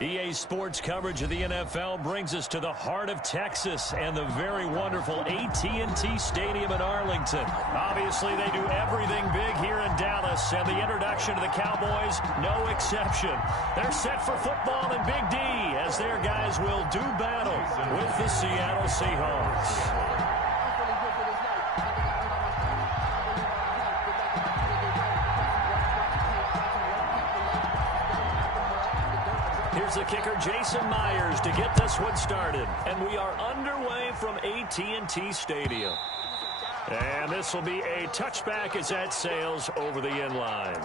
EA Sports coverage of the NFL brings us to the heart of Texas and the very wonderful AT&T Stadium in Arlington. Obviously, they do everything big here in Dallas, and the introduction to the Cowboys, no exception. They're set for football in Big D as their guys will do battle with the Seattle Seahawks. Here's the kicker, Jason Myers, to get this one started. And we are underway from AT&T Stadium. And this will be a touchback as that sails over the end line.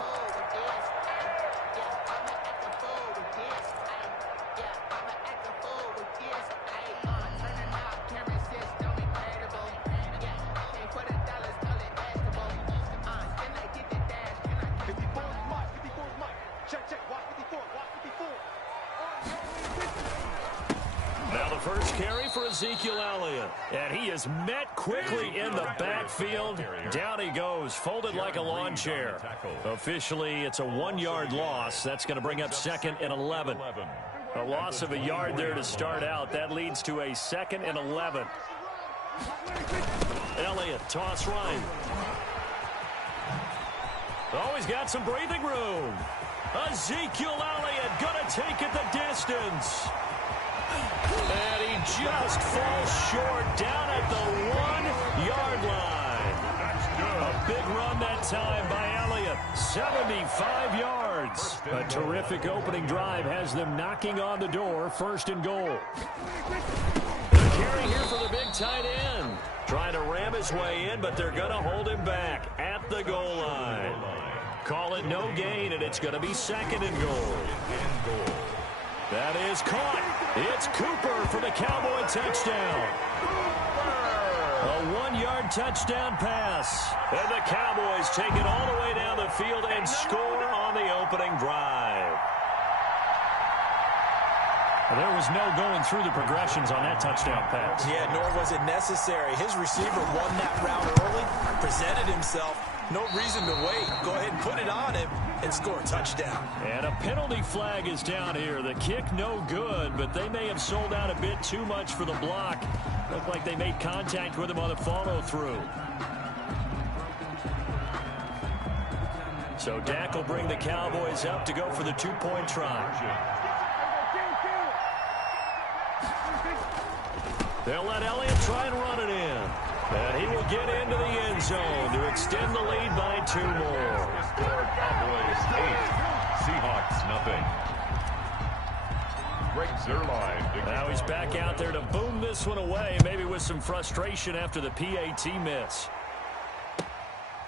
Ezekiel Elliott, and he is met quickly in the backfield. Down he goes, folded like a lawn chair. Officially, it's a 1-yard loss. That's going to bring up 2nd and 11. A loss of a yard there to start out. That leads to a 2nd and 11. Elliott, toss right. Oh, he's got some breathing room. Ezekiel Elliott going to take it the distance. And he just falls short down at the 1-yard line. A big run that time by Elliott. 75 yards. A terrific opening drive has them knocking on the door. 1st and goal. The carry here for the big tight end. Trying to ram his way in, but they're going to hold him back at the goal line. Call it no gain, and it's going to be 2nd and goal. That is caught. It's Cooper for the Cowboy touchdown. A 1-yard touchdown pass. And the Cowboys take it all the way down the field and score on the opening drive. There was no going through the progressions on that touchdown pass. Yeah, nor was it necessary. His receiver won that route early, presented himself. No reason to wait. Go ahead and put it on him and score a touchdown. And a penalty flag is down here. The kick no good, but they may have sold out a bit too much for the block. Looked like they made contact with him on the follow-through. So Dak will bring the Cowboys up to go for the 2-point try. They'll let Elliott try and run it in. And he will get into the end zone to extend the lead by 2 more. Cowboys 8, Seahawks nothing. Greg Zuerlein. Now he's back out there to boom this one away, maybe with some frustration after the PAT miss.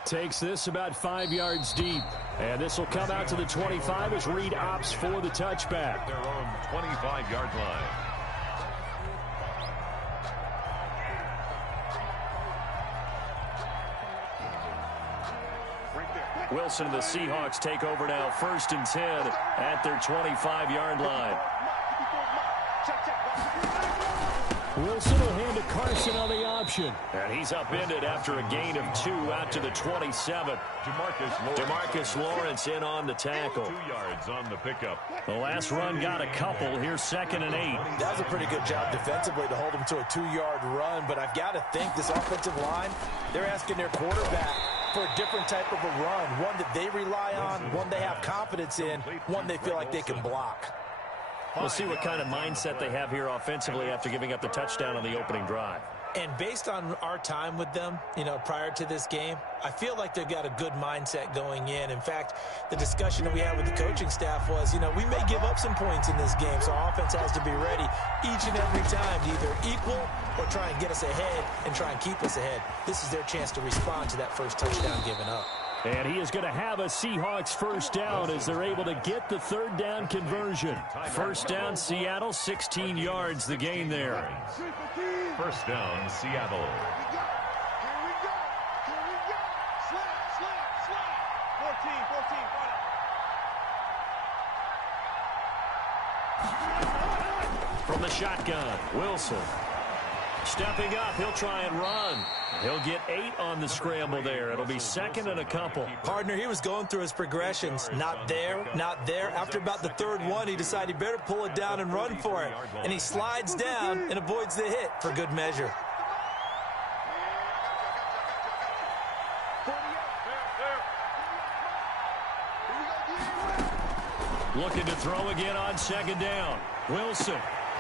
Takes this about 5 yards deep. And this will come out to the 25 as Reed opts for the touchback. Their own 25-yard line. Wilson and the Seahawks take over now, 1st and 10 at their 25-yard line. Wilson will hand to Carson on the option. And he's upended after a gain of 2 out to the 27. DeMarcus Lawrence in on the tackle. 2 yards on the pickup. The last run got a couple. Here's 2nd and 8. That was a pretty good job defensively to hold him to a 2-yard run. But I've got to think this offensive line, they're asking their quarterback for a different type of a run, one that they rely on, one they have confidence in, one they feel like they can block. We'll see what kind of mindset they have here offensively after giving up the touchdown on the opening drive. And based on our time with them, prior to this game, I feel like they've got a good mindset going in. In fact, the discussion that we had with the coaching staff was, we may give up some points in this game, so our offense has to be ready each and every time to either equal or try and get us ahead and try and keep us ahead. This is their chance to respond to that first touchdown given up. And he is going to have a Seahawks 1st down as they're able to get the 3rd down conversion. 1st down, Seattle, 16 yards the gain there. 1st down, Seattle. Here we go. Slap. 14, From the shotgun, Wilson. Stepping up, he'll try and run. He'll get 8 on the scramble there. It'll be second and a couple. Partner, he was going through his progressions. Not there, not there. After about the third one, he decided he better pull it down and run for it. And he slides down and avoids the hit for good measure. Looking to throw again on second down. Wilson.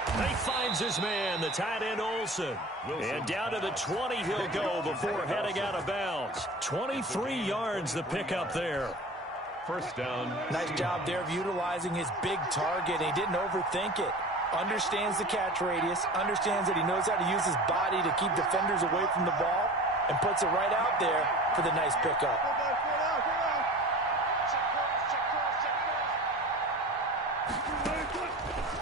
He finds his man, the tight end Olsen. And down to the 20 he'll go before heading out of bounds. 23 yards the pickup there. First down. Nice job there of utilizing his big target. He didn't overthink it. Understands the catch radius. Understands that he knows how to use his body to keep defenders away from the ball. And puts it right out there for the nice pickup.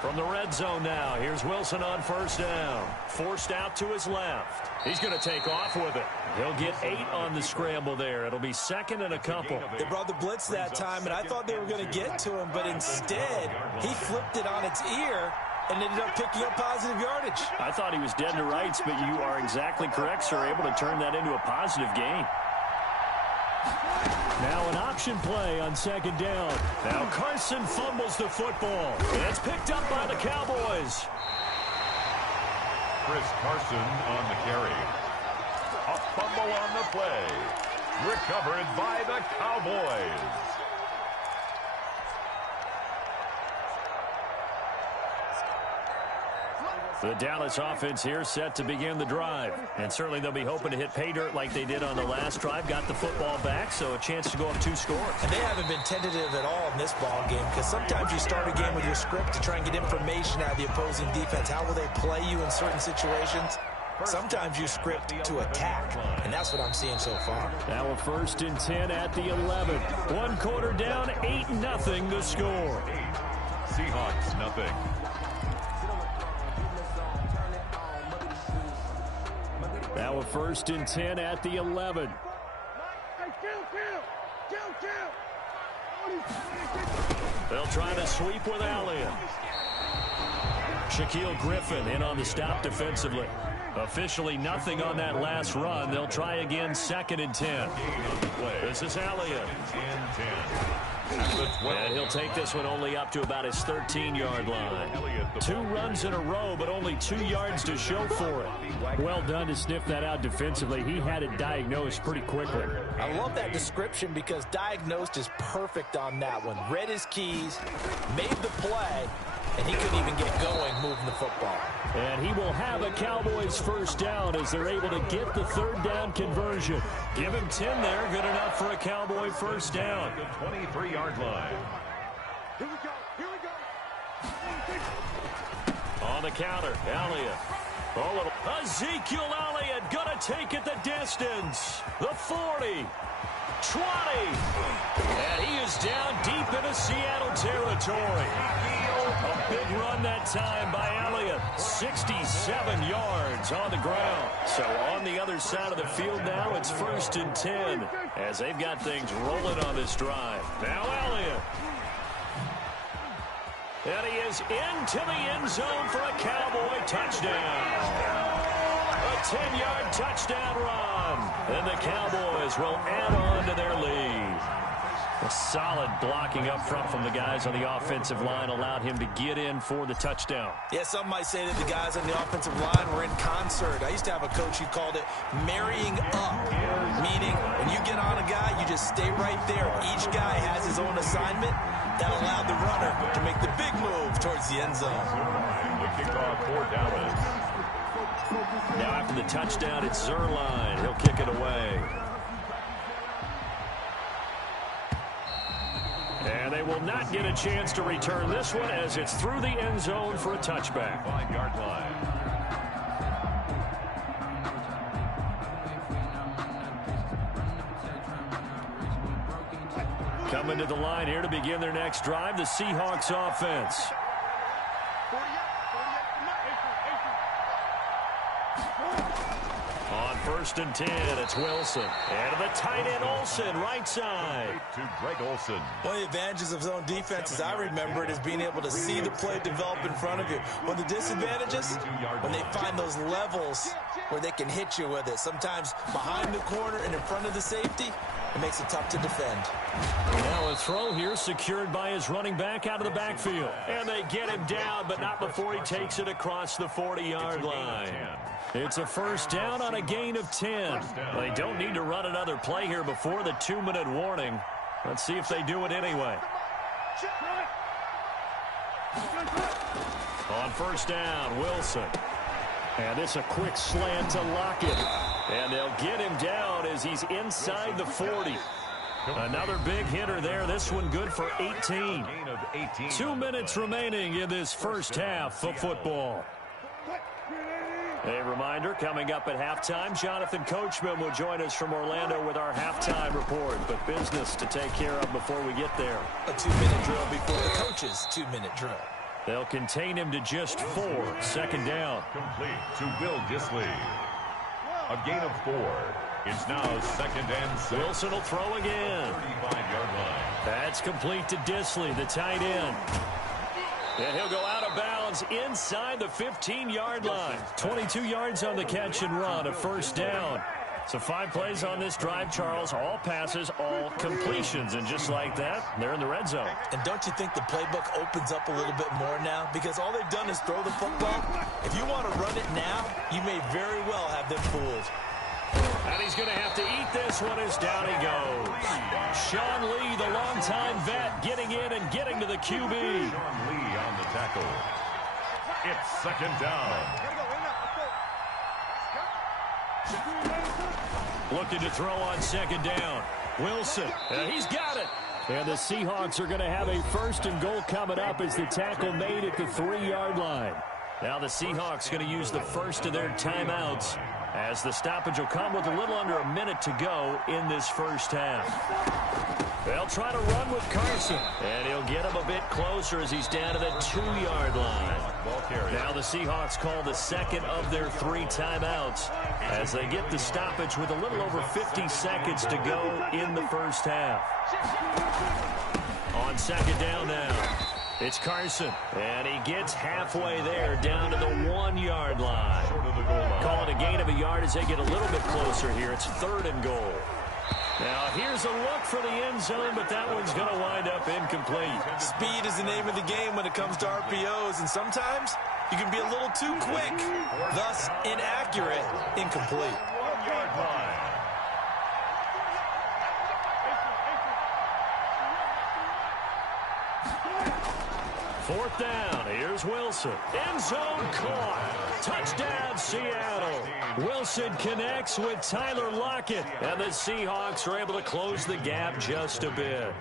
From the red zone now, here's Wilson on first down. Forced out to his left. He's going to take off with it. He'll get 8 on the scramble there. It'll be second and a couple. They brought the blitz that time, and I thought they were going to get to him, but instead, he flipped it on its ear and ended up picking up positive yardage. I thought he was dead to rights, but you are exactly correct, sir. Able to turn that into a positive gain. Now an option play on second down. Now Carson fumbles the football. It's picked up by the Cowboys. Chris Carson on the carry. A fumble on the play. Recovered by the Cowboys. The Dallas offense here set to begin the drive. And certainly they'll be hoping to hit pay dirt like they did on the last drive. Got the football back, so a chance to go up 2 scores. And they haven't been tentative at all in this ball game, because sometimes you start a game with your script to try and get information out of the opposing defense. How will they play you in certain situations? Sometimes you script to attack, and that's what I'm seeing so far. Now a first and 10 at the 11. 1 quarter down, 8-0 to score. Seahawks, nothing. Now a first and 10 at the 11. They'll try to sweep with Elliott. Shaquille Griffin in on the stop defensively. Officially nothing on that last run. They'll try again, second and 10. This is Elliott. And he'll take this one only up to about his 13-yard line. 2 runs in a row, but only 2 yards to show for it. Well done to sniff that out defensively. He had it diagnosed pretty quickly. I love that description because diagnosed is perfect on that one. Read his keys, made the play, and he couldn't even get going moving the football. And he will have a Cowboys first down as they're able to get the third down conversion. Give him 10 there, good enough for a Cowboy first down. The 23-yard line. Here we go. Here we go. On the counter, Elliott. Ezekiel Elliott gonna take it the distance. The 40. 20. And he is down deep into Seattle territory. A big run that time by Elliott. 67 yards on the ground. So on the other side of the field now, it's first and 10 as they've got things rolling on this drive. Now Elliott. And he is into the end zone for a Cowboy touchdown. A 10-yard touchdown run. And the Cowboys will add on to their lead. A solid blocking up front from the guys on the offensive line allowed him to get in for the touchdown. Yeah, some might say that the guys on the offensive line were in concert. I used to have a coach who called it marrying up, meaning when you get on a guy, you just stay right there. Each guy has his own assignment. That allowed the runner to make the big move towards the end zone. The kickoff for Dallas. Now after the touchdown, it's Zerline. He'll kick it away. And they will not get a chance to return this one as it's through the end zone for a touchback. 5-yard line. Coming to the line here to begin their next drive, the Seahawks offense. On first and 10. It's Wilson. And to the tight end, Olsen, right side. To Greg Olsen. One of the advantages of zone defense, as I remember it, is being able to see the play develop in front of you. One of the disadvantages, when they find those levels where they can hit you with it. Sometimes behind the corner and in front of the safety, it makes it tough to defend. Now a throw here secured by his running back out of the backfield. And they get him down, but not before he takes it across the 40-yard line. It's a first down on a gain of 10. They don't need to run another play here before the 2-minute warning. Let's see if they do it anyway. On first down, Wilson. And it's a quick slant to Lockett. And they'll get him down as he's inside the 40. Another big hitter there. This one good for 18. 2 minutes remaining in this first half of football. A reminder, coming up at halftime, Jonathan Coachman will join us from Orlando with our halftime report. But business to take care of before we get there. A 2-minute drill before the coach's 2-minute drill. They'll contain him to just 4. Second down. Complete to Will Dissly. A gain of 4. It's now second and 6. Wilson will throw again. 35-yard line. That's complete to Dissly, the tight end. And he'll go out of bounds inside the 15-yard line. 22 yards on the catch and run, a first down. So 5 plays on this drive, Charles. All passes, all completions. And just like that, they're in the red zone. And don't you think the playbook opens up a little bit more now? Because all they've done is throw the football. If you want to run it now, you may very well have them fooled. And he's going to have to eat this one as down he goes. Sean Lee, the longtime vet, getting in and getting to the QB. Sean Lee on the tackle. It's second down. Looking to throw on second down. Wilson, he's got it. And the Seahawks are going to have a first and goal coming up as the tackle made at the 3-yard line. Now the Seahawks going to use the first of their timeouts as the stoppage will come with a little under a minute to go in this first half. They'll try to run with Carson, and he'll get him a bit closer as he's down to the 2-yard line. Now the Seahawks call the second of their 3 timeouts as they get the stoppage with a little over 50 seconds to go in the first half. On second down now, it's Carson, and he gets halfway there down to the 1-yard line. Call it a gain of a yard as they get a little bit closer here. It's third and goal. Now, here's a look for the end zone, but that one's going to wind up incomplete. Speed is the name of the game when it comes to RPOs, and sometimes you can be a little too quick, thus inaccurate, incomplete. 1-yard line. Fourth down, here's Wilson. End zone caught. Touchdown, Seattle. Wilson connects with Tyler Lockett, and the Seahawks are able to close the gap just a bit.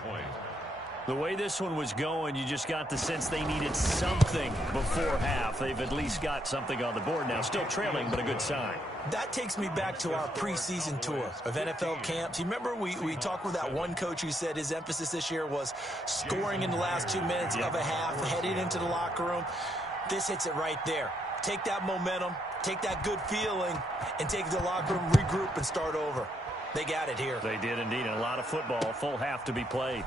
The way this one was going, you just got the sense they needed something before half. They've at least got something on the board now. Still trailing, but a good sign. That takes me back to our preseason tour of NFL camps. You remember we talked with that one coach who said his emphasis this year was scoring in the last 2 minutes of a half, heading into the locker room. This hits it right there. Take that momentum, take that good feeling, and take the locker room, regroup, and start over. They got it here. They did indeed, and a lot of football, full half to be played.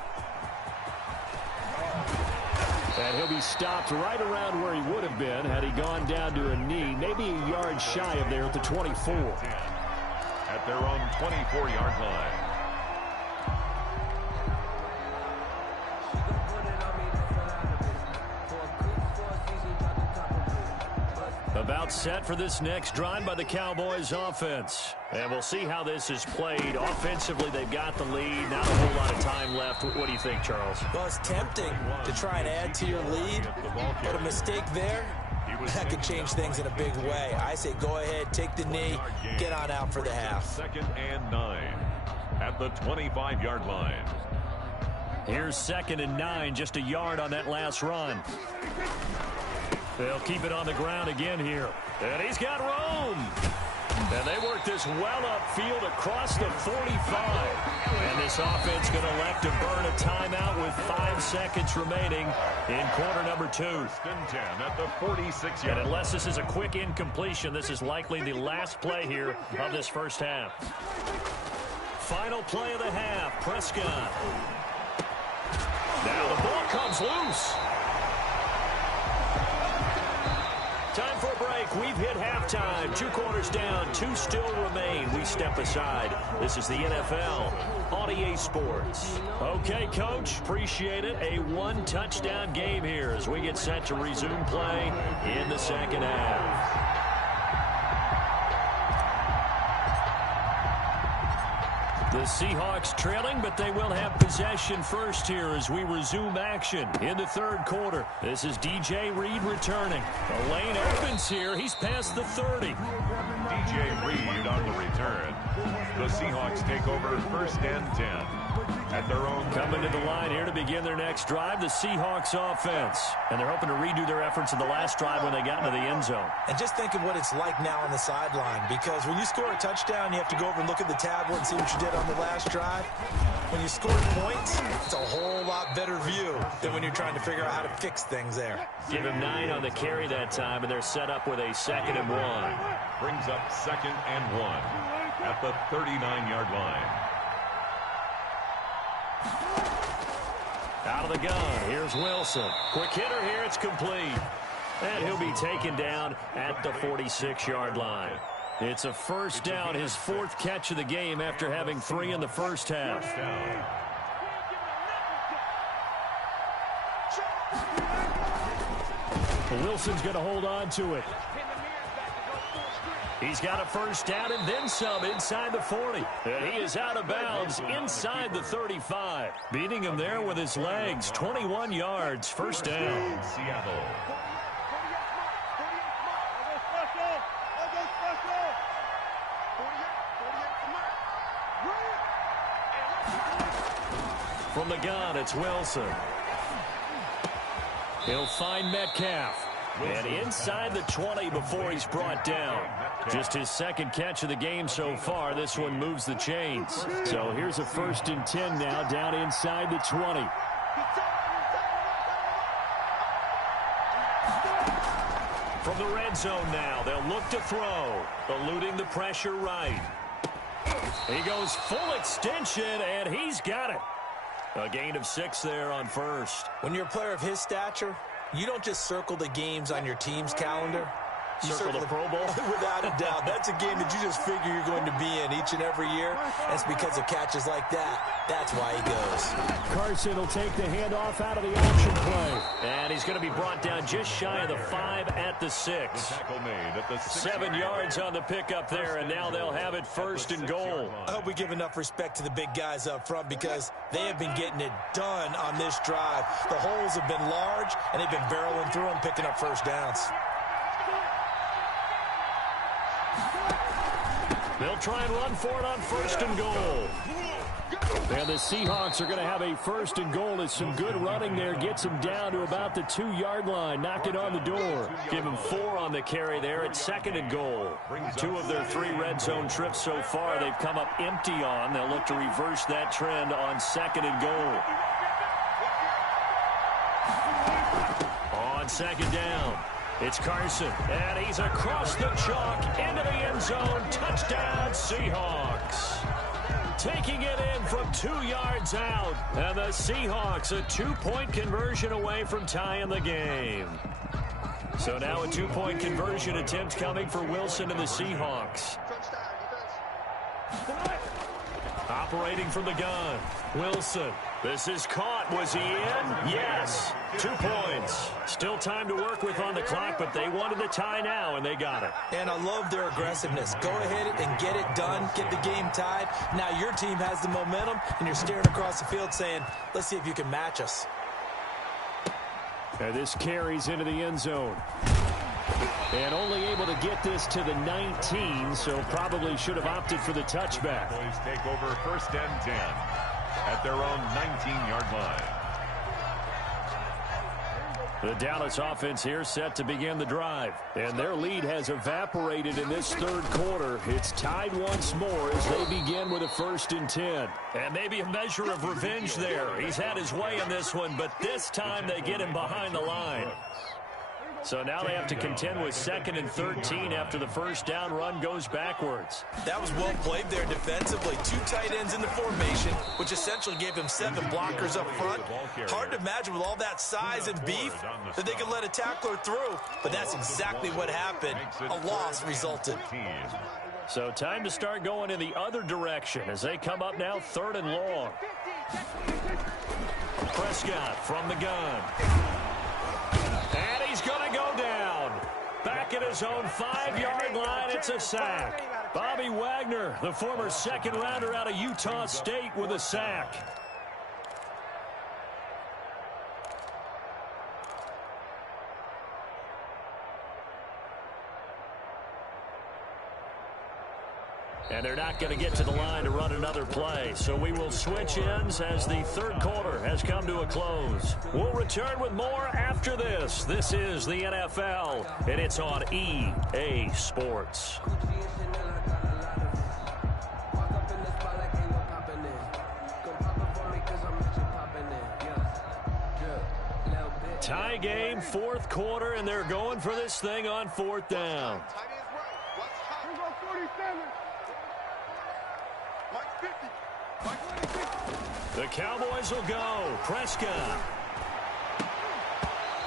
And he'll be stopped right around where he would have been had he gone down to a knee, maybe a yard shy of there at the 24. At their own 24-yard line. About set for this next drive by the Cowboys offense. And we'll see how this is played. Offensively, they've got the lead. Not a whole lot of time left. What do you think, Charles? Well, it's tempting to try and add to your lead, but a mistake there, that could change things in a big way. I say go ahead, take the knee, get on out for the half. Second and 9 at the 25-yard line. Here's second and 9, just a yard on that last run. They'll keep it on the ground again here. And he's got room. And they work this well upfield across the 45. And this offense going to elect to burn a timeout with 5 seconds remaining in quarter number 2. First and 10 at the 46-yard. And unless this is a quick incompletion, this is likely the last play here of this first half. Final play of the half, Prescott. Now the ball comes loose. Time for a break. We've hit halftime. 2 quarters down. 2 still remain. We step aside. This is the NFL on EA Sports. Okay, Coach. Appreciate it. A 1-touchdown game here as we get set to resume play in the second half. The Seahawks trailing, but they will have possession first here as we resume action in the third quarter. This is DJ Reed returning. The lane opens here. He's past the 30. DJ Reed on the return. The Seahawks take over first and 10 at their own. Coming to the line here to begin their next drive, the Seahawks offense. And they're hoping to redo their efforts in the last drive when they got into the end zone. And just think of what it's like now on the sideline, because when you score a touchdown, you have to go over and look at the tablet and see what you did on the last drive. When you score points, it's a whole lot better view than when you're trying to figure out how to fix things there. Give him 9 on the carry that time, and they're set up with a 2nd and 1. Brings up 2nd and 1 at the 39-yard line. Out of the gun, here's Wilson. Quick hitter here, it's complete. And he'll be taken down at the 46-yard line. It's a first down, his 4th catch of the game after having 3 in the first half. Wilson's going to hold on to it. He's got a first down and then some inside the 40. And he is out of bounds inside the 35. Beating him there with his legs. 21 yards, first down. Seattle. From the gun, it's Wilson. He'll find Metcalf. And inside the 20 before he's brought down. Just his 2nd catch of the game so far. This one moves the chains. So here's a 1st and 10 now down inside the 20. From the red zone now, they'll look to throw. Eluding the pressure right. He goes full extension, and he's got it. A gain of 6 there on first. When you're a player of his stature, you don't just circle the games on your team's calendar. You circle the Pro Bowl? Without a doubt. That's a game that you just figure you're going to be in each and every year. And it's because of catches like that. That's why he goes. Carson will take the handoff out of the option play. And he's going to be brought down just shy of the 5 at the 6. Tackle made at the 7 yards on the pickup there, and now they'll have it 1st and goal. I hope we give enough respect to the big guys up front because they have been getting it done on this drive. The holes have been large, and they've been barreling through them, picking up first downs. They'll try and run for it on 1st and goal. And the Seahawks are going to have a 1st and goal. It's some good running there. Gets them down to about the 2-yard line. Knock it on the door. Give them 4 on the carry there at 2nd and goal. 2 of their 3 red zone trips so far they've come up empty on. They'll look to reverse that trend on 2nd and goal. On 2nd down. It's Carson, and he's across the chalk into the end zone. Touchdown, Seahawks. Taking it in from 2 yards out. And the Seahawks a 2-point conversion away from tying the game. So now a 2-point conversion attempt coming for Wilson and the Seahawks. Operating from the gun, Wilson. This is caught. Was he in? Yes. 2 points. Still time to work with on the clock, but they wanted the tie now, and they got it. And I love their aggressiveness. Go ahead and get it done. Get the game tied. Now your team has the momentum, and you're staring across the field saying, let's see if you can match us. And this carries into the end zone. And only able to get this to the 19, so probably should have opted for the touchback. Boys take over 1st and 10 at their own 19-yard line. The Dallas offense here set to begin the drive. And their lead has evaporated in this third quarter. It's tied once more as they begin with a 1st and 10. And maybe a measure of revenge there. He's had his way in this one, but this time they get him behind the line. So now they have to contend with 2nd and 13 after the first down run goes backwards. That was well played there defensively. 2 tight ends in the formation, which essentially gave him 7 blockers up front. Hard to imagine with all that size and beef that they could let a tackler through, but that's exactly what happened. A loss resulted. So time to start going in the other direction as they come up now 3rd and long. Prescott from the gun. And he's going to go down. Back at his own 5-yard line, it's a sack. Bobby Wagner, the former 2nd rounder out of Utah State, with a sack. And they're not going to get to the line to run another play. So we will switch ends as the third quarter has come to a close. We'll return with more after this. This is the NFL, and it's on EA Sports. Tie game, 4th quarter, and they're going for this thing on 4th down. The Cowboys will go. Prescott.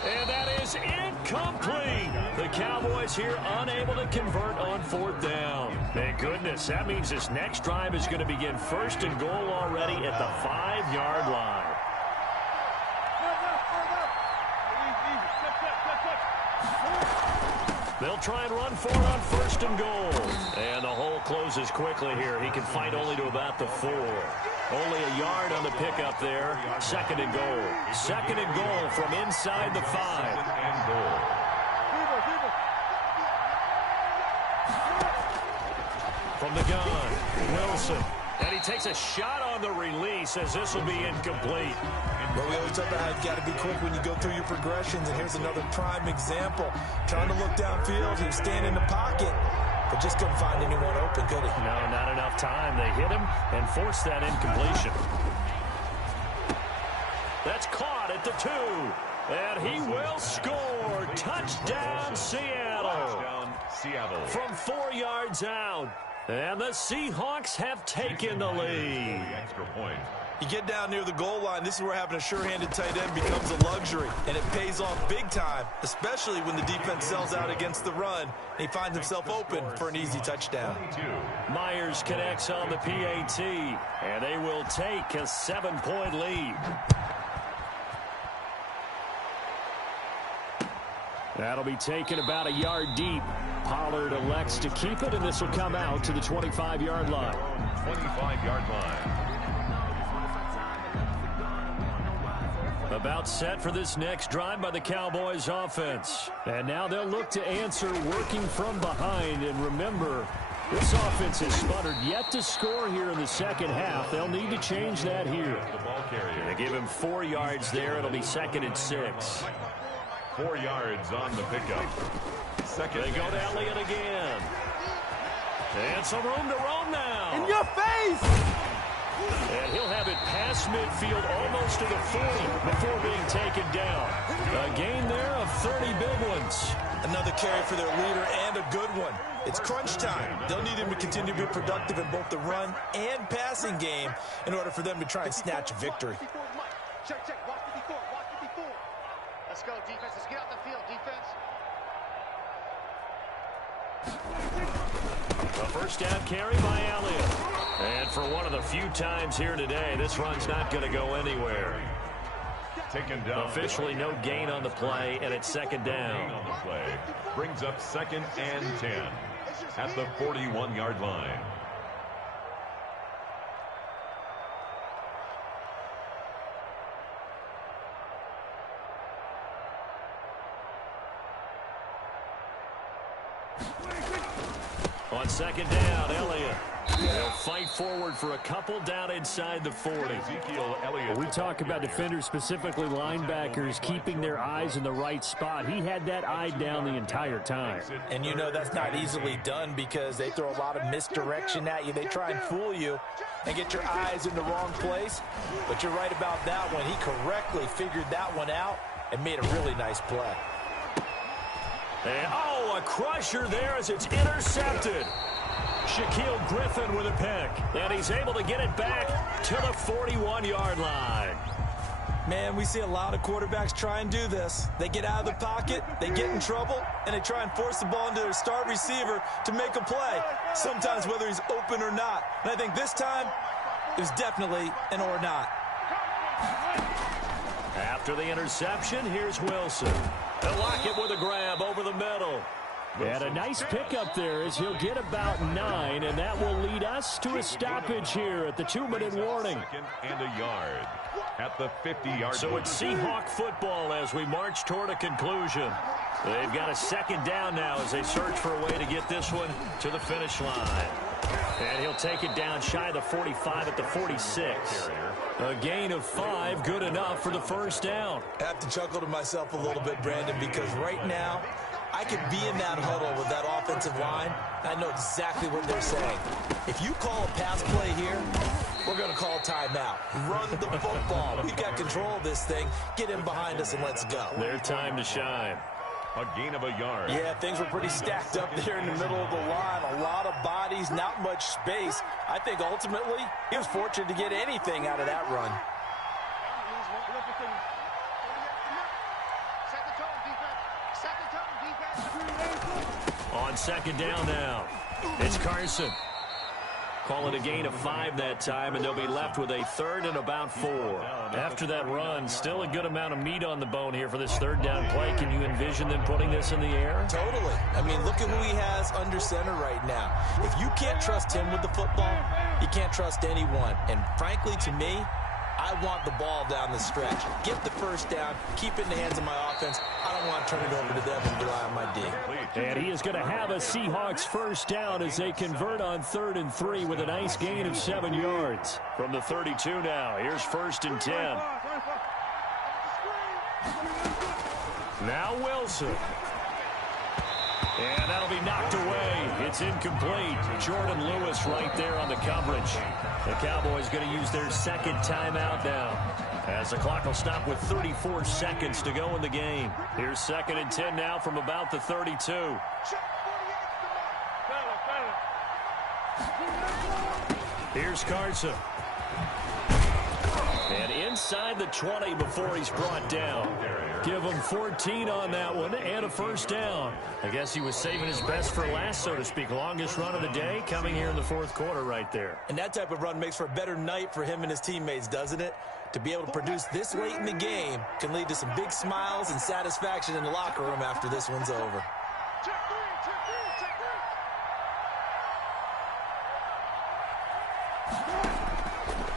And that is incomplete. The Cowboys here unable to convert on 4th down. Thank goodness. That means this next drive is going to begin 1st and goal already at the 5-yard line. They'll try and run for it on 1st and goal. And the hole closes quickly here. He can fight only to about the 4. Only a yard on the pickup there. 2nd and goal. 2nd and goal from inside the 5. From the gun, Wilson. And he takes a shot on the release as this will be incomplete. But we always talk about how you've got to be quick when you go through your progressions, and here's another prime example. Trying to look downfield, he was standing in the pocket, but just couldn't find anyone open, could he? No, not enough time. They hit him and forced that incompletion. That's caught at the 2. And he will score. Touchdown, Seattle. Touchdown, Seattle. From 4 yards out. And the Seahawks have taken the lead. Extra point. You get down near the goal line, this is where having a sure-handed tight end becomes a luxury, and it pays off big time, especially when the defense sells out against the run, and he finds himself open for an easy touchdown. Myers connects on the PAT, and they will take a 7-point lead. That'll be taken about a yard deep. Pollard elects to keep it, and this will come out to the 25-yard line. 25-yard line. About set for this next drive by the Cowboys offense. And now they'll look to answer working from behind. And remember, this offense has sputtered yet to score here in the second half. They'll need to change that here. They give him 4 yards there. It'll be 2nd and 6. 4 yards on the pickup. They go to Elliott again. And some room to roam now. In your face! And he'll have it past midfield almost to the 40 before being taken down. A gain there of 30 big ones. Another carry for their leader and a good one. It's crunch time. They'll need him to continue to be productive in both the run and passing game in order for them to try and snatch a victory. Check, watch 54, watch 54. Let's go, defense. Let's get out the field, defense. A first down carry by Elliott. And for one of the few times here today, this run's not going to go anywhere. Taken down. Officially no gain on the play, and it's 2nd down. On the play. Brings up 2nd and 10 at the 41-yard line. On second down, Elliott. They'll fight forward for a couple down inside the 40. Ezekiel Elliott. We talk about defenders, specifically linebackers, keeping their eyes in the right spot. He had that eye down the entire time. And you know that's not easily done because they throw a lot of misdirection at you. They try and fool you and get your eyes in the wrong place. But you're right about that one. He correctly figured that one out and made a really nice play. And, oh, a crusher there as it's intercepted. Shaquille Griffin with a pick. And he's able to get it back to the 41-yard line. Man, we see a lot of quarterbacks try and do this. They get out of the pocket, they get in trouble, and they try and force the ball into their star receiver to make a play, sometimes whether he's open or not. And I think this time, it was definitely an or not. After the interception, here's Wilson. They'll lock it with a grab over the middle. And a nice pickup there as he'll get about 9, and that will lead us to a stoppage here at the 2-minute warning. Second and a yard at the 50-yard. So it's Seahawk football as we march toward a conclusion. They've got a second down now as they search for a way to get this one to the finish line. And he'll take it down shy of the 45 at the 46. A gain of 5, good enough for the first down. I have to chuckle to myself a little bit, Brandon, because right now, I could be in that huddle with that offensive line. I know exactly what they're saying. If you call a pass play here, we're going to call timeout. Run the football. We've got control of this thing. Get in behind us and let's go. Their time to shine. A gain of a yard. Yeah, things were pretty stacked up there in the middle of the line. A lot of bodies, not much space. I think ultimately he was fortunate to get anything out of that run. On second down now, it's Carson. Call it a gain of 5 that time, and they'll be left with a third and about 4. After that run, still a good amount of meat on the bone here for this third down play. Can you envision them putting this in the air? Totally. I mean, look at who he has under center right now. If you can't trust him with the football, you can't trust anyone. And frankly, to me, I want the ball down the stretch. Get the first down, keep it in the hands of my offense. I don't want to turn it over to them and rely on my D. And he is going to have a Seahawks first down as they convert on 3rd and 3 with a nice gain of 7 yards. From the 32 now, here's 1st and 10. Now Wilson. And that'll be knocked away. It's incomplete. Jordan Lewis right there on the coverage. The Cowboys going to use their second timeout now, as the clock will stop with 34 seconds to go in the game. Here's 2nd and 10 now from about the 32. Here's Carson. And inside the 20 before he's brought down. Give him 14 on that one and a first down. I guess he was saving his best for last, so to speak. Longest run of the day coming here in the 4th quarter right there. And that type of run makes for a better night for him and his teammates, doesn't it? To be able to produce this late in the game can lead to some big smiles and satisfaction in the locker room after this one's over.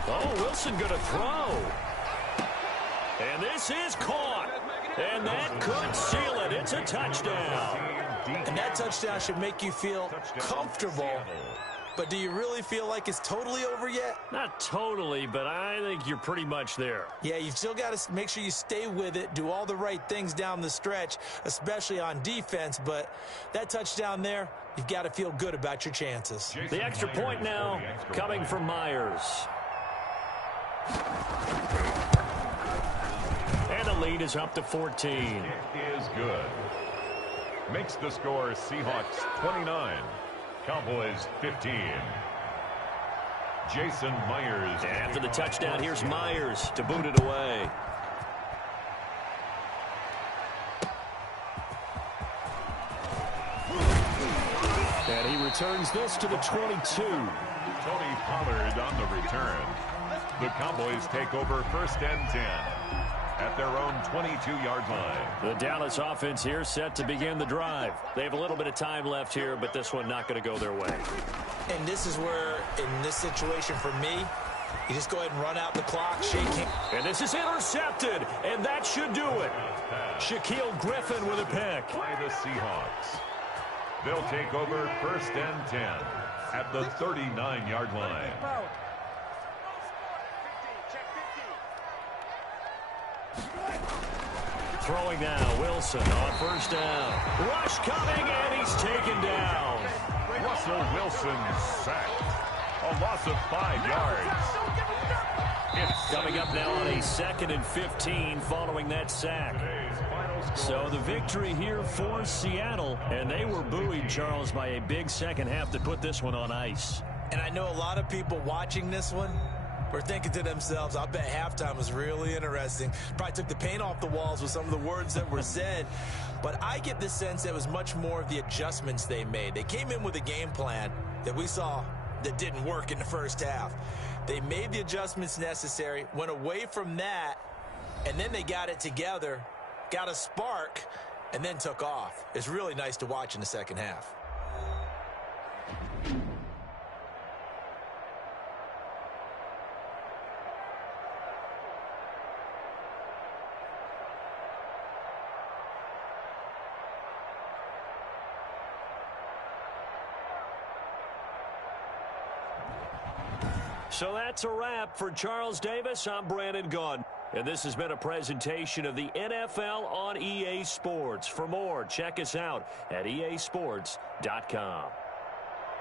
Oh, Wilson going to throw. And this is caught. And that could seal it. It's a touchdown. And that touchdown should make you feel comfortable. But do you really feel like it's totally over yet? Not totally, but I think you're pretty much there. Yeah, you've still got to make sure you stay with it, do all the right things down the stretch, especially on defense. But that touchdown there, you've got to feel good about your chances. The extra point now coming from Myers. And the lead is up to 14. It is good. Makes the score Seahawks 29. Cowboys 15. Jason Myers. And after the touchdown, here's Myers to boot it away. And he returns this to the 22. Tony Pollard on the return. The Cowboys take over 1st and 10 at their own 22-yard line. The Dallas offense here set to begin the drive. They have a little bit of time left here, but this one not going to go their way. And this is where, in this situation for me, you just go ahead and run out the clock, shake hands. And this is intercepted, and that should do it. Shaquille Griffin with a pick. By the Seahawks. They'll take over 1st and 10 at the 39-yard line. Throwing now, Wilson on 1st down. Rush coming, and he's taken down. Russell Wilson sacked. A loss of 5 yards. Coming up now on a 2nd and 15 following that sack. So the victory here for Seattle, and they were buoyed, Charles, by a big second half to put this one on ice. And I know a lot of people watching this one were thinking to themselves, I bet halftime was really interesting. Probably took the paint off the walls with some of the words that were said. But I get the sense that it was much more of the adjustments they made. They came in with a game plan that we saw that didn't work in the first half. They made the adjustments necessary, went away from that, and then they got it together, got a spark, and then took off. It's really nice to watch in the second half. So that's a wrap for Charles Davis. I'm Brandon Gaudin. And this has been a presentation of the NFL on EA Sports. For more, check us out at easports.com.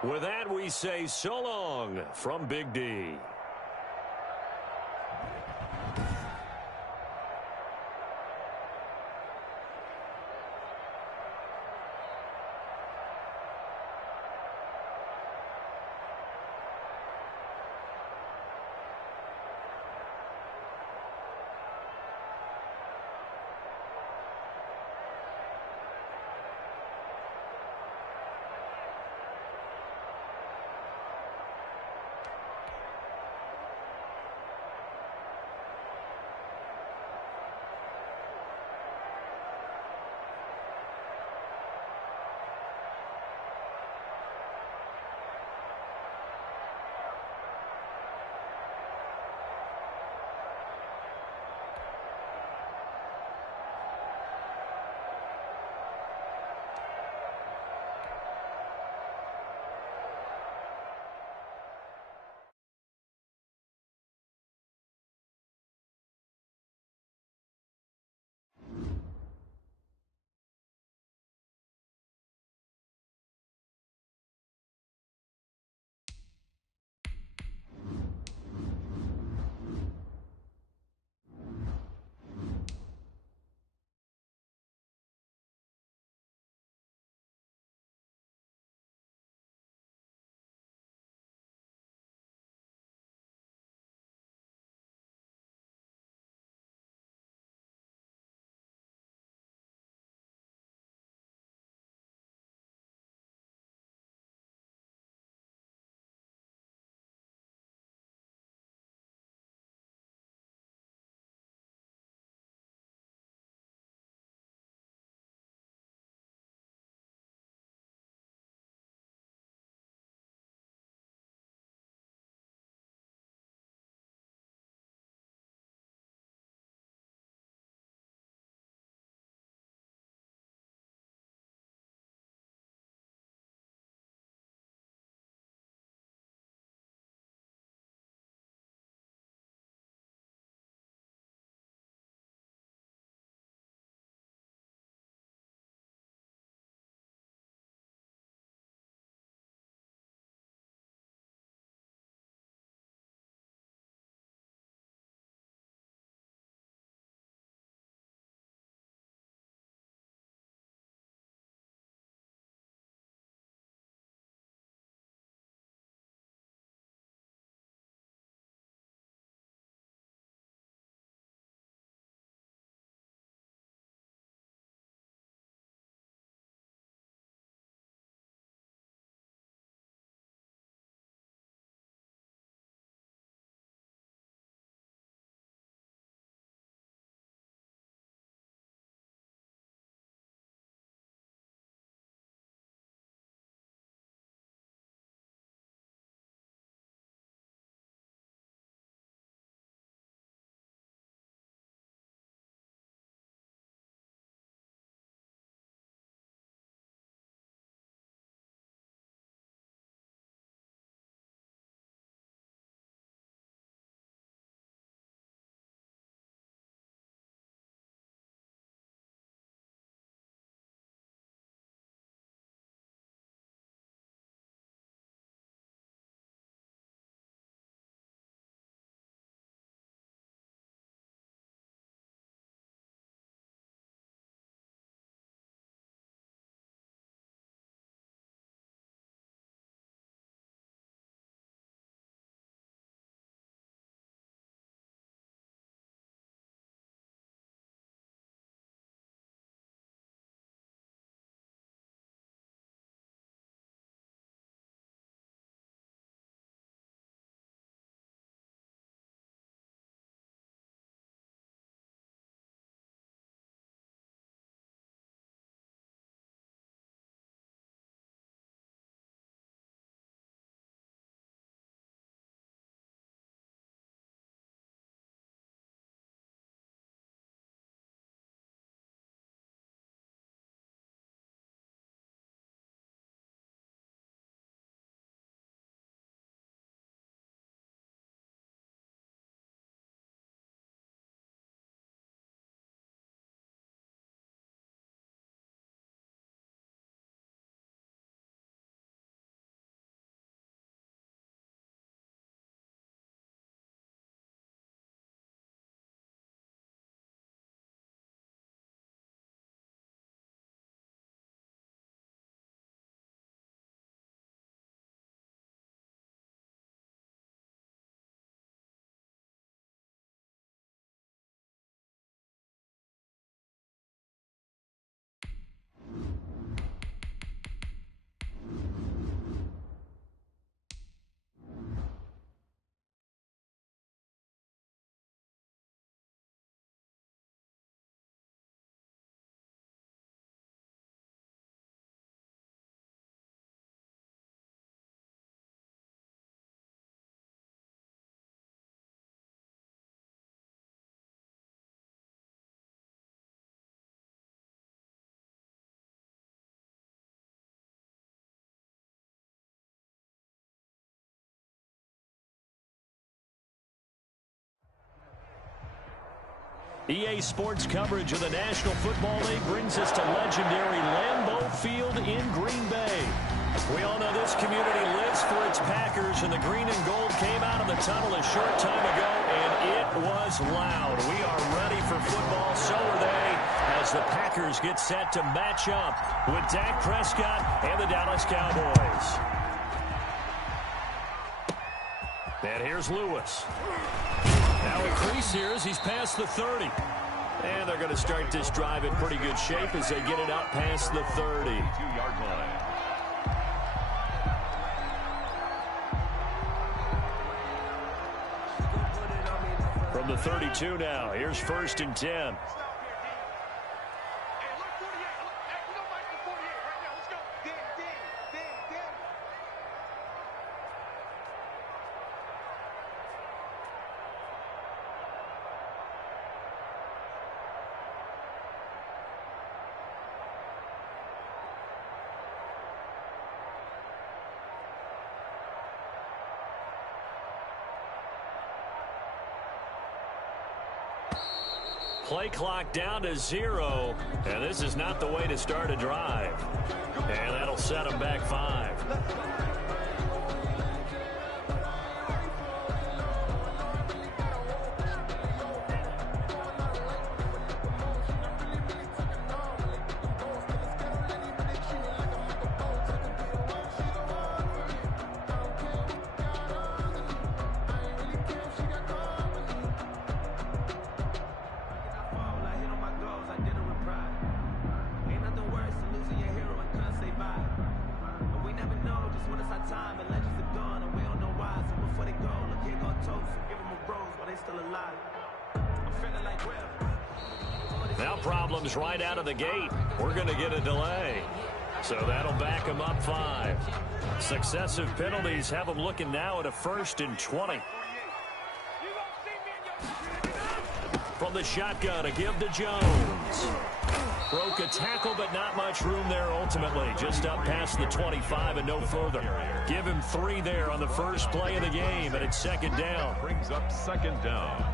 With that, we say so long from Big D. EA Sports coverage of the National Football League brings us to legendary Lambeau Field in Green Bay. We all know this community lives for its Packers, and the green and gold came out of the tunnel a short time ago, and it was loud. We are ready for football, so are they, as the Packers get set to match up with Dak Prescott and the Dallas Cowboys. And here's Lewis. Now a crease here as he's past the 30. And they're going to start this drive in pretty good shape as they get it up past the 30. 2-yard line. From the 32 now, here's 1st and 10. Play clock down to 0, and this is not the way to start a drive. And that'll set them back 5. Now problems right out of the gate. We're going to get a delay. So that'll back them up 5. Successive penalties have them looking now at a 1st and 20. From the shotgun, a give to Jones. Broke a tackle, but not much room there ultimately. Just up past the 25 and no further. Give him 3 there on the first play of the game, and it's 2nd down. Brings up 2nd down.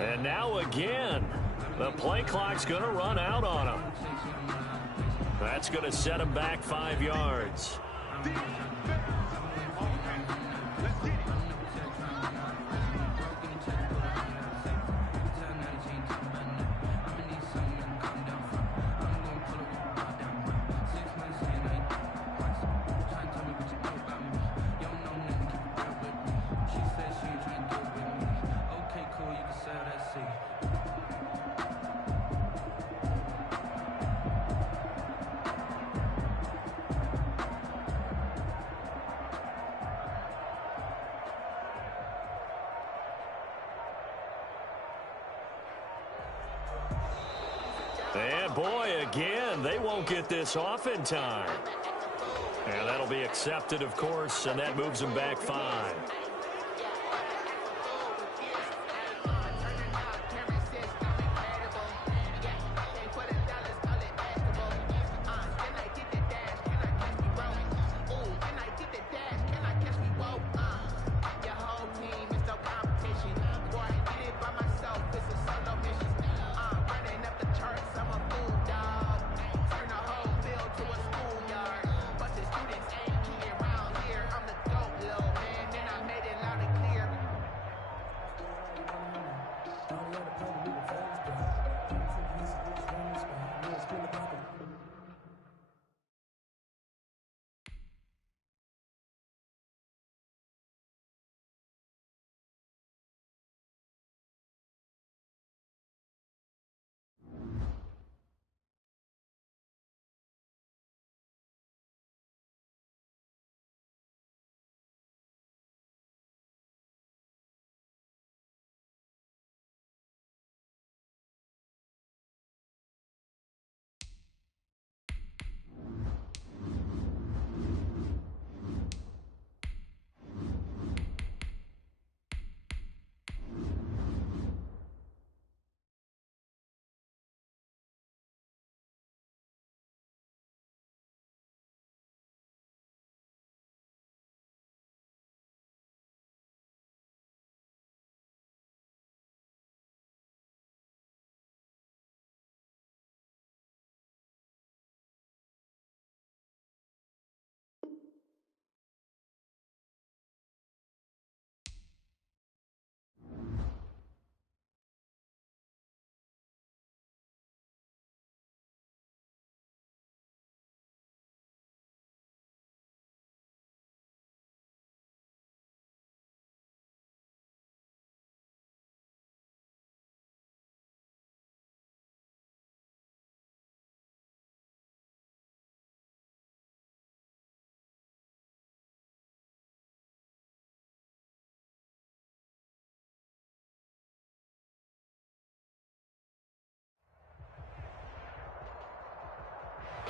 And now again, the play clock's going to run out on him. That's going to set him back 5 yards. And boy, again, they won't get this off in time. And that'll be accepted, of course, and that moves them back 5.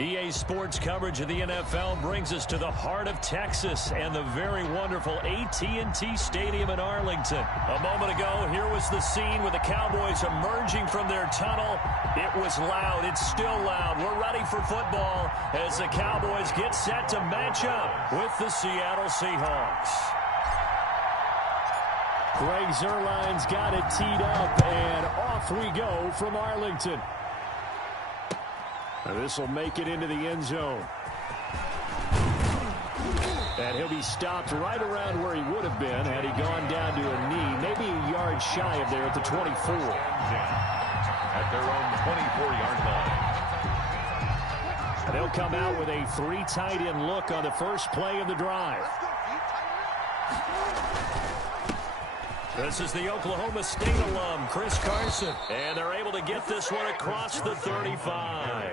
EA Sports coverage of the NFL brings us to the heart of Texas and the very wonderful AT&T Stadium in Arlington. A moment ago, here was the scene with the Cowboys emerging from their tunnel. It was loud. It's still loud. We're ready for football as the Cowboys get set to match up with the Seattle Seahawks. Greg Zuerlein's got it teed up, and off we go from Arlington. This will make it into the end zone. And he'll be stopped right around where he would have been had he gone down to a knee, maybe a yard shy of there at the 24. At their own 24-yard line. And they'll come out with a 3 tight end look on the first play of the drive. This is the Oklahoma State alum, Chris Carson. And they're able to get this one across the 35.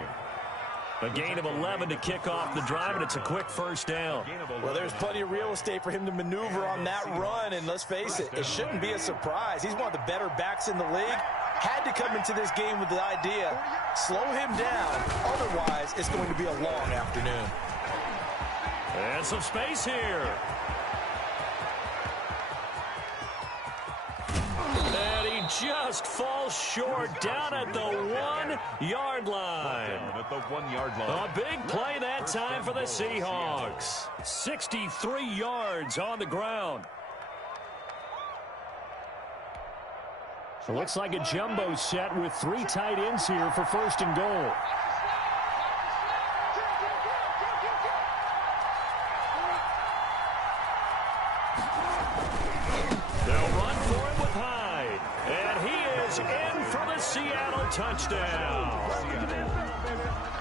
A gain of 11 to kick off the drive, and it's a quick first down. Well, there's plenty of real estate for him to maneuver on that run, and let's face it, it shouldn't be a surprise. He's one of the better backs in the league. Had to come into this game with the idea, slow him down, otherwise it's going to be a long afternoon. And some space here. And he just falls short down at the 1-yard line. At the 1-yard line. A big play that time for the Seahawks. 63 yards on the ground. So looks like a jumbo set with 3 tight ends here for first and goal. Seattle touchdown.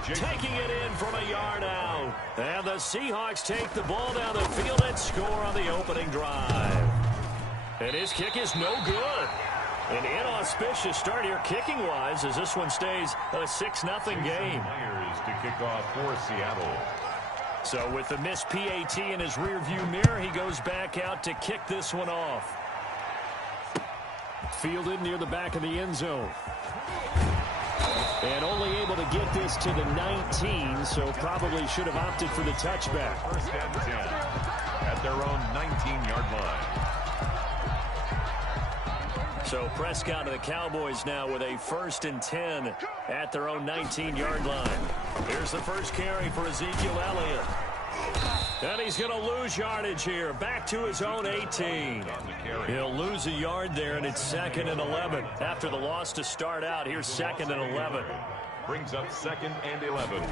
Taking it in from a yard out. And the Seahawks take the ball down the field and score on the opening drive. And his kick is no good. An inauspicious start here kicking-wise as this one stays a 6-0 game. To kick off for Seattle. So with the missed PAT in his rearview mirror, he goes back out to kick this one off. Fielded near the back of the end zone. And only able to get this to the 19, so probably should have opted for the touchback. First and 10 at their own 19-yard line. So Prescott and the Cowboys now with a 1st and 10 at their own 19-yard line. Here's the first carry for Ezekiel Elliott. And he's going to lose yardage here. Back to his own 18. He'll lose a yard there, and it's 2nd and 11. After the loss to start out, here's 2nd and 11. Brings up 2nd and 11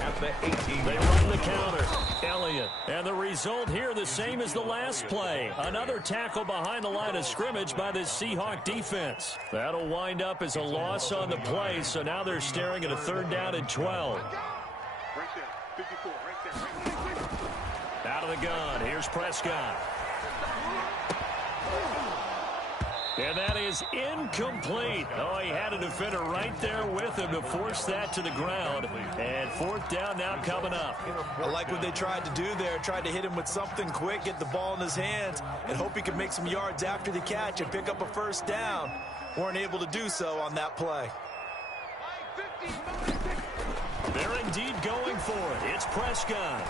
at the 18. They run the counter. Elliott. And the result here the same as the last play. Another tackle behind the line of scrimmage by the Seahawk defense. That'll wind up as a loss on the play, so now they're staring at a 3rd down and 12. Right there, 54, right there. Out of the gun, here's Prescott. And that is incomplete. Oh, he had a defender right there with him to force that to the ground. And 4th down now coming up. I like what they tried to do there. Tried to hit him with something quick, get the ball in his hands, and hope he could make some yards after the catch and pick up a 1st down. Weren't able to do so on that play. They're indeed going for it. It's Prescott.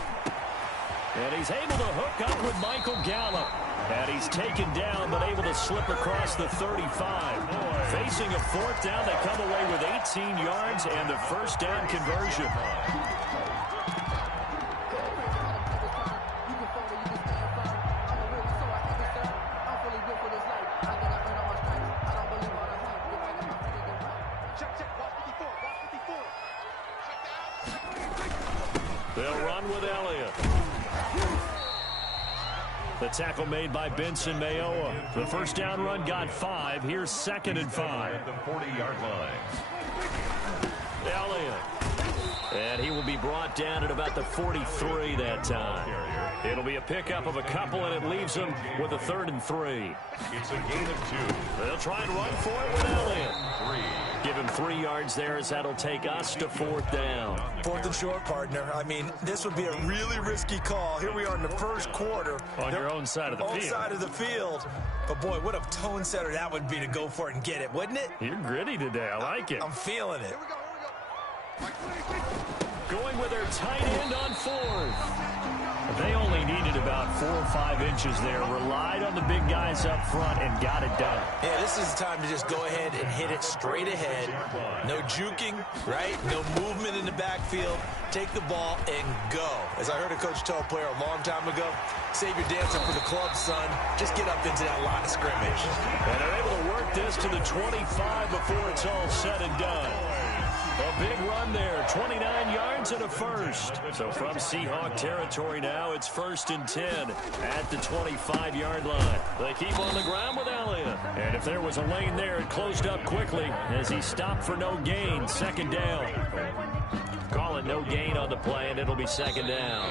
And he's able to hook up with Michael Gallup. And he's taken down, but able to slip across the 35. Facing a 4th down, they come away with 18 yards and the 1st down conversion. They'll run with Elliott. The tackle made by Benson Mayowa. The 1st down run got 5. Here's 2nd and 5. At the 40-yard line. Elliott. And he will be brought down at about the 43 that time. It'll be a pickup of a couple, and it leaves him with a 3rd and 3. It's a gain of 2. They'll try and run for it with Elliott. 3. Give him 3 yards there as that'll take us to 4th down. 4th and short, partner. I mean, this would be a really risky call. Here we are in the 1st quarter. On your own side of the field. Own side of the field. But, boy, what a tone setter that would be to go for it and get it, wouldn't it? You're gritty today. I like it. I'm feeling it. going with their tight end on fourth. They only needed about 4 or 5 inches there, relied on the big guys up front, and got it done. Yeah, this is the time to just go ahead and hit it straight ahead. No juking, right? No movement in the backfield. Take the ball and go. As I heard a coach tell a player a long time ago, save your dancing for the club, son. Just get up into that line of scrimmage. And they're able to work this to the 25 before it's all said and done. A big run there, 29 yards and a first. So from Seahawk territory now, it's 1st and 10 at the 25-yard line. They keep on the ground with Elliott. And if there was a lane there, it closed up quickly as he stopped for no gain. 2nd down. Call it no gain on the play, and it'll be 2nd down.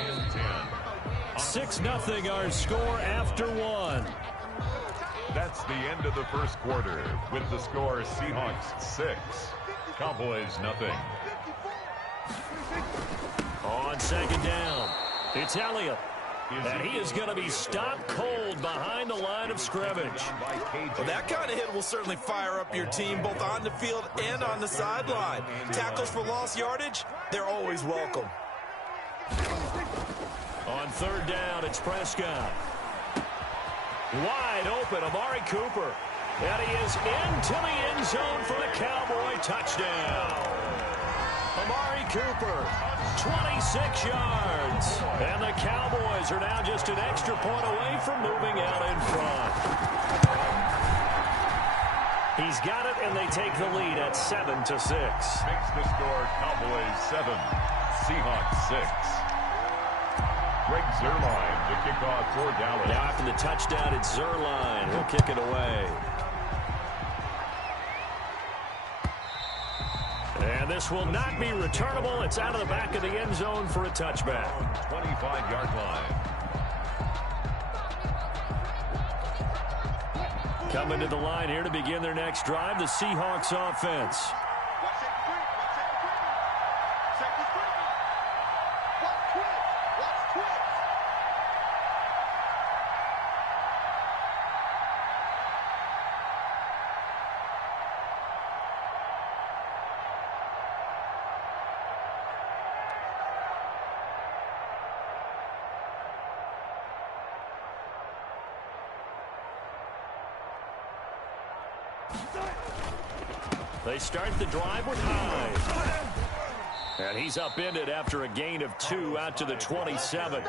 6-0 our score after 1. That's the end of the first quarter with the score Seahawks 6. Cowboys nothing. On 2nd down, it's Elliott. And he is going to be stopped cold behind the line of scrimmage. Well, that kind of hit will certainly fire up your team both on the field and on the sideline. Tackles for lost yardage, they're always welcome. On 3rd down, it's Prescott. Wide open, Amari Cooper. And he is into the end zone for the Cowboy touchdown. Amari Cooper, 26 yards. And the Cowboys are now just an extra point away from moving out in front. He's got it, and they take the lead at 7-6. Makes the score Cowboys 7, Seahawks 6. Greg Zuerlein to kick off for Dallas. Now after the touchdown, it's Zuerlein. He'll kick it away. And this will not be returnable. It's out of the back of the end zone for a touchback. 25-yard line. Coming to the line here to begin their next drive, the Seahawks offense. They start the drive with Hyde. And he's upended after a gain of 2 out to the 27.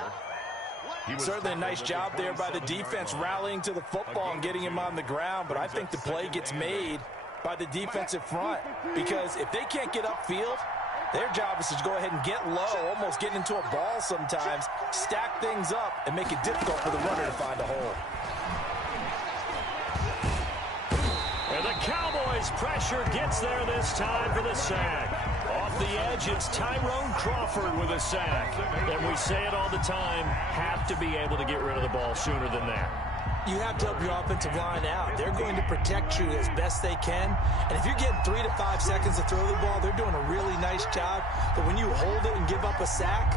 Certainly a nice job there by the defense rallying to the football and getting him on the ground, but I think the play gets made by the defensive front because if they can't get upfield, their job is to go ahead and get low, almost get into a ball sometimes, stack things up, and make it difficult for the runner to find a hole. And the Cowboys' pressure gets there this time for the sack. Off the edge, it's Tyrone Crawford with a sack. And we say it all the time, have to be able to get rid of the ball sooner than that. You have to help your offensive line out. They're going to protect you as best they can. And if you're getting 3 to 5 seconds to throw the ball, they're doing a really nice job. But when you hold it and give up a sack,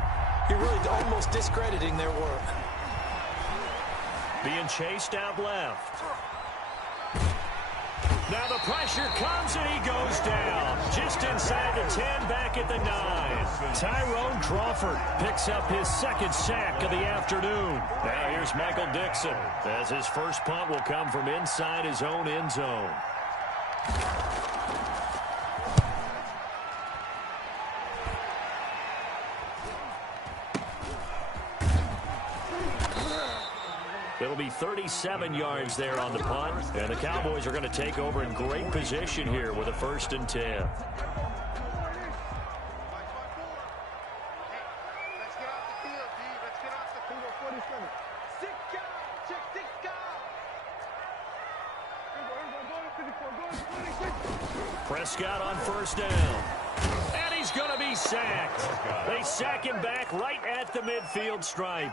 you're really almost discrediting their work. Being chased out left. Now the pressure comes and he goes down. Just inside the 10, back at the 9. Tyrone Crawford picks up his 2nd sack of the afternoon. Now here's Michael Dixon as his first punt will come from inside his own end zone. It'll be 37 yards there on the punt, and the Cowboys are going to take over in great position here with a 1st and 10. Let's get off the field, D. Let's get off the field. 47. 6 guys. Check 6 guys. Prescott on 1st down. And he's going to be sacked. They sack him back right at the midfield stripe.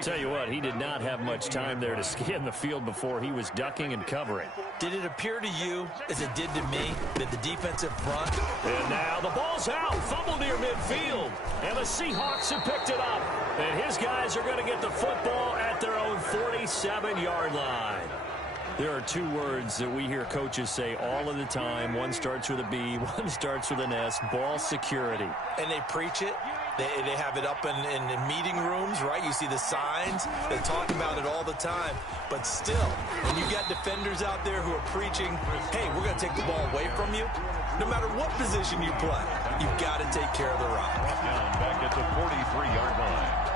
Tell you what, he did not have much time there to scan the field before he was ducking and covering. Did it appear to you, as it did to me, that the defensive front... And now the ball's out, fumble near midfield. And the Seahawks have picked it up. And his guys are going to get the football at their own 47-yard line. There are two words that we hear coaches say all of the time. One starts with a B, one starts with an S, ball security. And they preach it. They have it up in meeting rooms, right? You see the signs. They talk about it all the time. But still, when you got defenders out there who are preaching, hey, we're going to take the ball away from you, no matter what position you play, you've got to take care of the rock. Down back at the 43-yard line.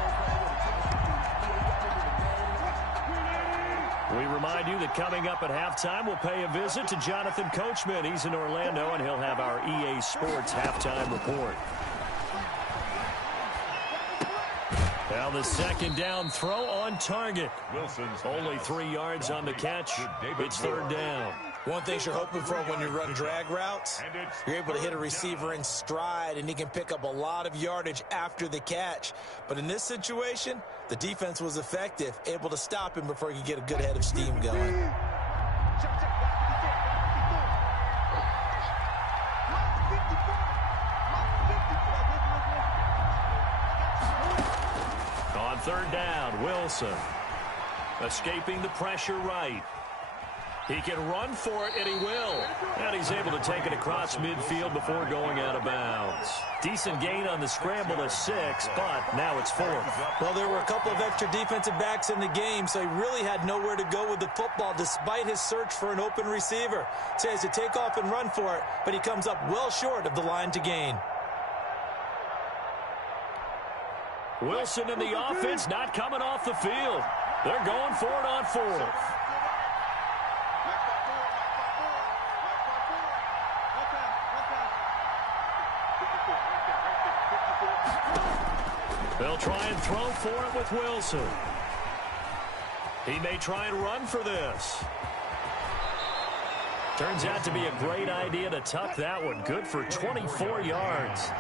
We remind you that coming up at halftime, we'll pay a visit to Jonathan Coachman. He's in Orlando, and he'll have our EA Sports halftime report. Now the second down throw on target. Wilson's Only 3 yards on the catch. It's third down. One thing you're hoping for when you run drag routes, you're able to hit a receiver in stride, and he can pick up a lot of yardage after the catch. But in this situation, the defense was effective, able to stop him before he could get a good head of steam going. On third down, Wilson escaping the pressure right. He can run for it, and he will. And he's able to take it across midfield before going out of bounds. Decent gain on the scramble to 6, but now it's 4th. Well, there were a couple of extra defensive backs in the game, so he really had nowhere to go with the football despite his search for an open receiver. So he has to take off and run for it, but he comes up well short of the line to gain. Wilson and the offense not coming off the field. They're going for it on 4th. They'll try and throw for it with Wilson. He may try and run for this. Turns out to be a great idea to tuck that one. Good for 24 yards.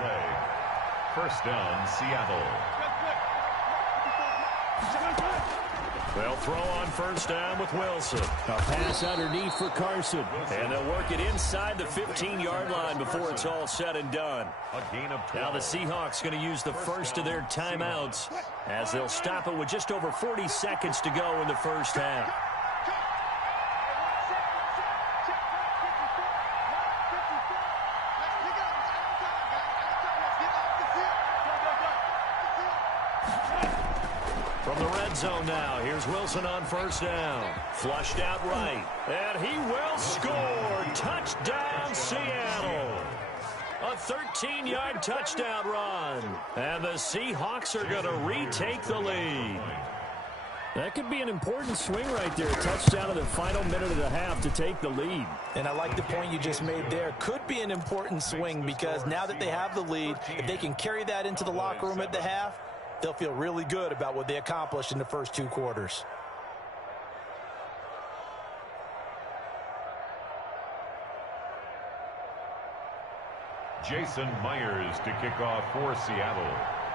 First down, Seattle. They'll throw on first down with Wilson. A pass underneath for Carson. And they'll work it inside the 15-yard line before it's all said and done. A gain of 12. Now the Seahawks going to use the first of their timeouts as they'll stop it with just over 40 seconds to go in the first half. From the red zone now, here's Wilson on first down. Flushed out right, and he will score. Touchdown, Seattle. A 13-yard touchdown run. And the Seahawks are going to retake the lead. That could be an important swing right there. Touchdown in the final minute of the half to take the lead. And I like the point you just made there. Could be an important swing because now that they have the lead, if they can carry that into the locker room at the half, they'll feel really good about what they accomplished in the first 2 quarters. Jason Myers to kick off for Seattle.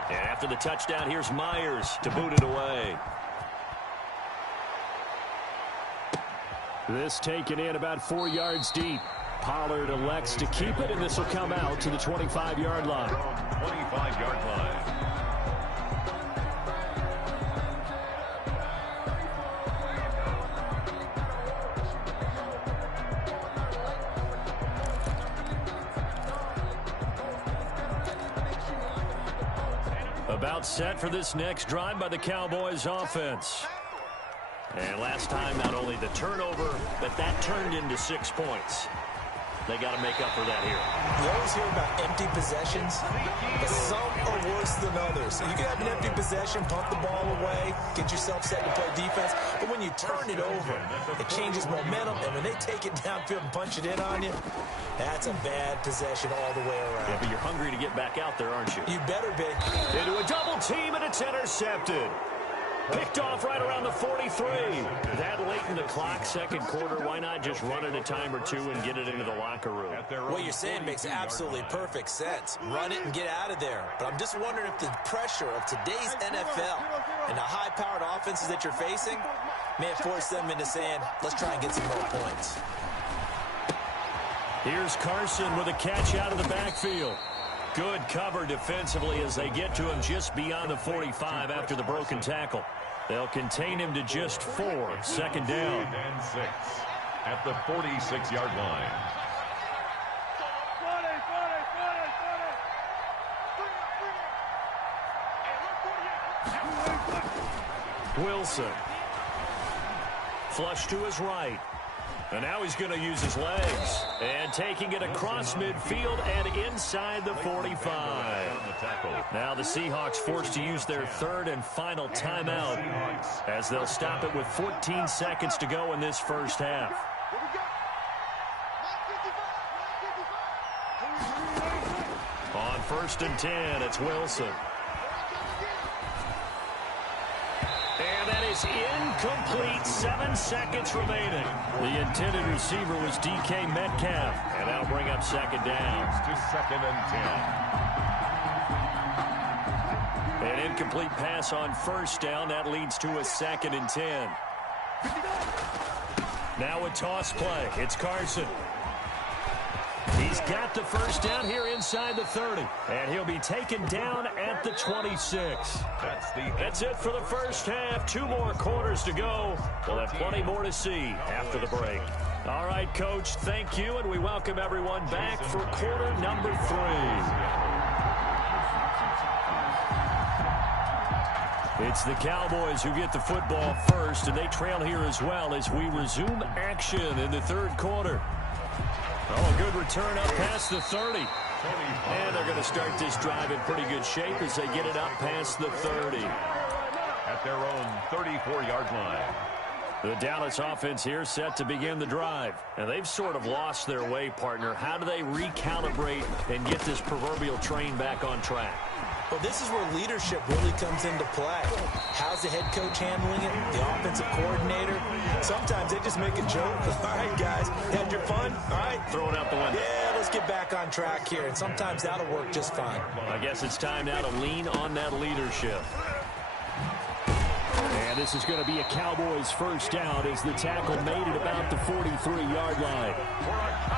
And after the touchdown, here's Myers to boot it away. This taken in about 4 yards deep. Pollard elects to keep it, and this will come out to the 25-yard line. 25-yard line. About set for this next drive by the Cowboys offense. And last time, not only the turnover, but that turned into 6 points. They got to make up for that here. You always hear about empty possessions, but some are worse than others. You can have an empty possession, pump the ball away, get yourself set to play defense, but when you turn it over, it changes momentum, and when they take it downfield and punch it in on you, that's a bad possession all the way around. Yeah, but you're hungry to get back out there, aren't you? You better be. Into a double team, and it's intercepted. Picked off right around the 43. That late in the clock, second quarter, why not just run it a time or two and get it into the locker room? What you're saying makes absolutely perfect sense. Run it and get out of there. But I'm just wondering if the pressure of today's NFL and the high-powered offenses that you're facing may force them into saying, let's try and get some more points. Here's Carson with a catch out of the backfield. Good cover defensively as they get to him just beyond the 45 after the broken tackle. They'll contain him to just 4. Second down. And 6 at the 46-yard line. Wilson. Flush to his right. And now he's going to use his legs. And taking it across midfield and inside the 45. Now the Seahawks forced to use their third and final timeout as they'll stop it with 14 seconds to go in this first half. On 1st and 10, it's Wilson. And that is incomplete. 7 seconds remaining. The intended receiver was DK Metcalf. And that'll bring up second down. To 2nd and 10. An incomplete pass on 1st down. That leads to a 2nd and 10. Now a toss play. It's Carson. He's got the 1st down here inside the 30. And he'll be taken down at the 26. That's it for the first half. 2 more quarters to go. We'll have plenty more to see after the break. All right, Coach, thank you, and we welcome everyone back for quarter number 3. It's the Cowboys who get the football first, and they trail here as well as we resume action in the 3rd quarter. Oh, a good return up past the 30. And they're going to start this drive in pretty good shape as they get it up past the 30. At their own 34-yard line. The Dallas offense here set to begin the drive. And they've sort of lost their way, partner. How do they recalibrate and get this proverbial train back on track? Well, this is where leadership really comes into play. How's the head coach handling it? The offensive coordinator? Sometimes they just make a joke. All right, guys, had your fun? All right. Throw it out the window. Yeah, let's get back on track here. And sometimes that'll work just fine. I guess it's time now to lean on that leadership. And this is going to be a Cowboys first down as the tackle made it about the 43-yard line.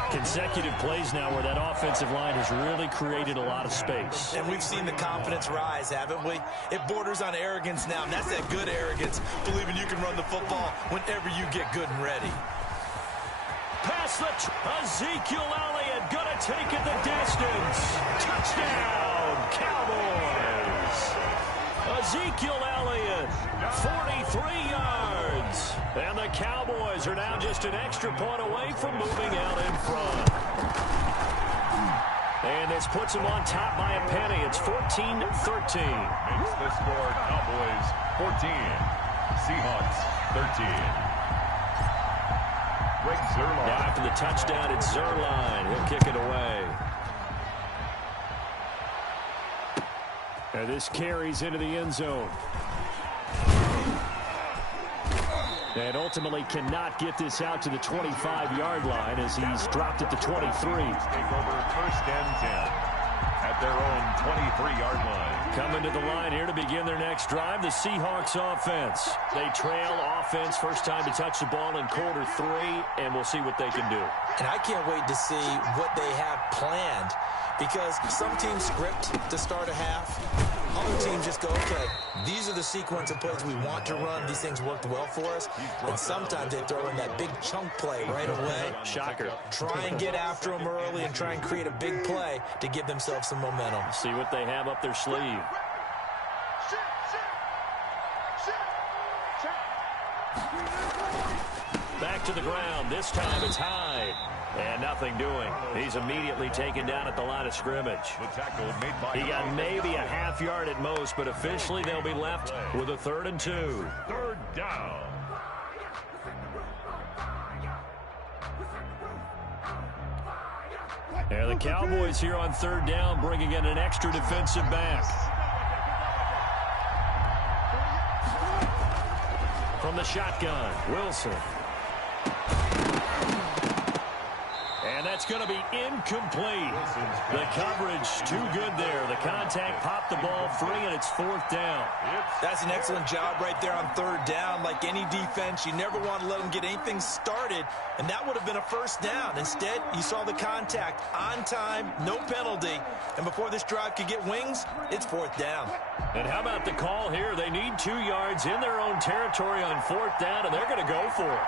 Consecutive plays now where that offensive line has really created a lot of space. And we've seen the confidence rise, haven't we? It borders on arrogance now, and that's that good arrogance, believing you can run the football whenever you get good and ready. Pass the Ezekiel Elliott, going to take it the distance. Touchdown, Cowboys. Ezekiel Elliott, 43 yards. And the Cowboys are now just an extra point away from moving out in front. And this puts them on top by a penny. It's 14-13. Makes the score Cowboys 14, Seahawks 13. Greg Zuerlein. Now after the touchdown, it's Zuerlein. He'll kick it away. And this carries into the end zone. And ultimately cannot get this out to the 25-yard line as he's dropped at the 23. Take over 1st and 10 at their own 23-yard line. Coming to the line here to begin their next drive, the Seahawks offense. They trail offense, first time to touch the ball in quarter 3, and we'll see what they can do. And I can't wait to see what they have planned, because some teams script to start a half. Other teams just go, okay, these are the sequence of plays we want to run. These things worked well for us. And sometimes they throw in that big chunk play right away. Shocker. Try and get after them early and try and create a big play to give themselves some momentum. See what they have up their sleeve. Back to the ground. This time it's Hyde. And nothing doing. He's immediately taken down at the line of scrimmage. The tackle made by He got maybe a half yard at most, but officially they'll be left with a 3rd and 2. 3rd down. And the Cowboys here on 3rd down, bringing in an extra defensive back. From the shotgun, Wilson. And And that's going to be incomplete. The coverage too good there. The contact popped the ball free, and it's fourth down. That's an excellent job right there on third down. Like any defense, you never want to let them get anything started, and that would have been a first down. Instead, you saw the contact on time, no penalty, and before this drive could get wings, it's fourth down. And how about the call here? They need 2 yards in their own territory on fourth down, and they're going to go for it.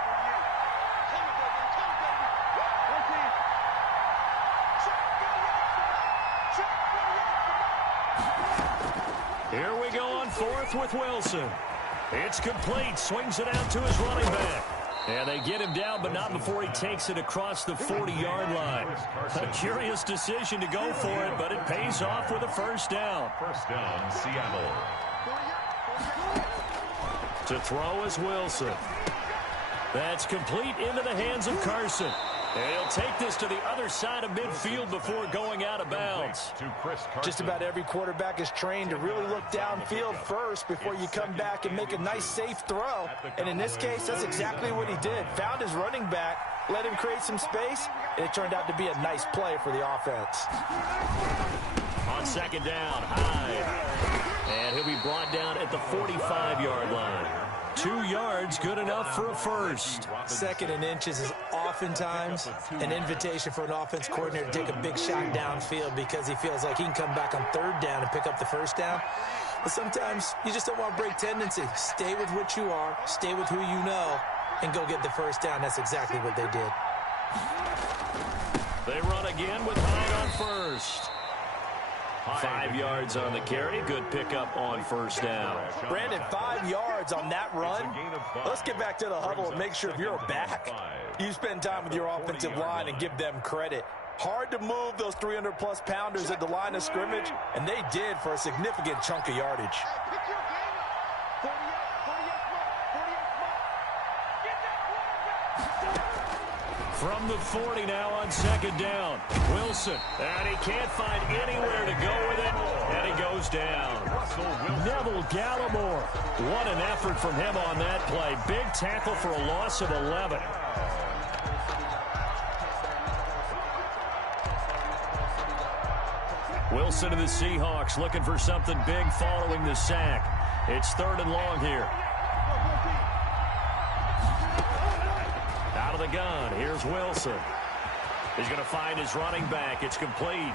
Here we go on fourth with Wilson. It's complete. Swings it out to his running back. And they get him down, but not before he takes it across the 40-yard line. A curious decision to go for it, but it pays off with a first down. First down, Seattle. To throw is Wilson. That's complete into the hands of Carson. And he'll take this to the other side of midfield before going out of bounds. Just about every quarterback is trained to really look downfield first before you come back and make a nice, safe throw. And in this case, that's exactly what he did. Found his running back, let him create some space, and it turned out to be a nice play for the offense. On second down, Hyde. And he'll be brought down at the 45-yard line. 2 yards, good enough for a first. Second and inches is oftentimes an invitation for an offense coordinator to take a big shot downfield because he feels like he can come back on third down and pick up the first down. But sometimes you just don't want to break tendency. Stay with what you are, stay with who you know, and go get the first down. That's exactly what they did. They run again with Hyde on first. 5 yards on the carry. Good pickup on first down. Brandon, 5 yards on that run. Let's get back to the huddle and make sure if you're a back, you spend time with your offensive line and give them credit. Hard to move those 300-plus pounders at the line of scrimmage, and they did for a significant chunk of yardage. From the 40 now on second down. Wilson, and he can't find anywhere to go with it, and he goes down. Neville Gallimore. What an effort from him on that play. Big tackle for a loss of 11. Wilson and the Seahawks looking for something big following the sack. It's third and long here. Out of the gun, here's Wilson. He's going to find his running back. It's complete.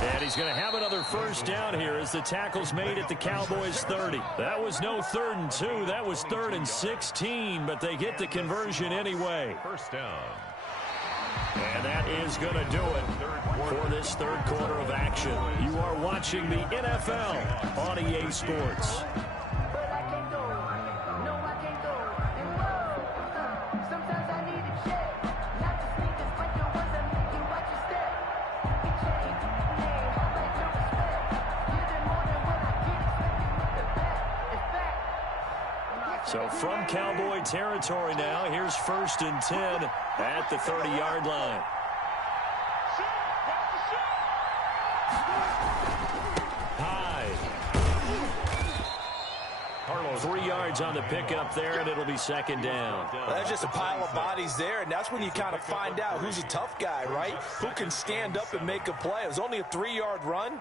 And he's going to have another first down here as the tackle's made at the Cowboys' 30. That was no 3rd and 2. That was 3rd and 16, but they get the conversion anyway. First down. And that is going to do it for this third quarter of action. You are watching the NFL on EA Sports. So from Cowboy territory now, here's 1st and 10 at the 30-yard line. Hyde. 3 yards on the pickup there, and it'll be second down. Well, that's just a pile of bodies there, and that's when you kind of find out who's a tough guy, right? Who can stand up and make a play. It was only a 3-yard run,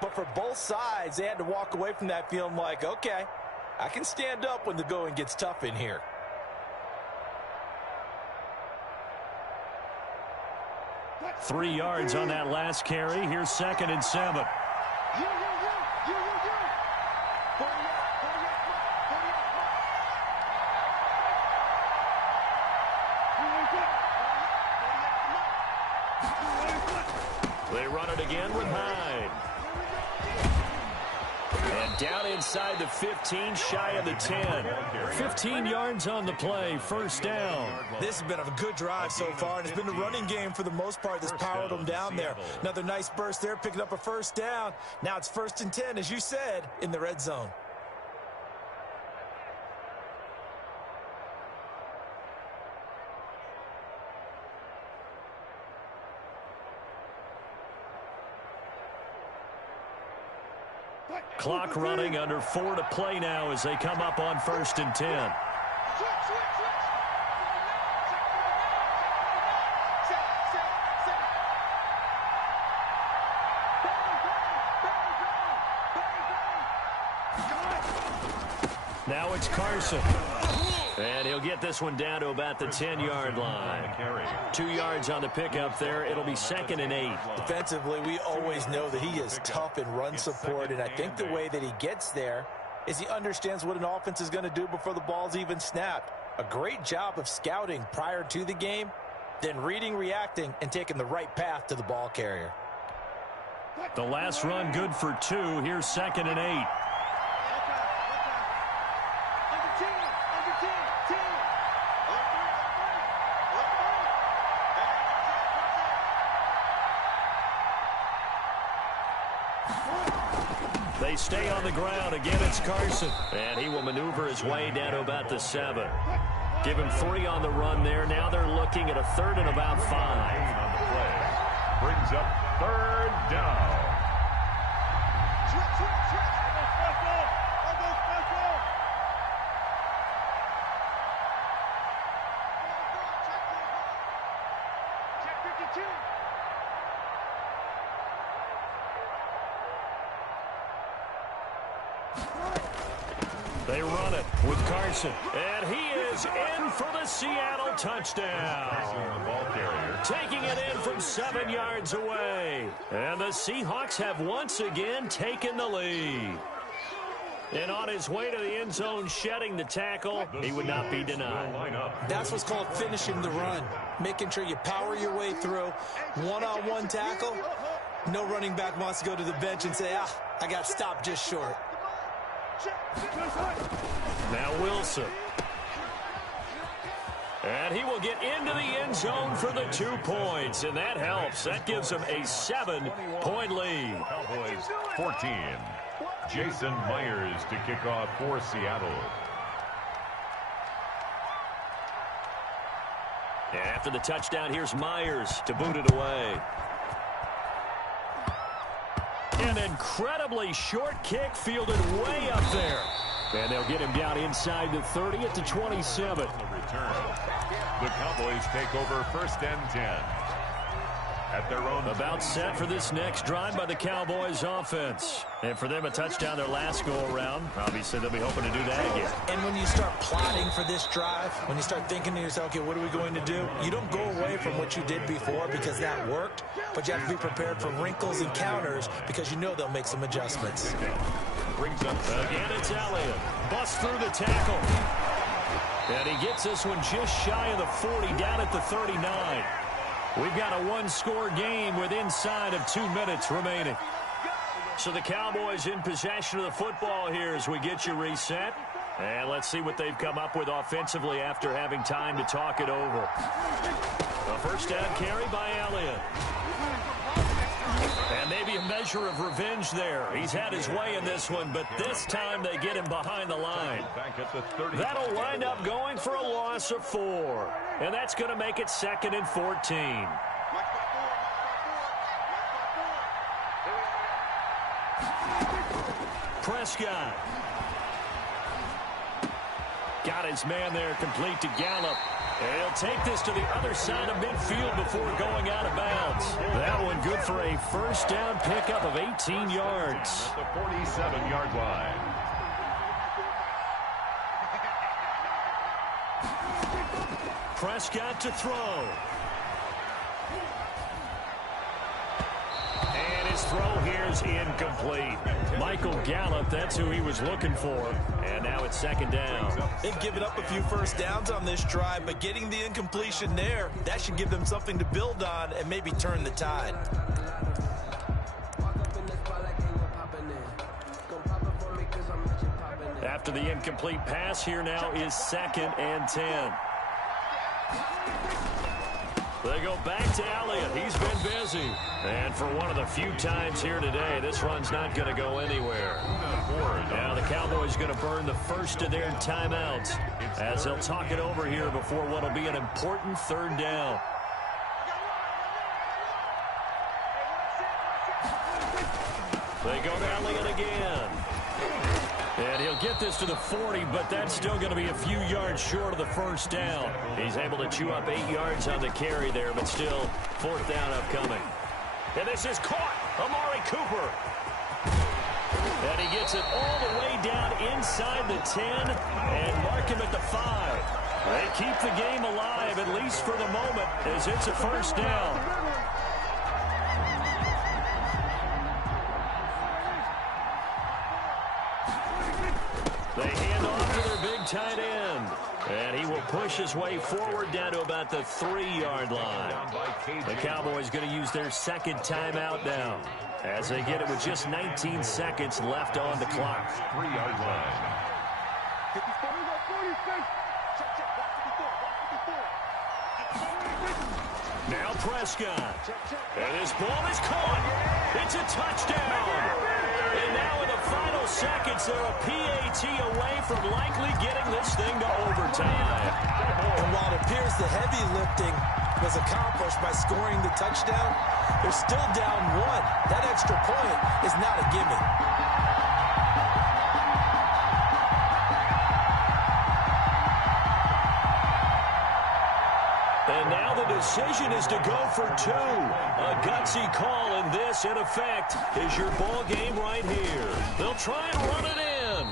but for both sides, they had to walk away from that feeling like, okay, I can stand up when the going gets tough in here. Three yards on that last carry. Here's 2nd and 7. They run it again with Hyde. And down inside the 15, shy of the 10. 15 yards on the play, first down. This has been a good drive so far, and it's been the running game for the most part that's powered them down there. Another nice burst there, picking up a first down. Now it's 1st and 10, as you said, in the red zone. Clock running, under 4 to play now as they come up on 1st and 10. Now it's Carson. And he'll get this one down to about the 10-yard line. 2 yards on the pickup there. It'll be 2nd and 8. Defensively, we always know that he is tough in run support, and I think the way that he gets there is he understands what an offense is going to do before the ball's even snapped. A great job of scouting prior to the game, then reading, reacting, and taking the right path to the ball carrier. The last run good for 2. Here's 2nd and 8. They stay on the ground. Again, it's Carson. And he will maneuver his way down to about the 7. Give him 3 on the run there. Now they're looking at a 3rd and about 5. On the play. Brings up 3rd down. They run it with Carson. And he is in for the Seattle touchdown. The ball carrier. Taking it in from 7 yards away. And the Seahawks have once again taken the lead. And on his way to the end zone, shedding the tackle, he would not be denied. That's what's called finishing the run. Making sure you power your way through. One-on-one tackle. No running back wants to go to the bench and say, I got stopped just short. Now Wilson. And he will get into the end zone for the 2 points. And that helps. That gives him a 7-point lead. Cowboys 14. Jason Myers to kick off for Seattle. And after the touchdown, here's Myers to boot it away. An incredibly short kick fielded way up there. And they'll get him down inside the 30 at the 27. The return. The Cowboys take over 1st and 10. At their own. About set for this next drive by the Cowboys offense. And for them, a touchdown their last go-around. Obviously, they'll be hoping to do that again. And when you start plotting for this drive, when you start thinking to yourself, okay, what are we going to do? You don't go away from what you did before because that worked, but you have to be prepared for wrinkles and counters because you know they'll make some adjustments. Brings up again, it's Elliott. Busts through the tackle. And he gets this one just shy of the 40, down at the 39. We've got a one-score game with inside of 2 minutes remaining. So the Cowboys in possession of the football here as we get you reset. And let's see what they've come up with offensively after having time to talk it over. A first down carry by Elliott. And maybe a measure of revenge there. He's had his way in this one, but this time they get him behind the line. That'll wind up going for a loss of 4. And that's going to make it 2nd and 14. Prescott. Got his man there complete to Gallup. And he'll take this to the other side of midfield before going out of bounds. That one good for a first down pickup of 18 yards. At the 47-yard line. Prescott to throw. And his throw here is incomplete. Michael Gallup, that's who he was looking for. And now it's 2nd down. They've given up a few first downs on this drive, but getting the incompletion there, that should give them something to build on and maybe turn the tide. After the incomplete pass, here now is 2nd and 10. They go back to Elliott. He's been busy. And for one of the few times here today, this run's not going to go anywhere. Now the Cowboys going to burn the first of their timeouts as they'll talk it over here before what will be an important 3rd down. They go to Elliott again. And he'll get this to the 40, but that's still going to be a few yards short of the first down. He's able to chew up 8 yards on the carry there, but still 4th down upcoming. And this is caught. Amari Cooper. And he gets it all the way down inside the 10 and mark him at the 5. They keep the game alive, at least for the moment, as it's a first down. They hand off to their big tight end. And he will push his way forward down to about the 3-yard line. The Cowboys going to use their second timeout now, as they get it with just 19 seconds left on the clock. 3-yard line. Now Prescott. And his ball is caught. It's a touchdown. And now in the final seconds, they're a PAT away from likely getting this thing to overtime. And while it appears the heavy lifting was accomplished by scoring the touchdown, they're still down 1. That extra point is not a gimme. And now the decision is to go for 2. A gutsy call, and this, in effect, is your ball game right here. They'll try and run it in.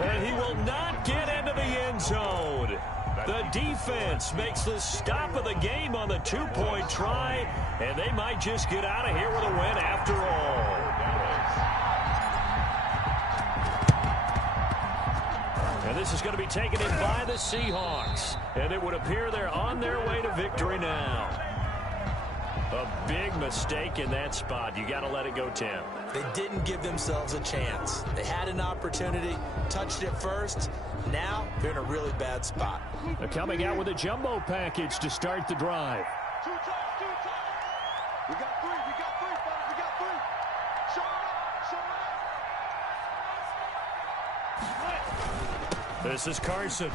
And he will not get into the end zone. The defense makes the stop of the game on the 2-point try, and they might just get out of here with a win after all. And this is going to be taken in by the Seahawks. And it would appear they're on their way to victory now. A big mistake in that spot. You got to let it go, Tim. They didn't give themselves a chance. They had an opportunity, touched it first. Now they're in a really bad spot. They're coming out with a jumbo package to start the drive. 2 times. We got 3, fellas, we got 3. Show it up. This is Carson.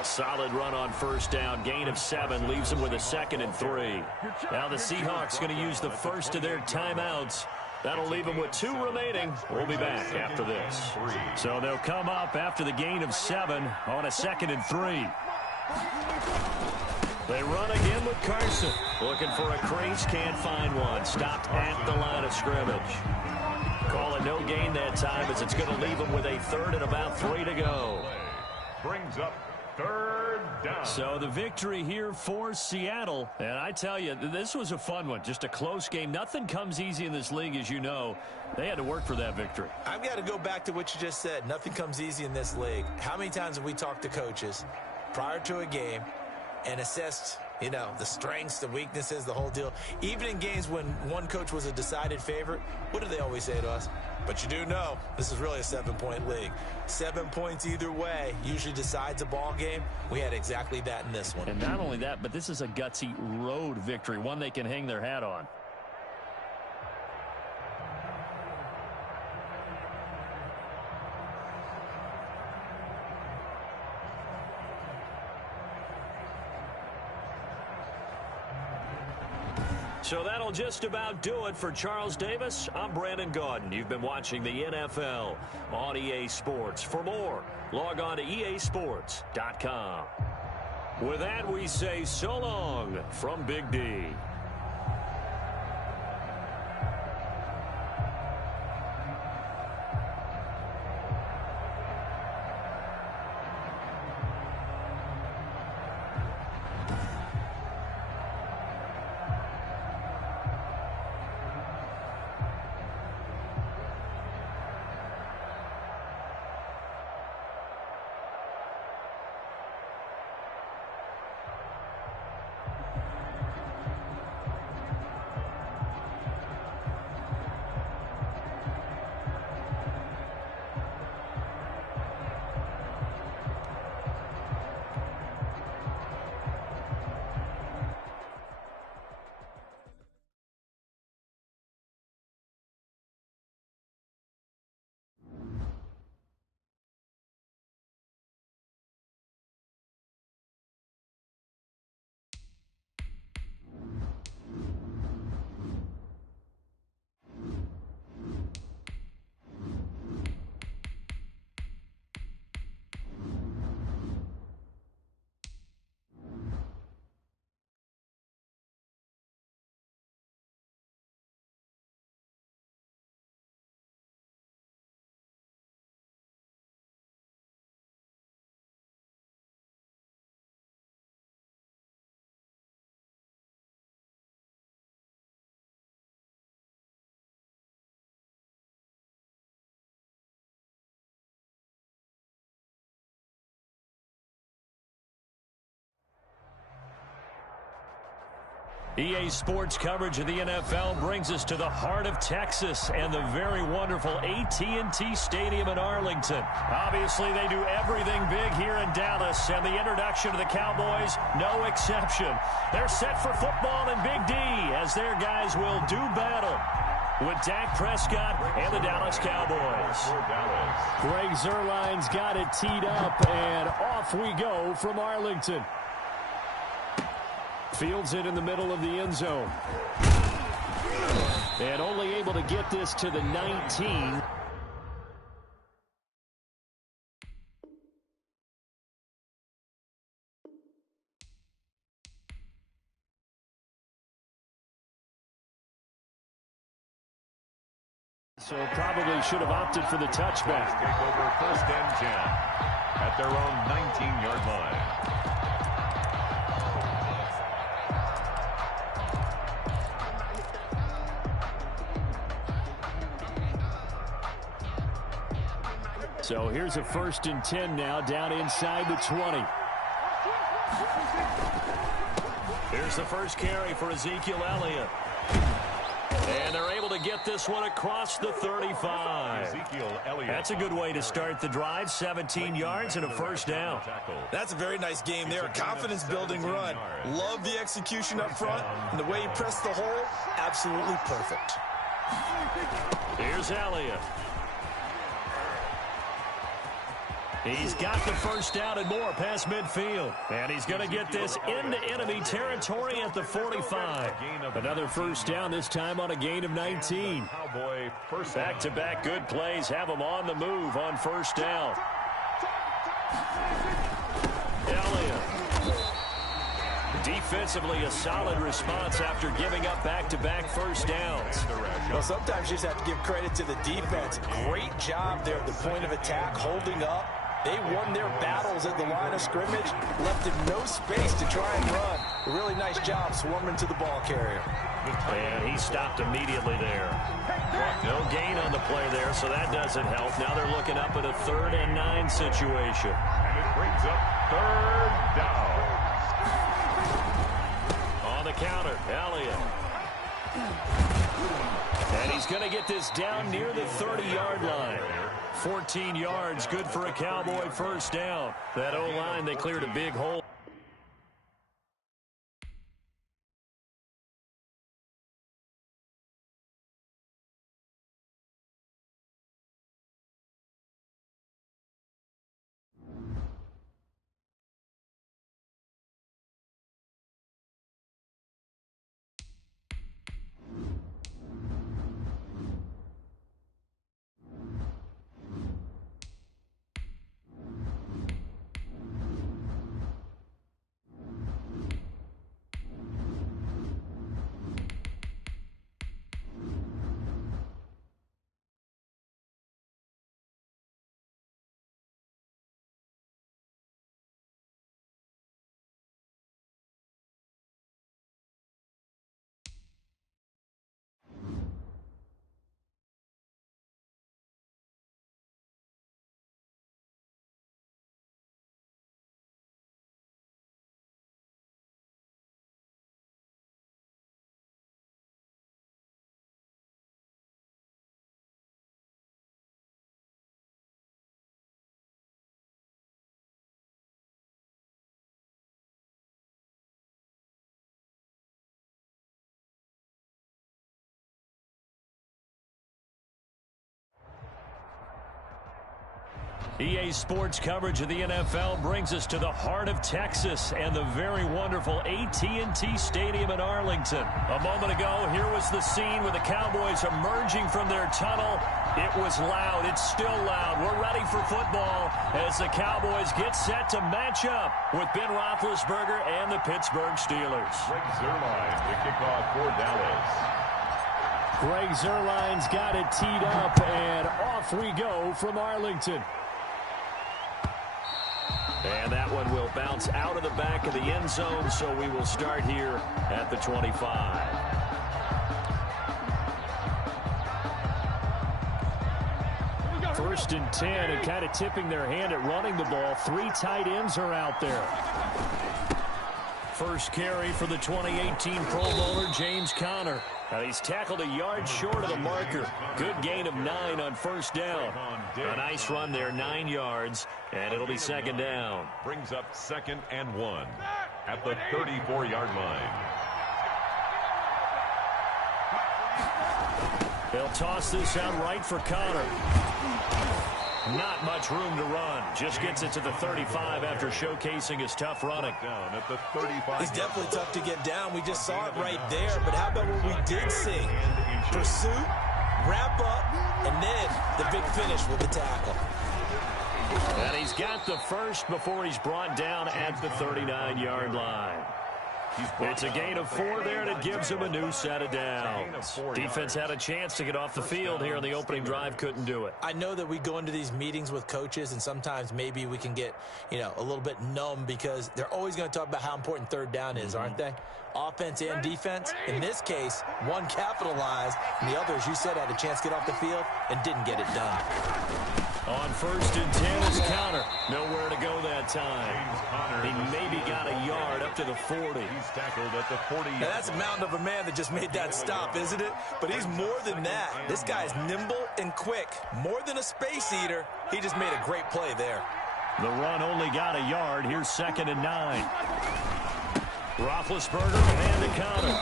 A solid run on first down. Gain of 7 leaves them with a 2nd and 3. Now the Seahawks going to use the first of their timeouts. That'll leave them with 2 remaining. We'll be back after this. So they'll come up after the gain of 7 on a 2nd and 3. They run again with Carson. Looking for a crease, can't find one. Stopped at the line of scrimmage. Call it no gain that time, as it's going to leave them with a 3rd and about 3 to go. Brings up 3rd down. So the victory here for Seattle. And I tell you, this was a fun one. Just a close game. Nothing comes easy in this league, as you know. They had to work for that victory. I've got to go back to what you just said. Nothing comes easy in this league. How many times have we talked to coaches prior to a game and assessed, you know, the strengths, the weaknesses, the whole deal? Even in games when one coach was a decided favorite, what do they always say to us? But you do know this is really a 7-point league. 7 points either way usually decides a ball game. We had exactly that in this one. And not only that, but this is a gutsy road victory, one they can hang their hat on. So that'll just about do it for Charles Davis. I'm Brandon Gaudin. You've been watching the NFL on EA Sports. For more, log on to easports.com. With that, we say so long from Big D. EA Sports coverage of the NFL brings us to the heart of Texas and the very wonderful AT&T Stadium in Arlington. Obviously, they do everything big here in Dallas, and the introduction to the Cowboys, no exception. They're set for football in Big D as their guys will do battle with Dak Prescott and the Dallas Cowboys. Greg Zuerlein's got it teed up, and off we go from Arlington. Fields it in the middle of the end zone. And only able to get this to the 19. So probably should have opted for the touchback. Take over 1st and 10 at their own 19-yard line. So here's a 1st and 10 now, down inside the 20. Here's the first carry for Ezekiel Elliott. And they're able to get this one across the 35. Ezekiel Elliott. That's a good way to start the drive. 17 yards and a 1st down. That's a very nice game there. Confidence-building run. Love the execution up front. And the way he pressed the hole, absolutely perfect. Here's Elliott. He's got the 1st down and more past midfield. And he's going to get this into enemy territory at the 45. Another 1st down, this time on a gain of 19. Back-to-back good plays have him on the move on 1st down. Elliott. Defensively, a solid response after giving up back-to-back 1st downs. Well, sometimes you just have to give credit to the defense. Great job there at the point of attack, holding up. They won their battles at the line of scrimmage, left him no space to try and run. A really nice job swarming to the ball carrier. And he stopped immediately there. No gain on the play there, so that doesn't help. Now they're looking up at a 3rd and 9 situation. And it brings up 3rd down. On the counter, Elliott. And he's going to get this down near the 30-yard line. 14 yards, good for a Cowboy 1st down. That O-line, they cleared a big hole. EA Sports coverage of the NFL brings us to the heart of Texas and the very wonderful AT&T Stadium in Arlington. A moment ago, here was the scene with the Cowboys emerging from their tunnel. It was loud. It's still loud. We're ready for football as the Cowboys get set to match up with Ben Roethlisberger and the Pittsburgh Steelers. Greg Zuerlein, the kickoff for Dallas. Greg Zuerlein's got it teed up, and off we go from Arlington. And that one will bounce out of the back of the end zone, so we will start here at the 25. First and 10, and kind of tipping their hand at running the ball. 3 tight ends are out there. First carry for the 2018 Pro Bowler, James Conner. Now he's tackled a yard short of the marker. Good gain of 9 on first down. A nice run there, 9 yards, and it'll be second down. Brings up 2nd and 1 at the 34-yard line. They'll toss this out right for Conner. Not much room to run. Just gets it to the 35 after showcasing his tough running. Down at the 35. He's definitely tough to get down. We just saw it right there. But how about what we did see? Pursuit, wrap up, and then the big finish with the tackle. And he's got the first before he's brought down at the 39-yard line. It's a gain of 4 there, and it gives him a new set of downs. Defense had a chance to get off the field here in the opening drive, couldn't do it. I know that we go into these meetings with coaches, and sometimes maybe we can get, a little bit numb because they're always going to talk about how important third down is, aren't they? Offense and defense. In this case, one capitalized, and the other, as you said, had a chance to get off the field and didn't get it done. On 1st and 10 is Conner. Nowhere to go that time. He maybe got a yard up to the 40. He's tackled at the 40. Now that's a mountain of a man that just made that stop, isn't it? But he's more than that. This guy's nimble and quick. More than a space eater. He just made a great play there. The run only got a yard. Here's 2nd and 9. Roethlisberger and the Conner.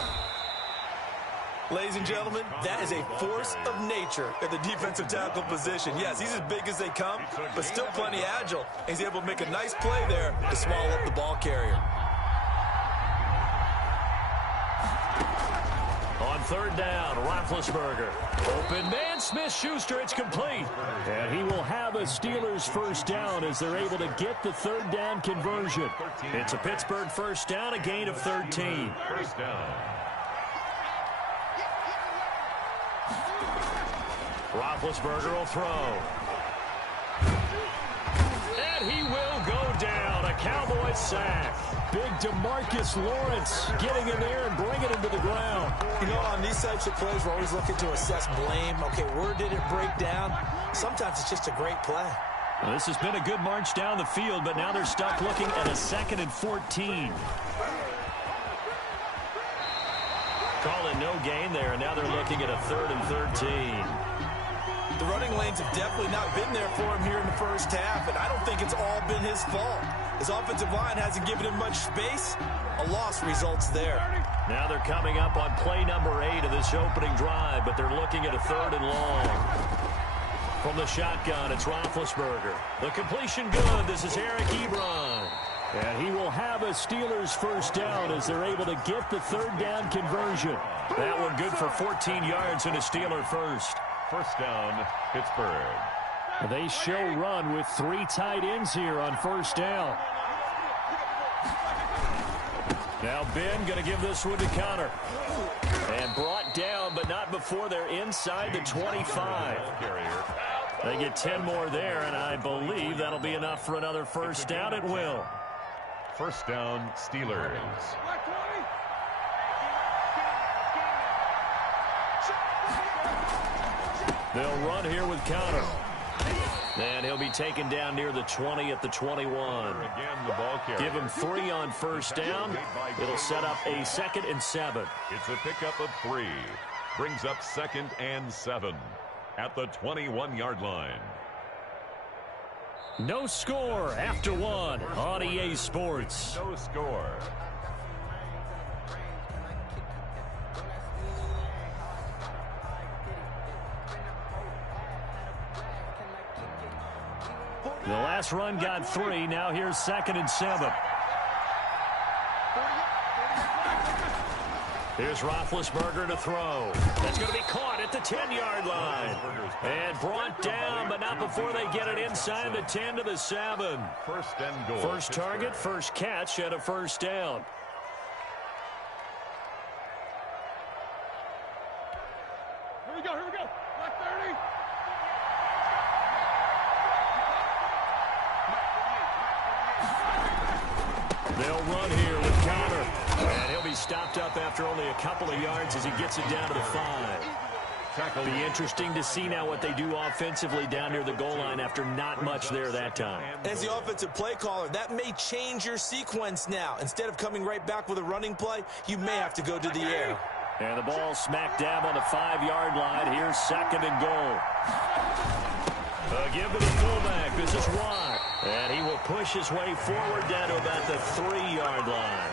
Ladies and gentlemen, that is a force of nature at the defensive tackle position. Yes, he's as big as they come, but still plenty agile. He's able to make a nice play there to swallow up the ball carrier. On 3rd down, Roethlisberger. Open man, Smith-Schuster, it's complete. And he will have a Steelers first down as they're able to get the 3rd down conversion. It's a Pittsburgh first down, a gain of 13. First down. Roethlisberger will throw. And he will go down. A Cowboys sack. Big DeMarcus Lawrence getting in there and bringing him to the ground. On these types of plays, we're always looking to assess blame. Okay, where did it break down? Sometimes it's just a great play. Well, this has been a good march down the field, but now they're stuck looking at a 2nd and 14. Call it no gain there, and now they're looking at a 3rd and 13. The running lanes have definitely not been there for him here in the first half, and I don't think it's all been his fault. His offensive line hasn't given him much space. A loss results there. Now they're coming up on play number 8 of this opening drive, but they're looking at a 3rd and long. From the shotgun, it's Roethlisberger. The completion good. This is Eric Ebron. And he will have a Steelers first down as they're able to get the 3rd down conversion. That one good for 14 yards and a Steeler first. First down, Pittsburgh. They show run with 3 tight ends here on first down. Now Ben going to give this one to Conner. And brought down, but not before they're inside the 25. They get 10 more there, and I believe that'll be enough for another first down. It will. First down, Steelers. They'll run here with Conner. And he'll be taken down near the 20 at the 21. Give him 3 on first down. It'll set up a 2nd and 7. It's a pickup of 3. Brings up 2nd and 7 at the 21-yard line. No score after 1 on EA Sports. No score. The last run got 3. Now here's 2nd and 7. Here's Roethlisberger to throw. That's going to be caught at the 10-yard line. And brought down, but not before they get it inside the 10 to the 7. First and goal. First target, first catch, and a first down. Here we go. Black 30. They'll run here with Conner. And he'll be stopped up after only a couple of yards as he gets it down to the 5. Be interesting to see now what they do offensively down near the goal line after not much there that time. As the offensive play caller, that may change your sequence now. Instead of coming right back with a running play, you may have to go to the air. And the ball smack dab on the 5-yard line. Here's 2nd and goal. Give to the fullback. This is wide. And he will push his way forward down to about the 3-yard line.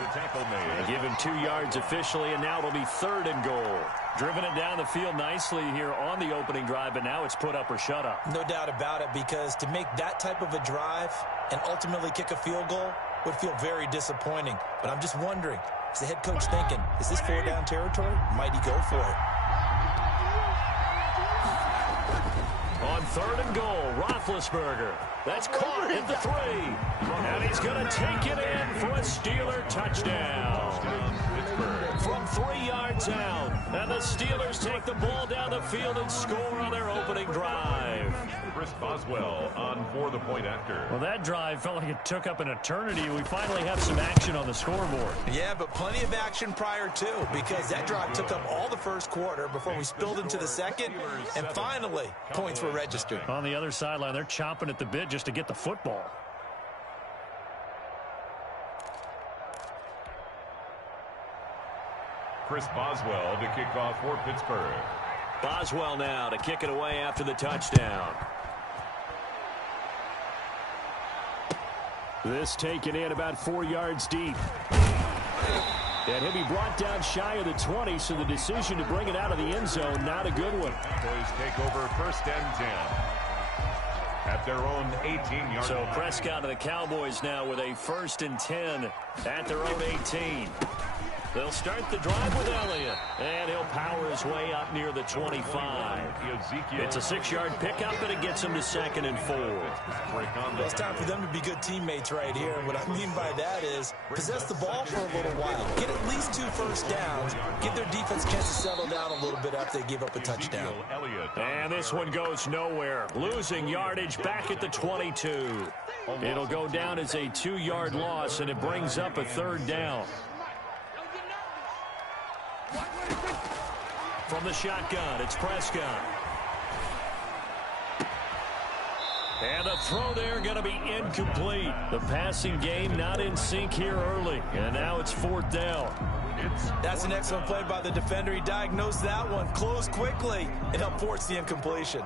And give him 2 yards officially, and now it'll be 3rd and goal. Driven it down the field nicely here on the opening drive, but now it's put up or shut up. No doubt about it, because to make that type of a drive and ultimately kick a field goal would feel very disappointing. But I'm just wondering, is the head coach thinking, is this 4-down territory? Might he go for it? On 3rd and goal, Roethlisberger. That's caught at the 3. And he's going to take it in for a Steeler touchdown. From 3 yards out. And the Steelers take the ball down the field and score on their opening drive. Chris Boswell on for the point after. Well, that drive felt like it took up an eternity. We finally have some action on the scoreboard. Yeah, but plenty of action prior to, because that drive took up all the first quarter before we spilled into the second, and finally, points were registered. On the other sideline, they're chomping at the bit just to get the football. Chris Boswell to kick off for Pittsburgh. Boswell now to kick it away after the touchdown. This taken in about 4 yards deep. And he'll be brought down shy of the 20, so the decision to bring it out of the end zone, not a good one. Cowboys take over 1st and 10 at their own 18-yard So line. Prescott and the Cowboys now with a 1st and 10 at their own 18. They'll start the drive with Elliott, and he'll power his way up near the 25. It's a 6-yard pickup, and it gets him to 2nd and 4. Well, it's time for them to be good teammates right here. And what I mean by that is possess the ball for a little while. Get at least 2 first downs. Give their defense a chance to settle down a little bit after they give up a touchdown. And this one goes nowhere. Losing yardage back at the 22. It'll go down as a 2-yard loss, and it brings up a 3rd down. From the shotgun, it's Prescott. And the throw there going to be incomplete. The passing game not in sync here early. And now it's 4th down. That's an excellent play by the defender. He diagnosed that one, closed quickly, and helped force the incompletion.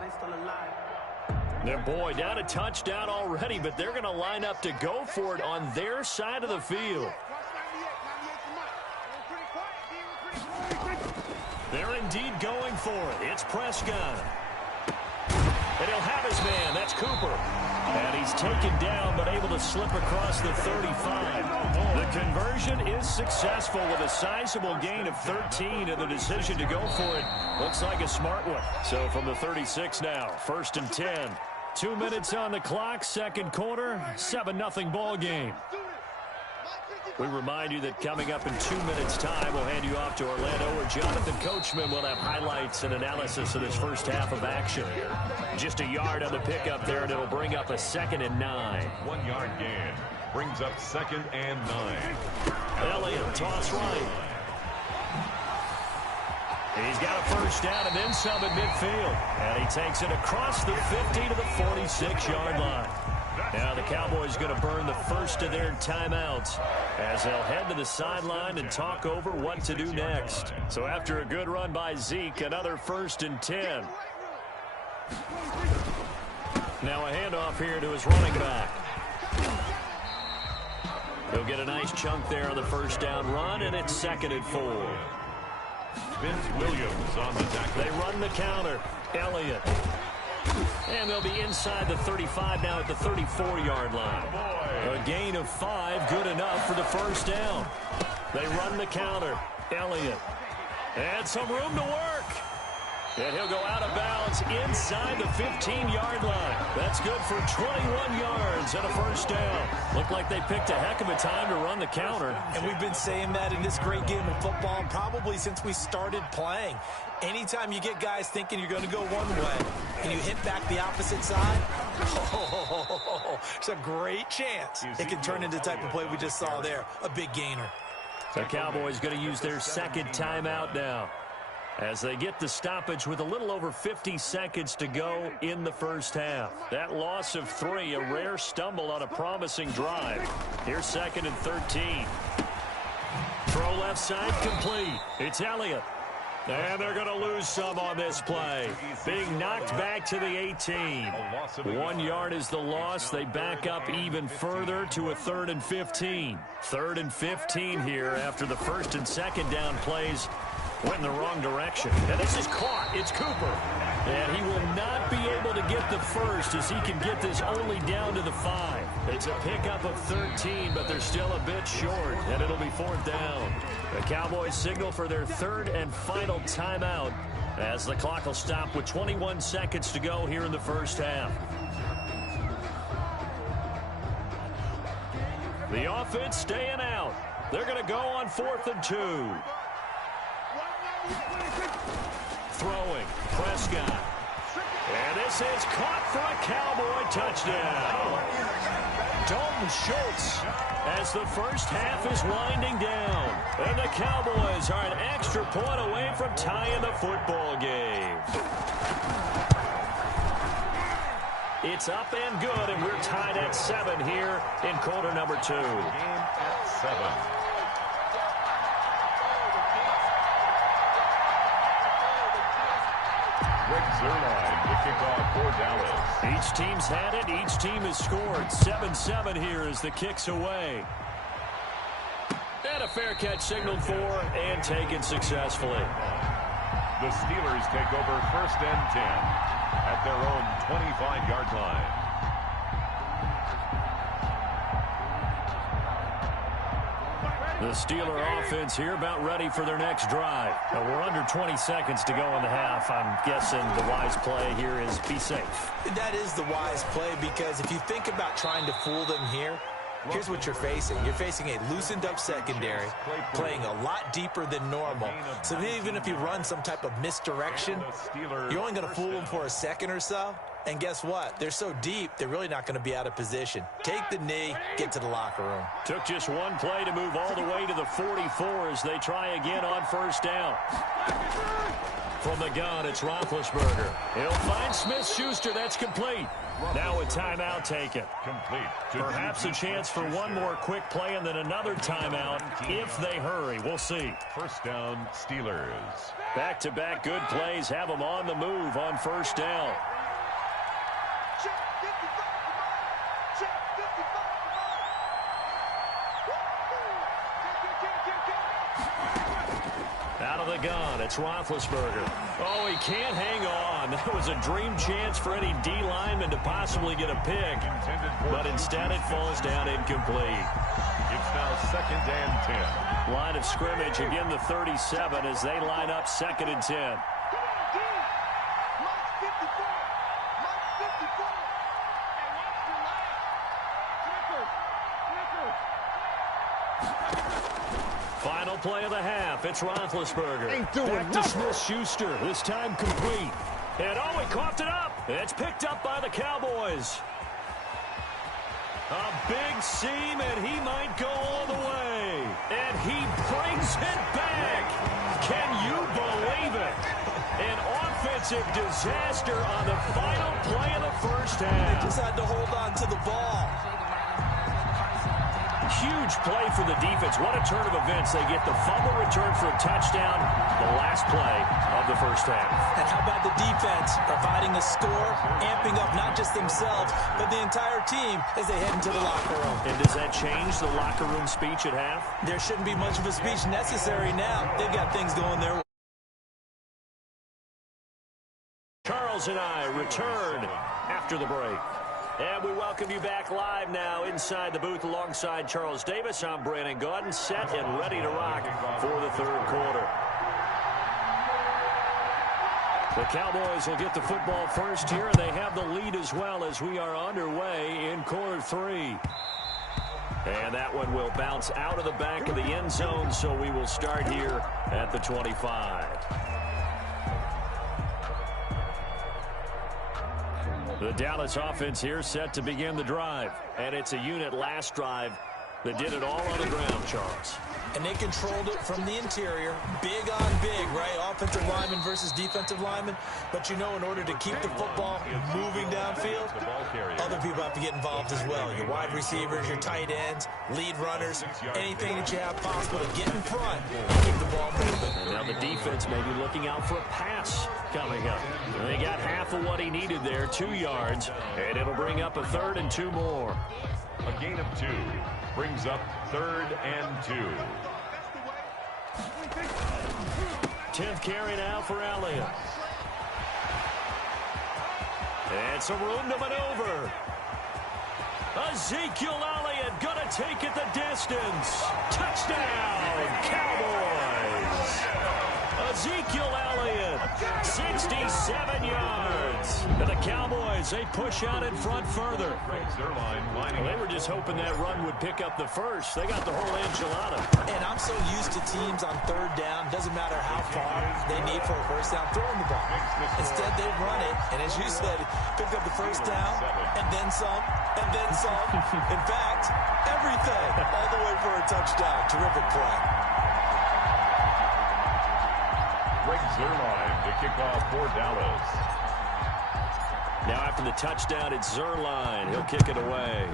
Their boy down a touchdown already, but they're going to line up to go for it on their side of the field. They're indeed going for it. It's Prescott. And he'll have his man. That's Cooper. And he's taken down but able to slip across the 35. The conversion is successful with a sizable gain of 13, and the decision to go for it looks like a smart one. So from the 36 now, 1st and 10. 2 minutes on the clock, 2nd quarter, 7-0 ball game. We remind you that coming up in 2 minutes' time, we'll hand you off to Orlando, where Jonathan Coachman will have highlights and analysis of this first half of action. Just a yard on the pickup there, and it'll bring up a 2nd and 9. 1-yard gain brings up 2nd and 9. Elliott, toss right. He's got a first down and then some at midfield. And he takes it across the 50 to the 46-yard line. Now the Cowboys going to burn the first of their timeouts as they'll head to the sideline and talk over what to do next. So after a good run by Zeke, another 1st and 10. Now a handoff here to his running back. He'll get a nice chunk there on the first down run, and it's 2nd and 4. Vince Williams on the tackle. They run the counter. Elliott. And they'll be inside the 35 now at the 34-yard line. A gain of 5, good enough for the first down. They run the counter. Elliott. And some room to work. And he'll go out of bounds inside the 15-yard line. That's good for 21 yards and a first down. Looked like they picked a heck of a time to run the counter. And we've been saying that in this great game of football probably since we started playing. Anytime you get guys thinking you're going to go one way and you hit back the opposite side, it's a great chance it can turn into the type of play we just saw there, a big gainer. The Cowboys going to use their 2nd timeout now. as they get the stoppage with a little over 50 seconds to go in the first half. That loss of 3, a rare stumble on a promising drive. Here's 2nd and 13. Throw left side complete. It's Elliott. And they're going to lose some on this play. Being knocked back to the 18. 1 yard is the loss. They back up even further to a 3rd and 15. 3rd and 15 here after the 1st and 2nd down plays went in the wrong direction. And this is caught. It's Cooper. And he will not be able to get the first as he can get this only down to the 5. It's a pickup of 13, but they're still a bit short, and it'll be 4th down. The Cowboys signal for their 3rd and final timeout as the clock will stop with 21 seconds to go here in the first half. The offense staying out. They're going to go on 4th and 2. Throwing, Prescott. And this is caught for a Cowboy touchdown. Dalton Schultz as the first half is winding down. And the Cowboys are an extra point away from tying the football game. It's up and good, and we're tied at 7 here in quarter number 2. Game at 7. The kickoff for Dallas. Each team's had it. Each team has scored. 7-7 here as the kick's away. And a fair catch signaled for and taken successfully. The Steelers take over 1st and 10 at their own 25-yard line. The Steeler offense here about ready for their next drive. Now we're under 20 seconds to go in the half. I'm guessing the wise play here is be safe. That is the wise play because if you think about trying to fool them here, here's what you're facing. You're facing a loosened up secondary, playing a lot deeper than normal. So even if you run some type of misdirection, you're only going to fool them for a second or so. And guess what? They're so deep, they're really not going to be out of position. Take the knee, get to the locker room. Took just one play to move all the way to the 44 as they try again on 1st down. From the gun, it's Roethlisberger. He'll find Smith-Schuster. That's complete. Now a timeout taken. Complete. Perhaps a chance for one more quick play and then another timeout if they hurry. We'll see. 1st down, Steelers. Back-to-back good plays have them on the move on 1st down. Out of the gun, it's Roethlisberger. Oh, he can't hang on. That was a dream chance for any D lineman to possibly get a pick. But instead it falls down incomplete. It's now 2nd and 10. Line of scrimmage, again the 37 as they line up 2nd and 10. Final play of the half. It's Roethlisberger. Back to Smith-Schuster. This time complete. And oh, he coughed it up. It's picked up by the Cowboys. A big seam, and he might go all the way. And he brings it back. Can you believe it? An offensive disaster on the final play of the first half. They just had to hold on to the ball. Huge play for the defense. What a turn of events. They get the fumble return for a touchdown, the last play of the first half. And how about the defense providing a score, amping up not just themselves, but the entire team as they head into the locker room. And does that change the locker room speech at half? There shouldn't be much of a speech necessary now. They've got things going their way. Charles and I return after the break. And we welcome you back live now inside the booth alongside Charles Davis. I'm Brandon Gaudin, set and ready to rock for the 3rd quarter. The Cowboys will get the football first here, and they have the lead as well as we are underway in quarter 3. And that one will bounce out of the back of the end zone, so we will start here at the 25. The Dallas offense here set to begin the drive. And it's a unit last drive They did it all on the ground, Charles. And they controlled it from the interior, big on big, right? Offensive lineman versus defensive lineman. But you know, in order to keep the football moving downfield, other people have to get involved as well. Your wide receivers, your tight ends, lead runners, anything that you have possible to get in front and keep the ball moving. And now the defense may be looking out for a pass coming up. And they got half of what he needed there, 2 yards, and it'll bring up a 3rd and 2 more. A gain of 2 brings up 3rd and 2. 10th carry now for Elliott. And some room to maneuver. Ezekiel Elliott going to take it the distance. Touchdown, Cowboys. Ezekiel Elliott, 67 yards. And the Cowboys, they push out in front further. Well, they were just hoping that run would pick up the first. They got the whole enchilada. And I'm so used to teams on 3rd down, doesn't matter how far they need for a first down, throwing the ball. Instead, they run it, and as you said, picked up the first down, and then some, and then some. In fact, everything, all the way for a touchdown. Terrific play. Greg Zuerlein to kick off for Dallas. Now after the touchdown, it's Zuerlein. He'll kick it away.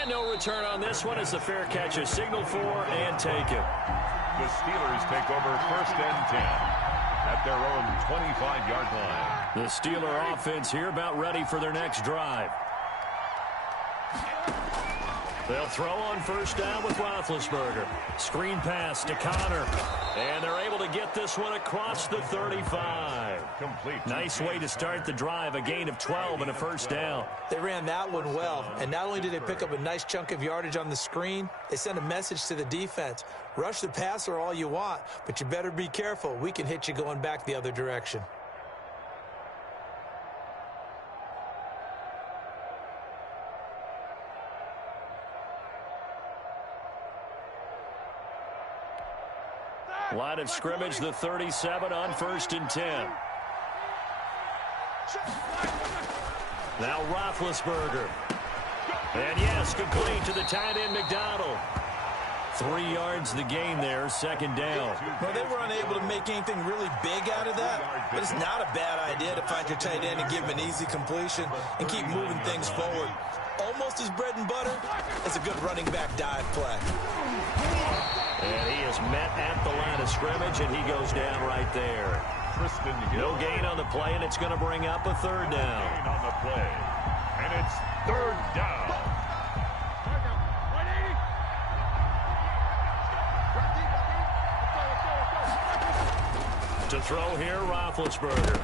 And no return on this one as the fair catch is signaled for and taken. The Steelers take over 1st and 10 at their own 25-yard line. The Steeler offense here about ready for their next drive. They'll throw on 1st down with Roethlisberger. Screen pass to Connor. And they're able to get this one across the 35. Complete. Nice way to start the drive. A gain of 12 and a 1st down. They ran that one well. And not only did they pick up a nice chunk of yardage on the screen, they sent a message to the defense. Rush the passer all you want, but you better be careful. We can hit you going back the other direction. Line of scrimmage, the 37 on 1st and 10. Now Roethlisberger. And yes, complete to the tight end McDonald. 3 yards the gain there, 2nd down. Well, they were unable to make anything really big out of that, but it's not a bad idea to find your tight end and give him an easy completion and keep moving things forward. Almost as bread and butter as a good running back dive play. And he is met at the line of scrimmage, and he goes down right there. No gain on the play, and it's going to bring up a 3rd down. Gain on the play, and it's 3rd down. To throw here, Roethlisberger.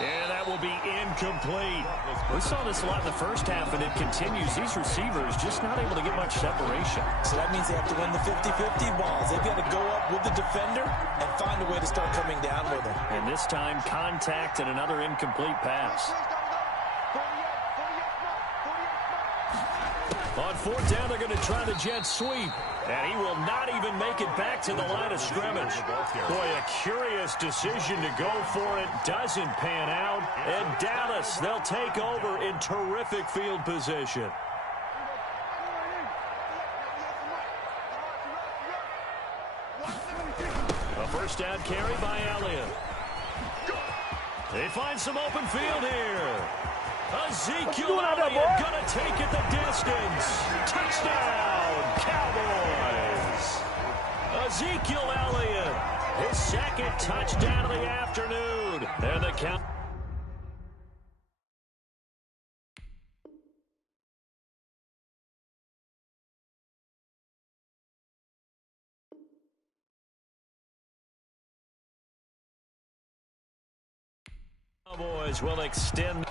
And that will be incomplete. We saw this a lot in the first half, and it continues. These receivers just not able to get much separation. So that means they have to win the 50-50 balls. They've got to go up with the defender and find a way to start coming down with them. And this time, contact and another incomplete pass. On 4th down, they're going to try the jet sweep. And he will not even make it back to the line of scrimmage. Boy, a curious decision to go for it. Doesn't pan out. And Dallas, they'll take over in terrific field position. A 1st down carry by Elliott. They find some open field here. Ezekiel Elliott going to take it the distance. Touchdown, Cowboys. Ezekiel Elliott, his 2nd touchdown of the afternoon. And the count. Cowboys will extend.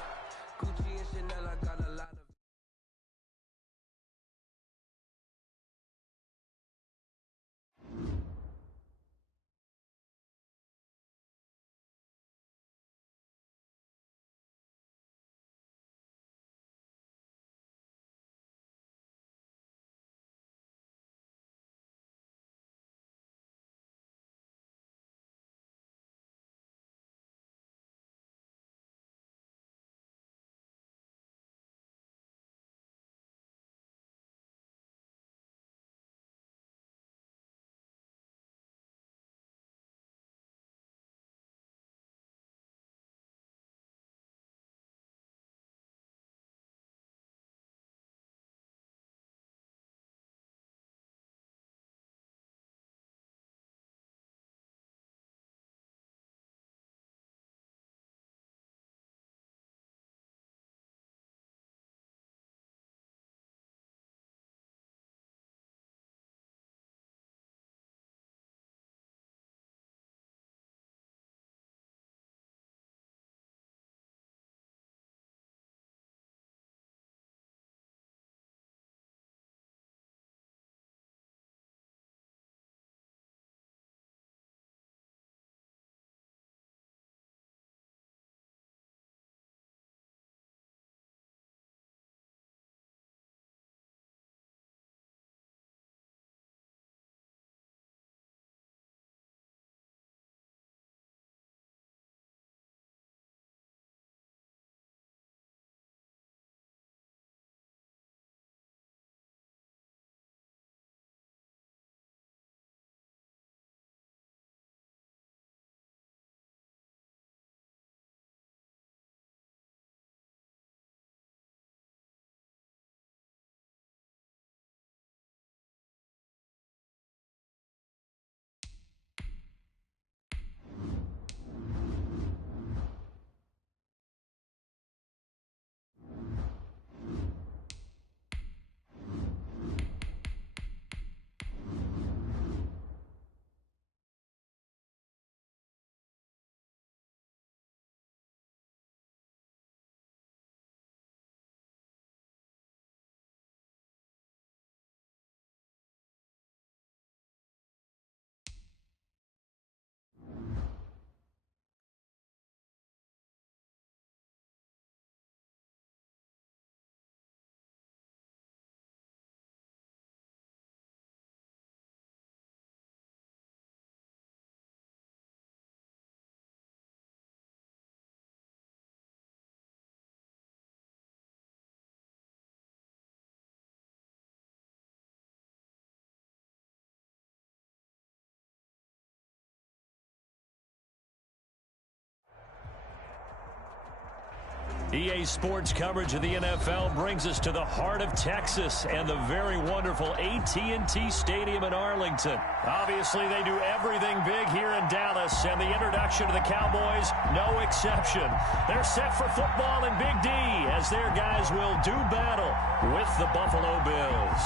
EA Sports coverage of the NFL brings us to the heart of Texas and the very wonderful AT&T Stadium in Arlington. Obviously, they do everything big here in Dallas, and the introduction to the Cowboys, no exception. They're set for football in Big D as their guys will do battle with the Buffalo Bills.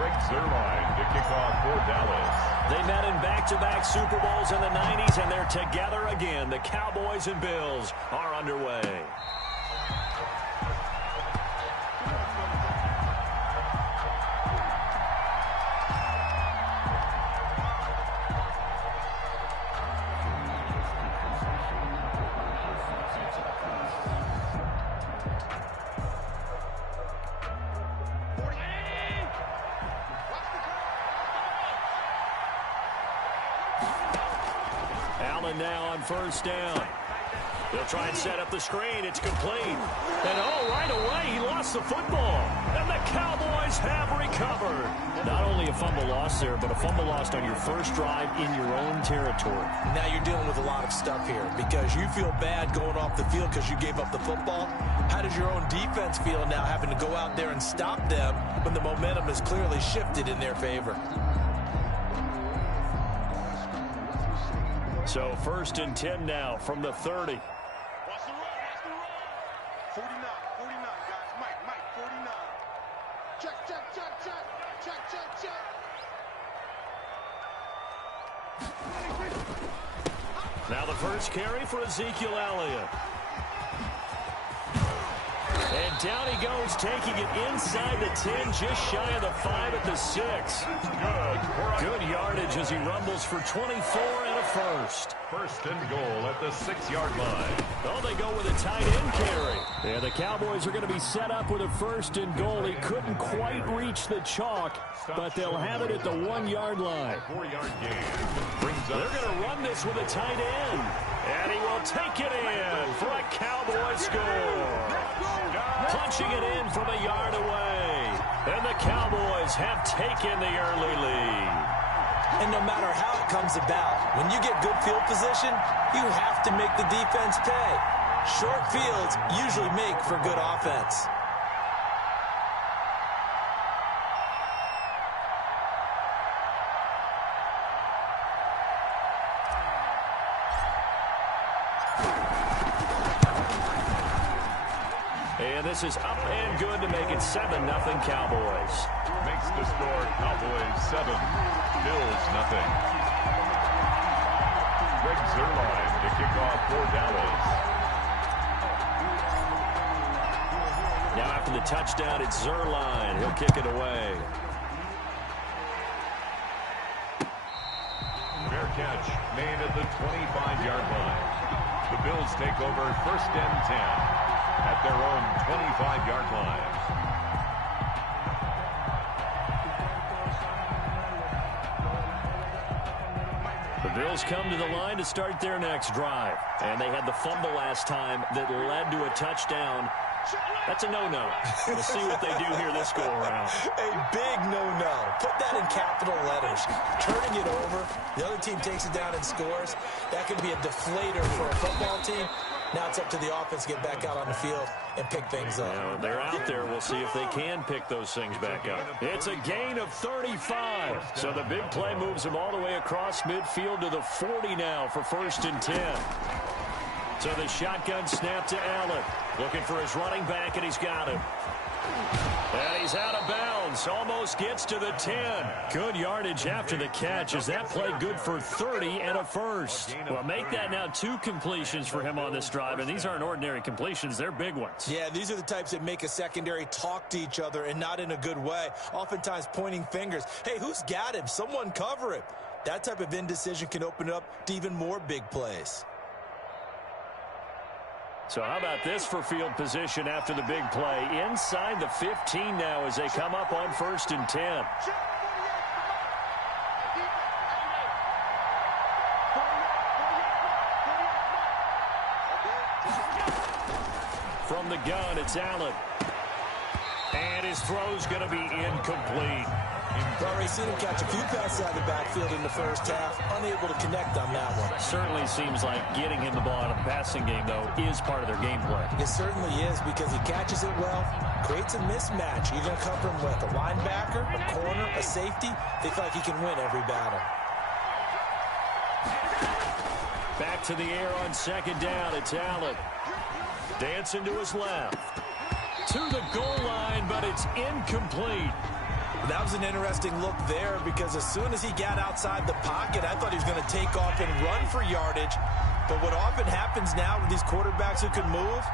Greg Zuerlein to kick off for Dallas. They met in back-to-back Super Bowls in the 90s, and they're together again. The Cowboys and Bills are underway. Now on first down. They'll try and set up the screen. It's complete. And right away, he lost the football. And the Cowboys have recovered. Not only a fumble loss there, but a fumble lost on your first drive in your own territory. Now you're dealing with a lot of stuff here because you feel bad going off the field because you gave up the football. How does your own defense feel now having to go out there and stop them when the momentum is clearly shifted in their favor? So first and 10 now from the 30. Watch the run, watch the run. 49, guys. Mike, 49. Check. Now the first carry for Ezekiel Elliott. And down he goes, taking it inside the 10, just shy of the 5 at the 6. Good yardage as he rumbles for 24 and a first. First and goal at the 6-yard line. Oh, they go with a tight end carry. Yeah, the Cowboys are going to be set up with a first and goal. He couldn't quite reach the chalk, but they'll have it at the 1-yard line. 4-yard gain. They're going to run this with a tight end. And he will take it in for a Cowboy score. Punching it in from a yard away. And the Cowboys have taken the early lead. And no matter how it comes about, when you get good field position, you have to make the defense pay. Short fields usually make for good offense. And this is up and good to make it 7-0 Cowboys. Makes the score Cowboys 7, Bills 0. Greg Zuerlein to kick off for Dallas. Now after the touchdown, it's Zuerlein. He'll kick it away. Fair catch made at the 25-yard line. The Bills take over first and 10 at their own 25-yard line. The Bills come to the line to start their next drive. And they had the fumble last time that led to a touchdown. That's a no-no. We'll see what they do here this go-around. A big no-no. Put that in capital letters. Turning it over, the other team takes it down and scores. That could be a deflator for a football team. Now it's up to the offense to get back out on the field and pick things up. Yeah, they're out there. We'll see if they can pick those things back up. It's a gain of 35. So the big play moves them all the way across midfield to the 40 now for first and 10. So the shotgun snap to Allen. Looking for his running back, and he's got him. And he's out of bounds. Almost gets to the 10. Good yardage after the catch. Is that play good for 30 and a first? Well, make that now 2 completions for him on this drive, and these aren't ordinary completions. They're big ones. Yeah, these are the types that make a secondary talk to each other and not in a good way. Oftentimes pointing fingers. Hey, who's got him? Someone cover him. That type of indecision can open up to even more big plays. So how about this for field position after the big play? Inside the 15 now as they come up on first and 10. From the gun, it's Allen. And his throw's going to be incomplete. We've already seen him catch a few passes out of the backfield in the first half, unable to connect on that one. Certainly seems like getting him the ball out of the passing game, though, is part of their game plan. It certainly is, because he catches it well, creates a mismatch. You're going to cover him with a linebacker, a corner, a safety. They feel like he can win every battle. Back to the air on second down. It's Allen. Dancing to his left. To the goal line, but it's incomplete. That was an interesting look there, because as soon as he got outside the pocket, I thought he was going to take off and run for yardage. But what often happens now with these quarterbacks who can move,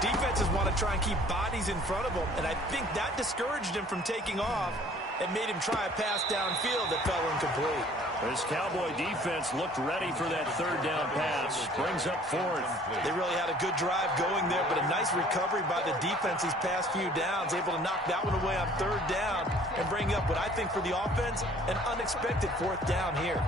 defenses want to try and keep bodies in front of them, and I think that discouraged him from taking off and made him try a pass downfield that fell incomplete. This Cowboy defense looked ready for that third down pass. Brings up fourth. They really had a good drive going there, but a nice recovery by the defense these past few downs, able to knock that one away on third down and bring up what I think for the offense, an unexpected fourth down here.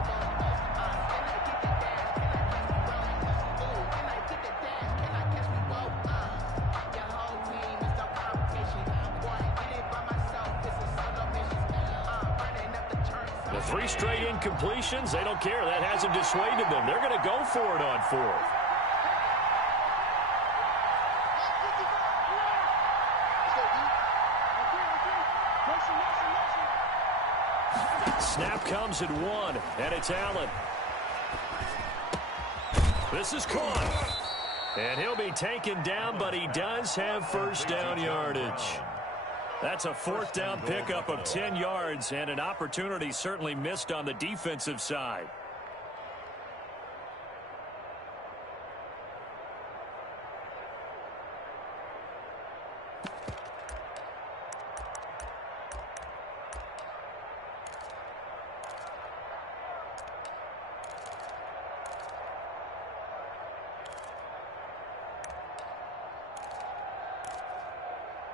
Three straight incompletions. They don't care. That hasn't dissuaded them. They're going to go for it on fourth. Snap comes at one, and it's Allen. This is caught. And he'll be taken down, but he does have first down yardage. That's a fourth down pickup of 10 yards, and an opportunity certainly missed on the defensive side.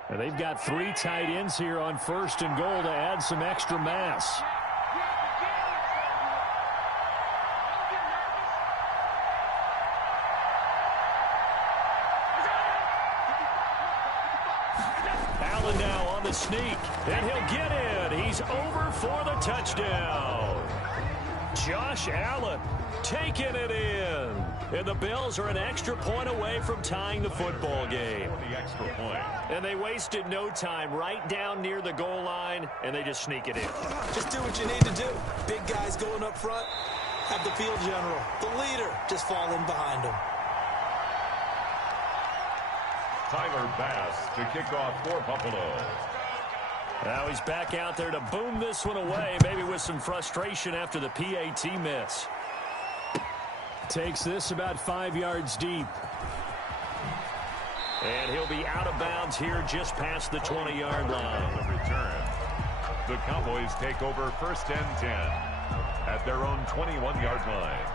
And they've got three tight ends here on first and goal to add some extra mass. Allen now on the sneak, and he'll get in. He's over for the touchdown. Josh Allen taking it in. And the Bills are an extra point away from tying the football game. And they wasted no time right down near the goal line, and they just sneak it in. Just do what you need to do. Big guys going up front. Have the field general, the leader, just fall in behind him. Tyler Bass to kick off for Buffalo. Now he's back out there to boom this one away, maybe with some frustration after the PAT miss. Takes this about 5 yards deep. And he'll be out of bounds here just past the 20-yard line. On the return, the Cowboys take over first and 10 at their own 21-yard line.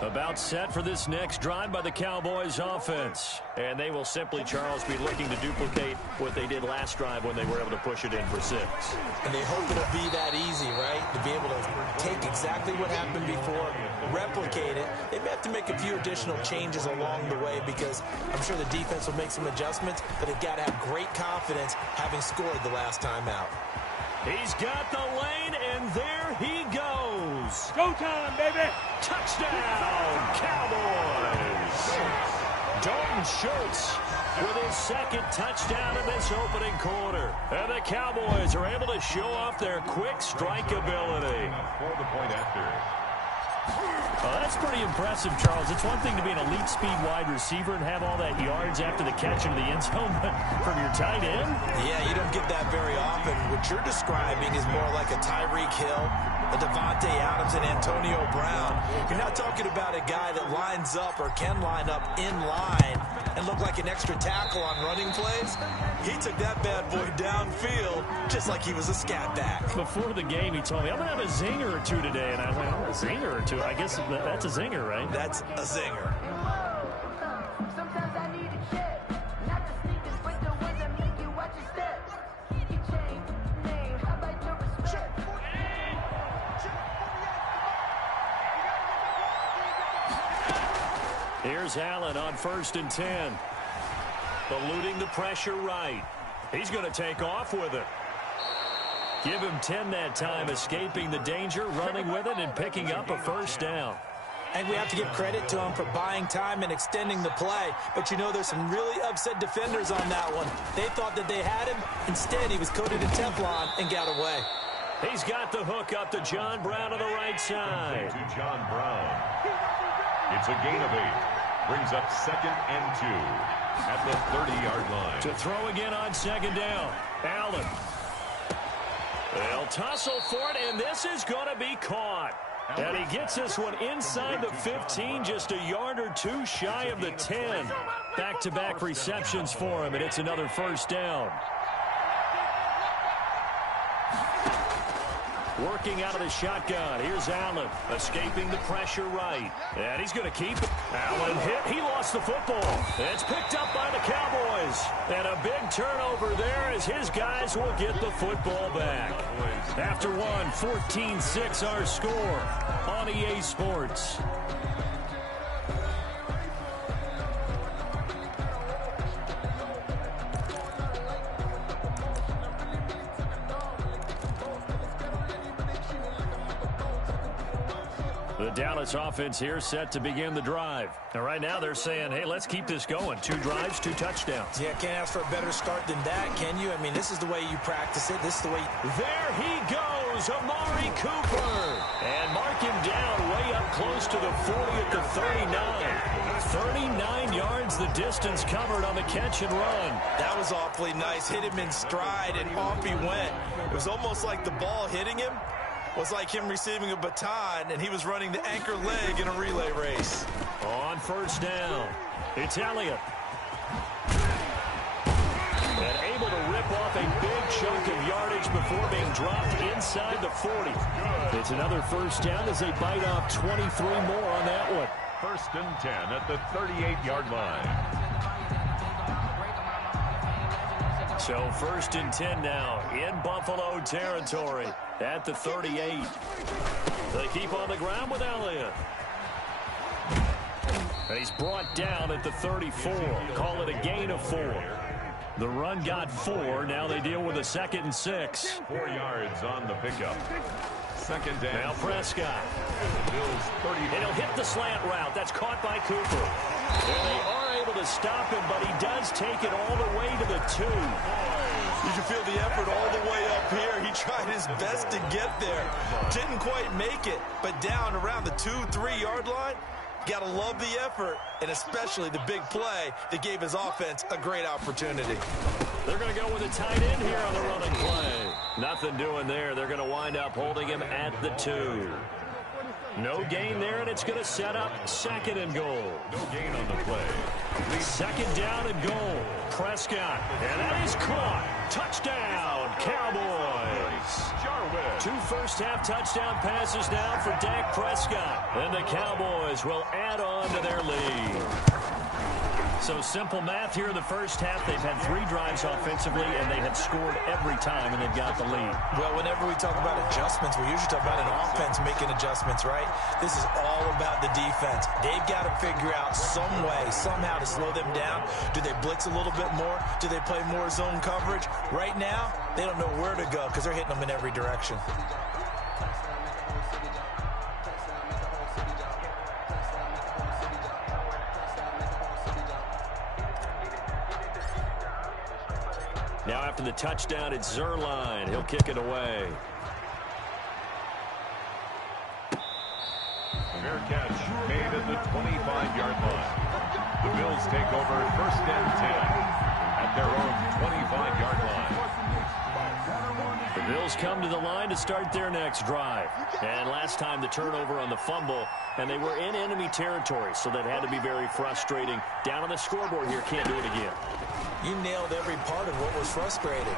About set for this next drive by the Cowboys offense. And they will simply, Charles, be looking to duplicate what they did last drive when they were able to push it in for 6. And they hope it'll be that easy, right? To be able to take exactly what happened before, replicate it. They may have to make a few additional changes along the way, because I'm sure the defense will make some adjustments, but they've got to have great confidence having scored the last time out. He's got the lane, and there he goes. Go time, baby. Touchdown, Cowboys. Dalton Schultz with his second touchdown in this opening quarter. And the Cowboys are able to show off their quick strike ability. For the point after. Well, that's pretty impressive, Charles. It's one thing to be an elite speed wide receiver and have all that yards after the catch into the end zone, but from your tight end? Yeah, you don't get that very often. What you're describing is more like a Tyreek Hill, a Devontae Adams, and Antonio Brown. You're not talking about a guy that lines up or can line up in line and look like an extra tackle on running plays. He took that bad boy downfield just like he was a scat back. Before the game, he told me, I'm going to have a zinger or two today. And I was like, oh, a zinger or two? I guess that's a zinger, right? That's a zinger. Sometimes I need a check, not the sneakers, but the ones that make you watch your steps. You change name, how about your respect? Here's Allen on 1st and 10. Eluding the pressure right. He's going to take off with it. Give him 10 that time, escaping the danger, running with it, and picking up a first down. And we have to give credit to him for buying time and extending the play. But you know, there's some really upset defenders on that one. They thought that they had him. Instead, he was coated in Teflon and got away. He's got the hook up to John Brown on the right side. To John Brown. It's a gain of 8. Brings up 2nd and 2 at the 30-yard line. To throw again on 2nd down. Allen. They'll tussle for it, and this is going to be caught. And he gets this one inside the 15, just a yard or two shy of the 10. Back-to-back receptions for him, and it's another first down. Working out of the shotgun. Here's Allen, escaping the pressure right. And he's going to keep it. Allen hit. He lost the football. It's picked up by the Cowboys. And a big turnover there as his guys will get the football back. After one, 14-6 our score on EA Sports. The Dallas offense here set to begin the drive. And right now they're saying, hey, let's keep this going. 2 drives, 2 touchdowns. Yeah, can't ask for a better start than that, can you? I mean, this is the way you practice it. This is the way. There he goes, Amari Cooper. And mark him down way up close to the 40 at the 39. 39 yards the distance covered on the catch and run. That was awfully nice. Hit him in stride, and off he went. It was almost like the ball hitting him was like him receiving a baton, and he was running the anchor leg in a relay race. On first down, it's Elliott. And able to rip off a big chunk of yardage before being dropped inside the 40. It's another first down as they bite off 23 more on that one. 1st and 10 at the 38-yard line. So 1st and 10 now in Buffalo territory at the 38. They keep on the ground with Elliott. And he's brought down at the 34. Call it a gain of 4. The run got 4. Now they deal with a 2nd and 6. 4 yards on the pickup. 2nd down. Now Prescott. Bills 30. And he'll hit the slant route. That's caught by Cooper. And they are able to stop him, but he does take it all the way to the 2. You can feel the effort all the way up here. He tried his best to get there. Didn't quite make it, but down around the 2-3 yard line. Got to love the effort, and especially the big play that gave his offense a great opportunity. They're going to go with a tight end here on the running play. Nothing doing there. They're going to wind up holding him at the 2. No gain there, and it's going to set up 2nd and goal. No gain on the play. 2nd down and goal. Prescott, and that is caught. Touchdown, Cowboys. 2 first-half touchdown passes now for Dak Prescott. And the Cowboys will add on to their lead. So simple math here in the first half. They've had 3 drives offensively, and they have scored every time, and they've got the lead. Well, whenever we talk about adjustments, we usually talk about an offense making adjustments, right? This is all about the defense. They've got to figure out some way, somehow to slow them down. Do they blitz a little bit more? Do they play more zone coverage? Right now, they don't know where to go because they're hitting them in every direction. Now after the touchdown, it's Zerline. He'll kick it away. Fair catch made at the 25-yard line. The Bills take over 1st and 10 at their own 25-yard line. The Bills come to the line to start their next drive. And last time the turnover on the fumble, and they were in enemy territory, so that had to be very frustrating. Down on the scoreboard here, can't do it again. You nailed every part of what was frustrating.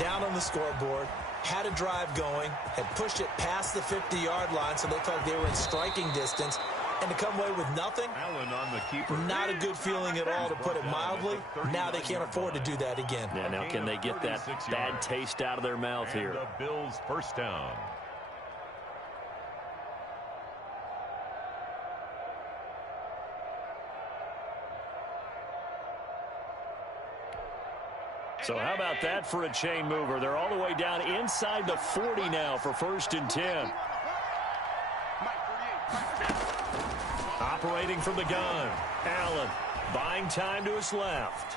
Down on the scoreboard, had a drive going, had pushed it past the 50-yard line, so they thought they were in striking distance, and to come away with nothing, Allen on the keeper. not a good feeling at all, to put it mildly. Now they can't afford to do that again. Yeah, now can they get that bad taste out of their mouth here? And the Bills' first down. So how about that for a chain mover? They're all the way down inside the 40 now for 1st and 10. Operating from the gun, Allen buying time to his left.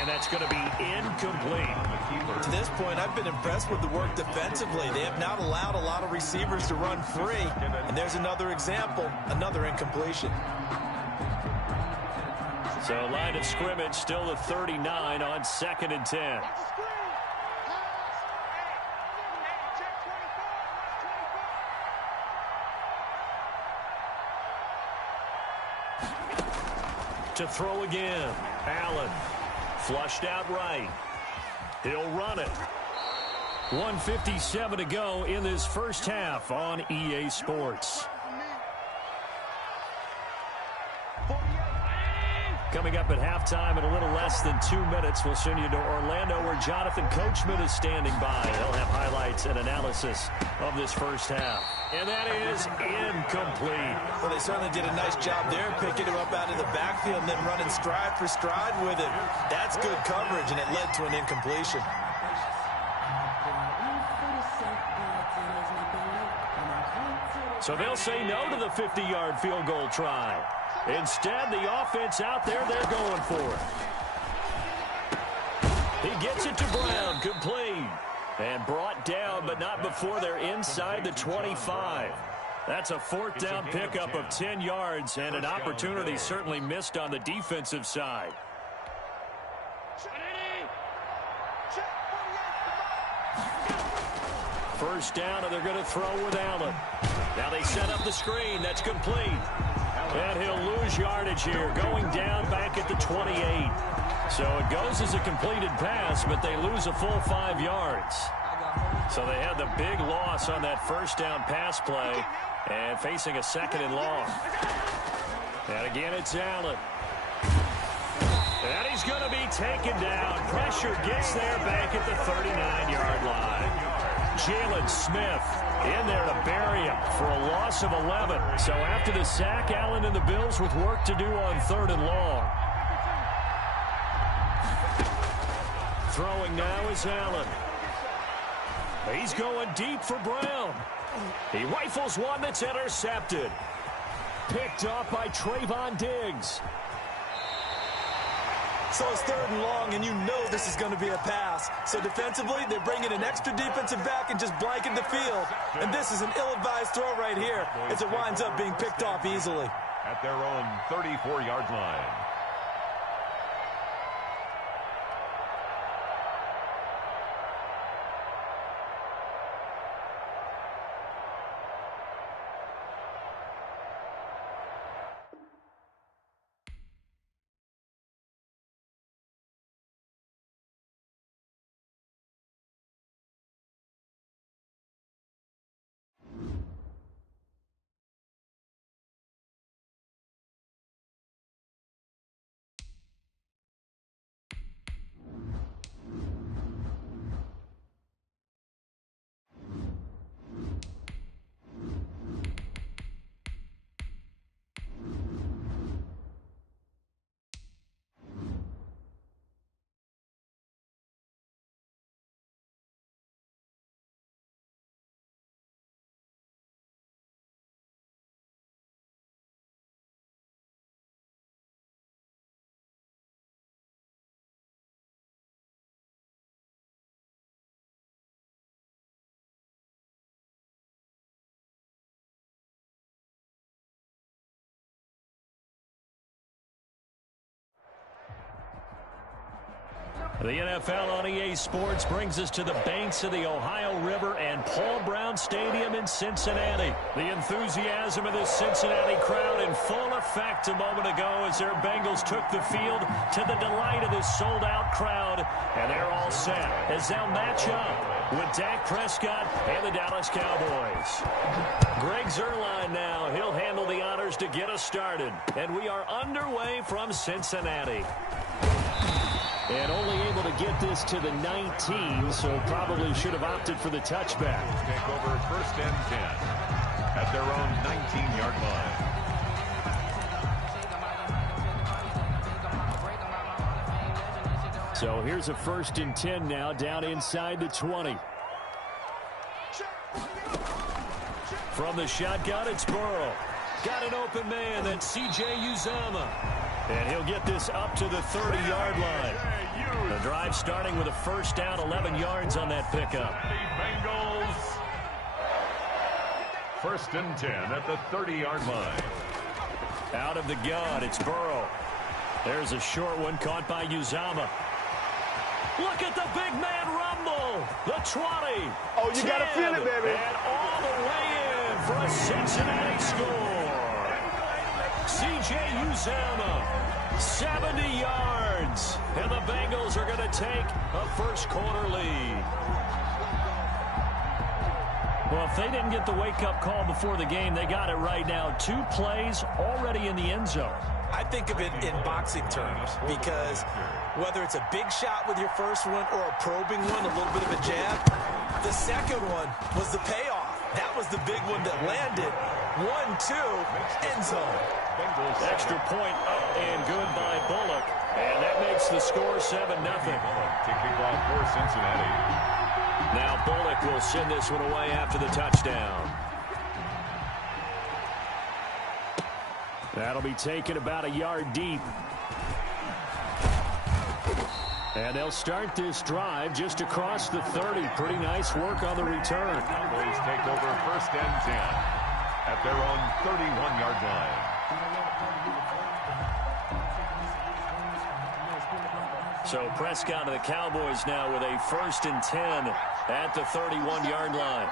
And that's going to be incomplete. To this point, I've been impressed with the work defensively. They have not allowed a lot of receivers to run free. And there's another example, another incompletion. So line of scrimmage still the 39 on 2nd and 10. To throw again, Allen. Flushed out right. He'll run it. 1:57 to go in this first half on EA Sports. Coming up at halftime in a little less than 2 minutes, we'll send you to Orlando where Jonathan Coachman is standing by. He'll have highlights and analysis of this first half. And that is incomplete. Well, they certainly did a nice job there, picking him up out of the backfield and then running stride for stride with it. That's good coverage, and it led to an incompletion. So they'll say no to the 50-yard field goal try. Instead, the offense out there, they're going for it. He gets it to Brown, complete. And brought down, but not before they're inside the 25. That's a 4th down pickup of 10 yards and an opportunity certainly missed on the defensive side. First down, and they're going to throw with Allen. Now they set up the screen. That's complete. And he'll lose yardage here, going down back at the 28. So it goes as a completed pass, but they lose a full 5 yards. So they had the big loss on that first down pass play and facing a 2nd and long. And again, it's Allen. And he's going to be taken down. Pressure gets there back at the 39-yard line. Jalen Smith in there to bury him for a loss of 11. So after the sack, Allen and the Bills with work to do on 3rd and long. Throwing now is Allen. He's going deep for Brown. He rifles one that's intercepted. Picked off by Trayvon Diggs. So it's 3rd and long, and you know this is going to be a pass. So defensively, they bring in an extra defensive back and just blanket the field. And this is an ill-advised throw right here as it winds up being picked off easily. At their own 34-yard line. The NFL on EA Sports brings us to the banks of the Ohio River and Paul Brown Stadium in Cincinnati. The enthusiasm of this Cincinnati crowd in full effect a moment ago as their Bengals took the field to the delight of this sold-out crowd. And they're all set as they'll match up with Dak Prescott and the Dallas Cowboys. Greg Zuerlein now. He'll handle the honors to get us started. And we are underway from Cincinnati. And only able to get this to the 19, so probably should have opted for the touchback. Take over 1st and 10 at their own 19-yard line. So here's a 1st and 10 now, down inside the 20. From the shotgun, it's Burrow. Got an open man, that's C.J. Uzomah. And he'll get this up to the 30-yard line. The drive starting with a 1st down, 11 yards on that pickup. Bengals. 1st and 10 at the 30-yard line. Out of the gun, it's Burrow. There's a short one caught by Uzomah. Look at the big man rumble. The 20. Oh, you got to feel it, baby. And all the way in for a Cincinnati score. C.J. Uzomah, 70 yards. And the Bengals are going to take a first-quarter lead. Well, if they didn't get the wake-up call before the game, they got it right now. 2 plays already in the end zone. I think of it in boxing terms because whether it's a big shot with your first one or a probing one, a little bit of a jab, the second one was the payoff. That was the big one that landed. 1-2, end zone. Extra point up and good by Bullock. And that makes the score 7-0. Kicking off for Cincinnati. Now Bullock will send this one away after the touchdown. That'll be taken about a yard deep. And they'll start this drive just across the 30. Pretty nice work on the return. Cowboys take over 1st and 10 at their own 31-yard line. So Prescott of the Cowboys now with a 1st and 10 at the 31-yard line.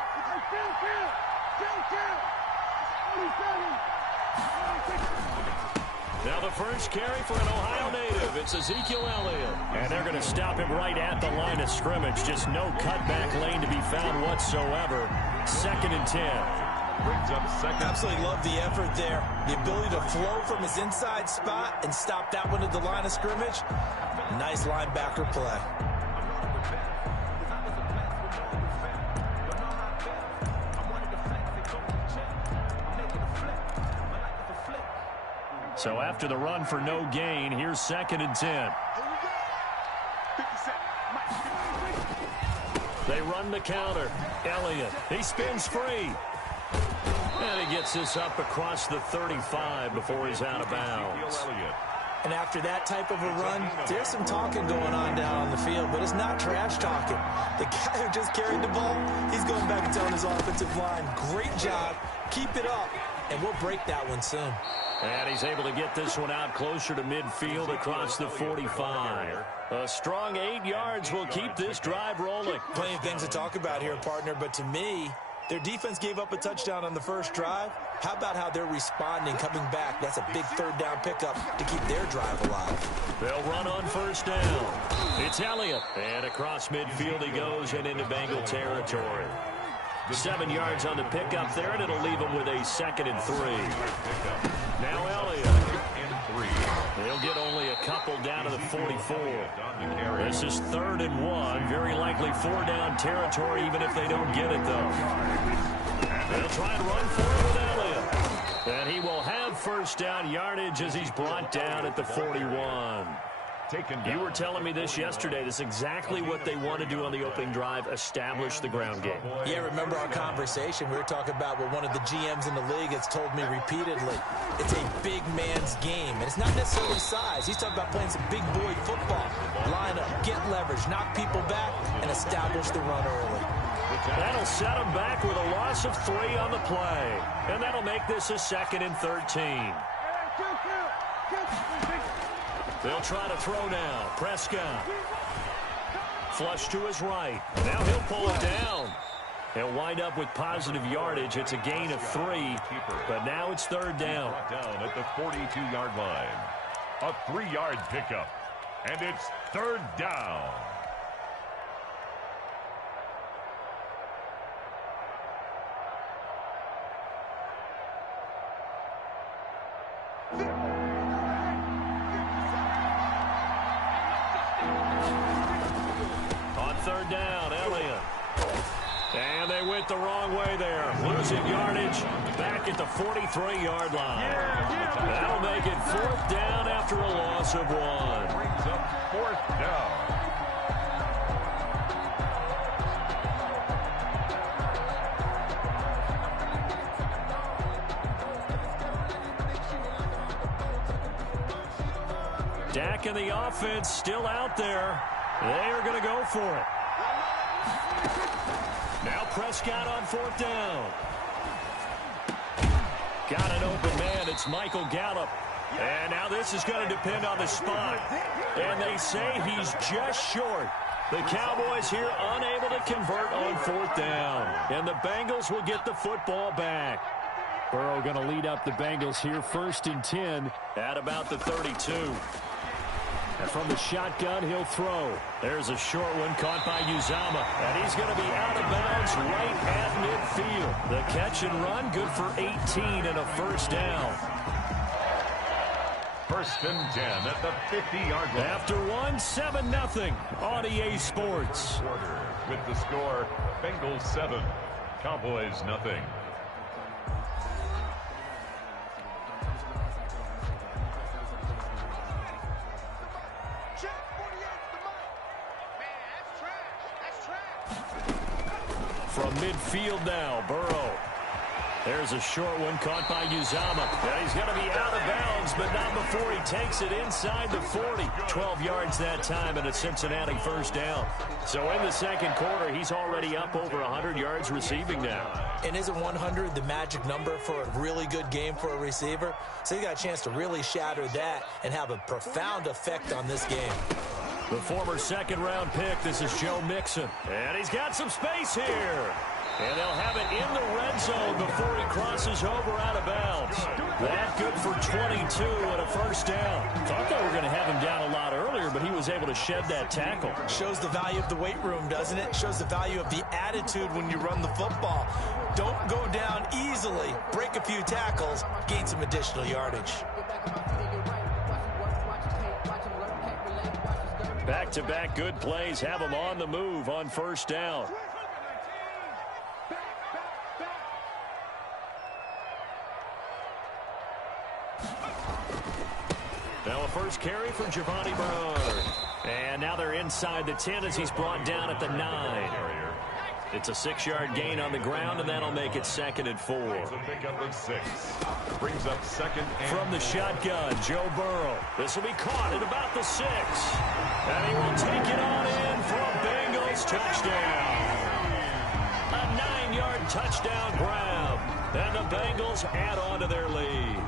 Now the first carry for an Ohio native. It's Ezekiel Elliott. And they're going to stop him right at the line of scrimmage. Just no cutback lane to be found whatsoever. 2nd and 10. Brings up 2nd. Absolutely love the effort there. The ability to flow from his inside spot and stop that one at the line of scrimmage. Nice linebacker play. So after the run for no gain, here's 2nd and 10. They run the counter. Elliott, he spins free. And he gets this up across the 35 before he's out of bounds. And after that type of a run, there's some talking going on down on the field, but it's not trash talking. The guy who just carried the ball, he's going back and telling his offensive line, great job, keep it up, and we'll break that one soon. And he's able to get this one out closer to midfield across the 45. A strong 8 yards will keep this drive rolling. Plenty of things to talk about here, partner, but to me, their defense gave up a touchdown on the first drive. How about how they're responding, coming back? That's a big 3rd down pickup to keep their drive alive. They'll run on 1st down. It's Elliott. And across midfield he goes and into Bengal territory. 7 yards on the pickup there, and it'll leave him with a 2nd and 3. Now Elliott. They'll get only a couple down to the 44. This is 3rd and 1. Very likely 4 down territory, even if they don't get it, though. They'll try and run for it with Elliott. And he will have 1st down yardage as he's brought down at the 41. You were telling me this yesterday. This is exactly what they want to do on the opening drive, establish the ground game. Yeah, remember our conversation? We were talking about what one of the GMs in the league has told me repeatedly. It's a big man's game, and it's not necessarily size. He's talking about playing some big boy football. Line up, get leverage, knock people back, and establish the run early. That'll set him back with a loss of 3 on the play. And that'll make this a 2nd and 13. They'll try to throw now. Prescott. Flush to his right. Now he'll pull it down. He'll wind up with positive yardage. It's a gain of 3, but now it's 3rd down. Down at the 42-yard line. A 3-yard pickup, and it's 3rd down. On 3rd down, Elliott. And they went the wrong way there. Losing yardage back at the 43-yard line. That'll make it 4th down after a loss of 1. Brings up 4th down. Dak and the offense still out there. They are going to go for it. Now Prescott on 4th down. Got an open man. It's Michael Gallup. And now this is going to depend on the spot. And they say he's just short. The Cowboys here unable to convert on 4th down. And the Bengals will get the football back. Burrow going to lead up the Bengals here 1st and 10 at about the 32. And from the shotgun, he'll throw. There's a short one caught by Uzama. And he's going to be out of bounds right at midfield. The catch and run good for 18 and a 1st down. 1st and 10 at the 50-yard line. After 7-0 on EA Sports. With the score, Bengals 7, Cowboys 0. From midfield now, Burrow. There's a short one caught by Uzama. And he's going to be out of bounds, but not before he takes it inside the 40. 12 yards that time and a Cincinnati 1st down. So in the 2nd quarter, he's already up over 100 yards receiving now. And isn't 100 the magic number for a really good game for a receiver? So he got a chance to really shatter that and have a profound effect on this game. The former 2nd-round pick, this is Joe Mixon. And he's got some space here. And they'll have it in the red zone before he crosses over out of bounds. That good for 22 and a 1st down. Thought they were going to have him down a lot earlier, but he was able to shed that tackle. Shows the value of the weight room, doesn't it? Shows the value of the attitude when you run the football. Don't go down easily. Break a few tackles. Gain some additional yardage. Back-to-back good plays have him on the move on 1st down. Now a first carry for Giovanni Bernard. And now they're inside the 10 as he's brought down at the 9. It's a 6-yard gain on the ground, and that'll make it 2nd and 4. It's a pickup of 6. Brings up 2nd and from the shotgun, Joe Burrow. This will be caught at about the 6. And he will take it on in for a Bengals touchdown. A 9-yard touchdown grab. And the Bengals add on to their lead.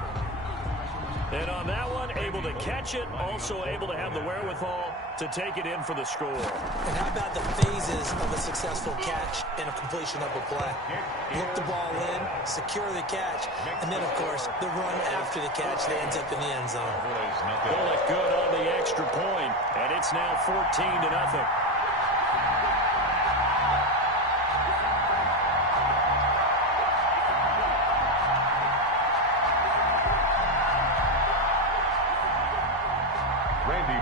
And on that one, able to catch it, also able to have the wherewithal to take it in for the score. And how about the phases of a successful catch and a completion of a play? Look the ball in, secure the catch, and then, of course, the run after the catch that ends up in the end zone. Bullock good on the extra point, and it's now 14-0.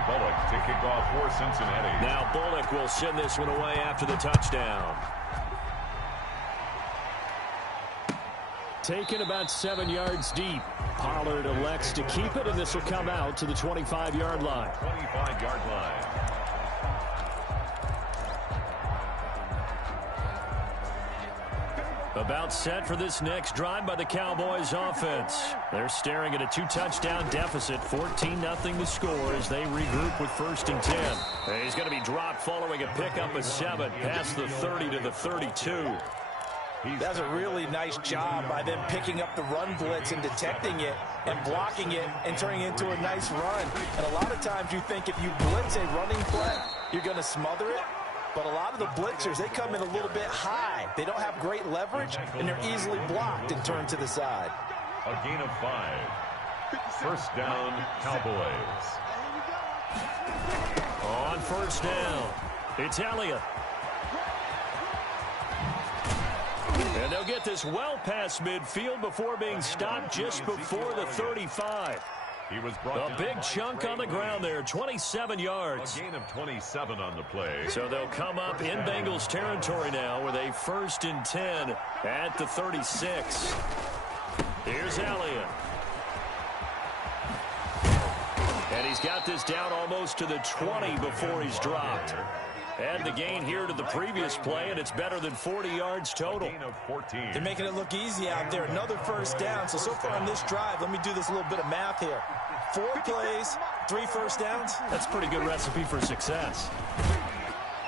Bullock to kick off for Cincinnati. Now Bullock will send this one away after the touchdown. Taken about 7 yards deep. Pollard elects to keep it, and this will come out to the 25-yard line. 25-yard line. About set for this next drive by the Cowboys offense. They're staring at a 2-touchdown deficit, 14-0 the score as they regroup with 1st and 10. And he's going to be dropped following a pickup of 7 past the 30 to the 32. That's a really nice job by them picking up the run blitz and detecting it and blocking it and turning it into a nice run. And a lot of times you think if you blitz a running play, you're going to smother it. But a lot of the blitzers, they come in a little bit high. They don't have great leverage, and they're easily blocked and turned to the side. A gain of 5. 1st down, Cowboys. On 1st down, it's Elliott. And they'll get this well past midfield before being stopped just before the 35. He was brought a big chunk on the ground there, 27 yards. A gain of 27 on the play. So they'll come up in Bengals territory now with a 1st and 10 at the 36. Here's Elliott. And he's got this down almost to the 20 before he's dropped. Add the gain here to the previous play, and it's better than 40 yards total. Gain of 14. They're making it look easy out there. Another 1st down. So far on this drive, let me do this little bit of math here. 4 plays, 3 first downs. That's a pretty good recipe for success.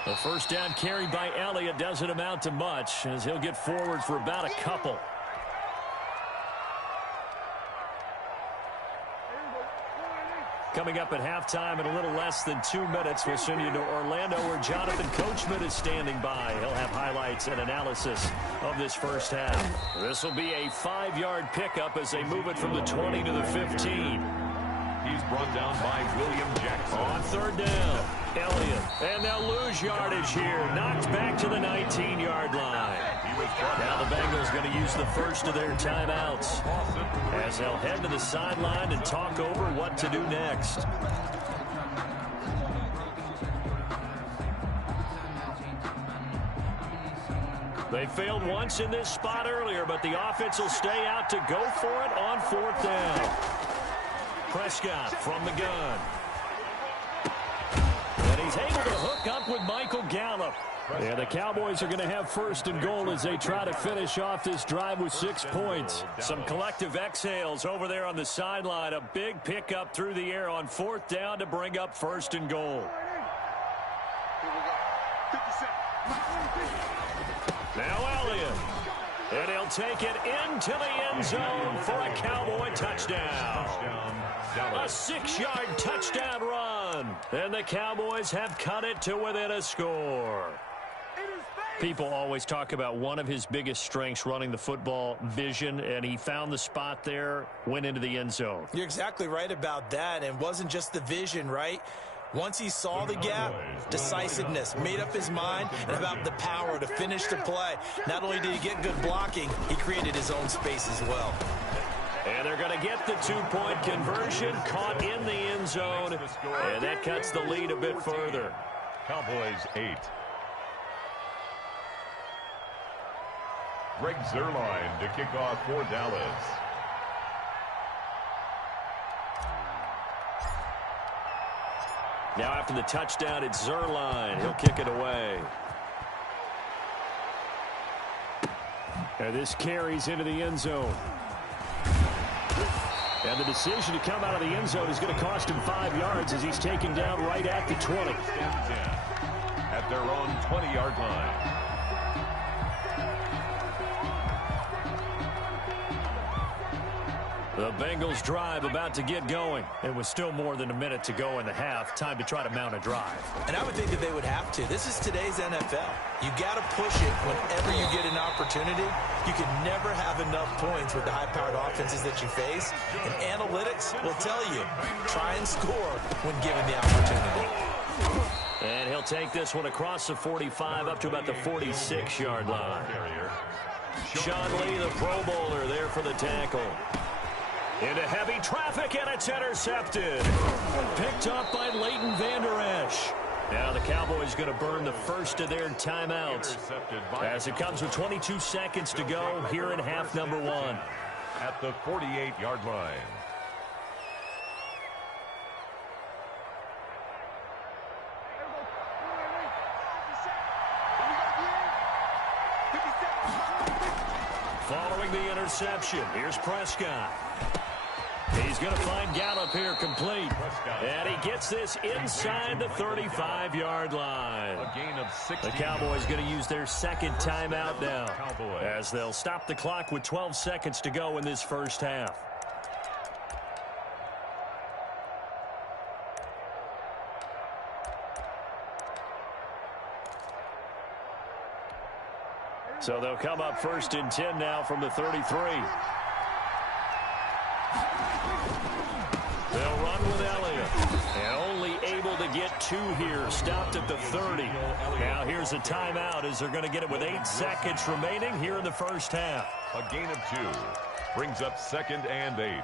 The first down carried by Elliott doesn't amount to much as he'll get forward for about a couple. Coming up at halftime in a little less than 2 minutes, we'll send you to Orlando where Jonathan Coachman is standing by. He'll have highlights and analysis of this first half. This will be a 5-yard pickup as they move it from the 20 to the 15. He's brought down by William Jackson. On third down, Elliott. And they'll lose yardage here. Knocked back to the 19-yard line. Now the Bengals going to use the first of their timeouts as they'll head to the sideline and talk over what to do next. They failed once in this spot earlier, but the offense will stay out to go for it on fourth down. Prescott from the gun. And he's able to hook up with Michael Gallup. Yeah, the Cowboys are going to have first and goal as they try to finish off this drive with 6 points. Some collective exhales over there on the sideline. A big pickup through the air on fourth down to bring up first and goal. Now Elliott. And he'll take it into the end zone for a Cowboy touchdown. A 6-yard touchdown run. And the Cowboys have cut it to within a score. People always talk about one of his biggest strengths running the football, vision, and he found the spot there, went into the end zone. You're exactly right about that, and it wasn't just the vision, right? Once he saw the gap, decisiveness, made up his mind, and about the power to finish the play. Not only did he get good blocking, he created his own space as well. And they're going to get the 2-point conversion, caught in the end zone, and that cuts the lead a bit further. Cowboys 8. Greg Zuerlein to kick off for Dallas. Now after the touchdown, it's Zuerlein. He'll kick it away. And this carries into the end zone. And the decision to come out of the end zone is going to cost him 5 yards as he's taken down right at the 20. At their own 20-yard line. The Bengals drive about to get going. It was still more than a minute to go in the half. Time to try to mount a drive. And I would think that they would have to. This is today's NFL. You got to push it whenever you get an opportunity. You can never have enough points with the high-powered offenses that you face. And analytics will tell you, try and score when given the opportunity. And he'll take this one across the 45 up to about the 46-yard line. Sean Lee, the Pro Bowler, there for the tackle. Into heavy traffic, and it's intercepted. Picked up by Leighton Vander Esch. Now the Cowboys going to burn the first of their timeouts as it comes with 22 seconds to go here in half number 1. At the 48-yard line. Following the interception, here's Prescott. He's going to find Gallup here complete. And he gets this inside the 35-yard line. A gain of 16. The Cowboys going to use their second timeout now as they'll stop the clock with 12 seconds to go in this first half. So they'll come up first and 10 now from the 33. They'll run with Elliott. And only able to get 2 here. Stopped at the 30. Now here's a timeout as they're going to get it with 8 seconds remaining here in the first half. A gain of 2. Brings up 2nd and 8.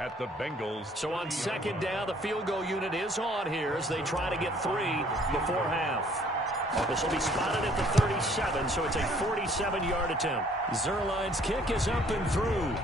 At the Bengals. So on second down, the field goal unit is on here as they try to get 3 before half. This will be spotted at the 37, so it's a 47-yard attempt. Zuerlein's kick is up and through.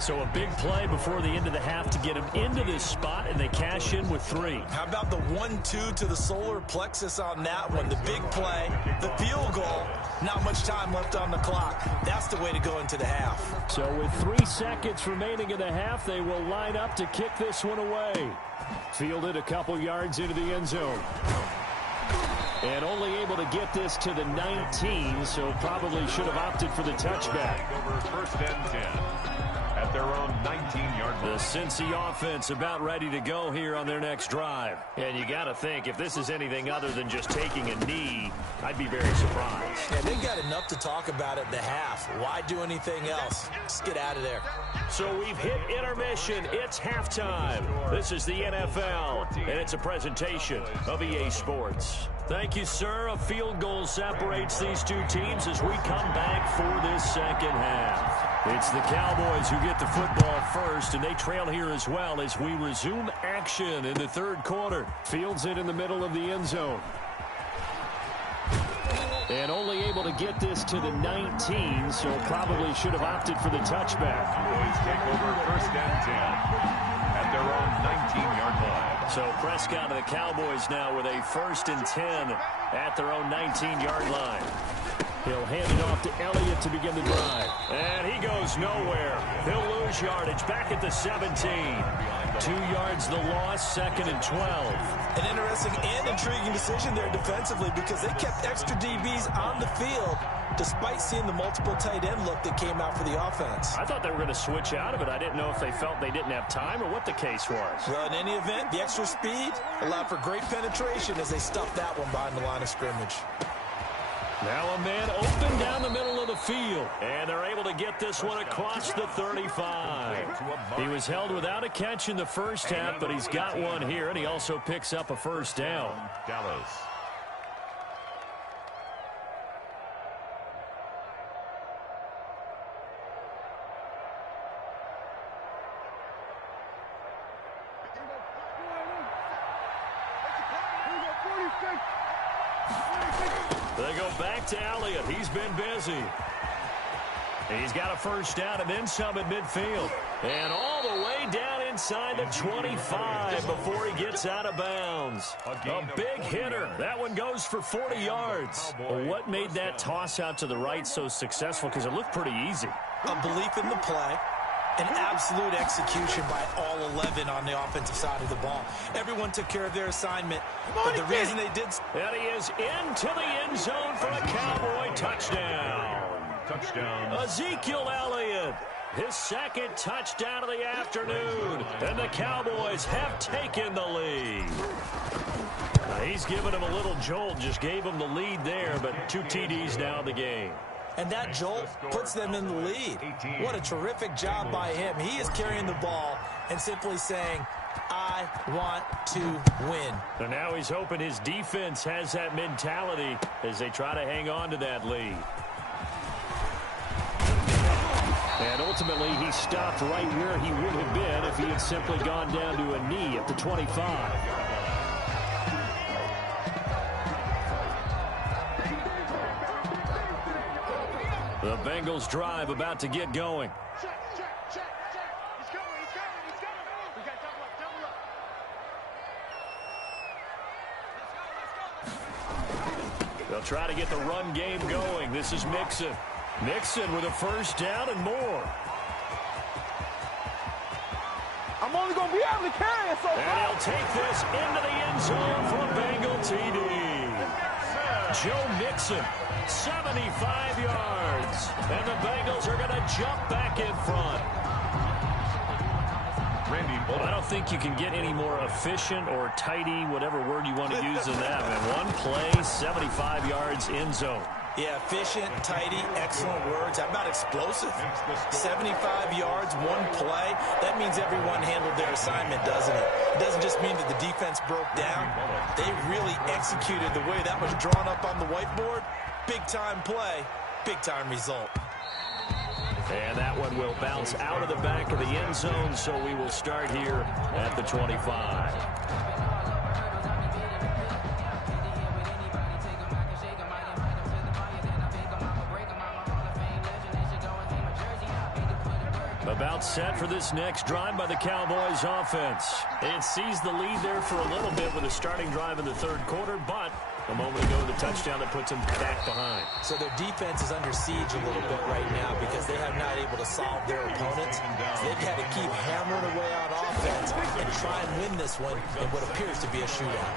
So a big play before the end of the half to get him into this spot, and they cash in with 3. How about the 1-2 to the solar plexus on that one? The big play, the field goal, not much time left on the clock. That's the way to go into the half. So with 3 seconds remaining in the half, they will line up to kick this one away. Fielded a couple yards into the end zone. And only able to get this to the 19, so probably should have opted for the touchback. Over first and 10 at their own 19-yard line. The Cincy offense about ready to go here on their next drive. And you got to think, if this is anything other than just taking a knee, I'd be very surprised. Yeah, they've got enough to talk about at the half. Why do anything else? Just get out of there. So we've hit intermission. It's halftime. This is the NFL, and it's a presentation of EA Sports. Thank you, sir. A field goal separates these two teams as we come back for this second half. It's the Cowboys who get the football first, and they trail here as well as we resume action in the third quarter. Fields it in the middle of the end zone. And only able to get this to the 19, so probably should have opted for the touchback. Cowboys take over first and 10 at their own 19-yard line. So Prescott and the Cowboys now with a 1st and 10 at their own 19-yard line. He'll hand it off to Elliott to begin the drive. And he goes nowhere. He'll lose yardage back at the 17. 2 yards the loss, 2nd and 12. An interesting and intriguing decision there defensively because they kept extra DBs on the field despite seeing the multiple tight end look that came out for the offense. I thought they were going to switch out of it. I didn't know if they felt they didn't have time or what the case was. Well, in any event, the extra speed allowed for great penetration as they stuffed that one behind the line of scrimmage. Now a man open down the middle of the field. And they're able to get this one across the 35. He was held without a catch in the first half, but he's got one here, and he also picks up a first down. Dallas. They go back to Elliott. He's been busy. He's got a first down and then some at midfield. And all the way down inside the 25 before he gets out of bounds. A big hitter. That one goes for 40 yards. Well, what made that toss out to the right so successful? Because it looked pretty easy. A belief in the play. An absolute execution by all 11 on the offensive side of the ball. Everyone took care of their assignment, but the reason they did... And he is into the end zone for a Cowboy touchdown. Touchdown. Ezekiel Elliott, his 2nd touchdown of the afternoon, and the Cowboys have taken the lead. He's given him a little jolt, just gave him the lead there, but 2 TDs now in the game. And that jolt puts them in the lead. What a terrific job by him. He is carrying the ball and simply saying, I want to win. And now he's hoping his defense has that mentality as they try to hang on to that lead. And ultimately, he stopped right where he would have been if he had simply gone down to a knee at the 25. The Bengals drive about to get going. Check. He's coming. We got double up. They'll try to get the run game going. This is Mixon. Mixon with a first down and more. I'm only going to be able to carry it so far. And he'll take this into the end zone for a Bengal TD. Joe Mixon, 75 yards. And the Bengals are going to jump back in front. Well, I don't think you can get any more efficient or tidy, whatever word you want to use in that. Man, one play, 75 yards, end zone. Yeah, efficient, tidy, excellent words. How about explosive? 75 yards, one play. That means everyone handled their assignment, doesn't it? It doesn't just mean that the defense broke down. They really executed the way that was drawn up on the whiteboard. Big-time play, big-time result. And that one will bounce out of the back of the end zone, so we will start here at the 25. About set for this next drive by the Cowboys offense. It seized the lead there for a little bit with a starting drive in the third quarter, but a moment ago the touchdown that puts them back behind. So their defense is under siege a little bit right now because they have not able to solve their opponents. So they've had to keep hammering away on offense and try and win this one in what appears to be a shootout.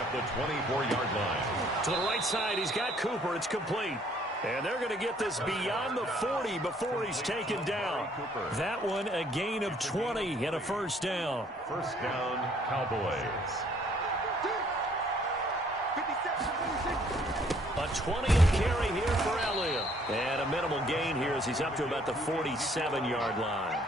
At the 24-yard line. To the right side, he's got Cooper. It's complete. And they're going to get this beyond the 40 before he's taken down. That one, a gain of 20 and a first down. First down, Cowboys. A 20th carry here for Elliott. And a minimal gain here as he's up to about the 47-yard line.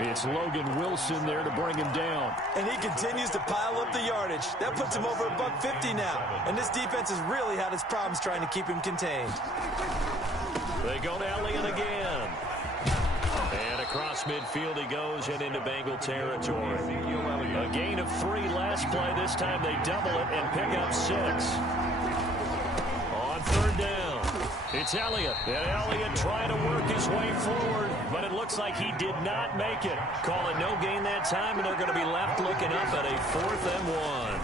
It's Logan Wilson there to bring him down. And he continues to pile up the yardage. That puts him over $150 now. And this defense has really had its problems trying to keep him contained. They go to Elliott again. And across midfield he goes and into Bengal territory. A gain of 3 last play. This time they double it and pick up 6. On third down. It's Elliott. And Elliott trying to work his way forward, but it looks like he did not make it. Call it no gain that time, and they're going to be left looking up at a 4th and 1.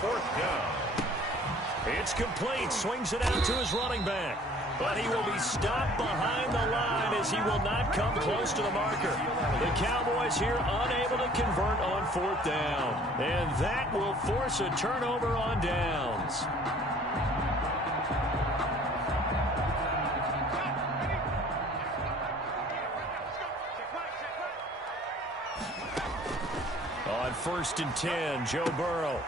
Fourth down. It's complete. Swings it out to his running back. But he will be stopped behind the line as he will not come close to the marker. The Cowboys here unable to convert on 4th down. And that will force a turnover on downs. On 1st and 10, Joe Burrow.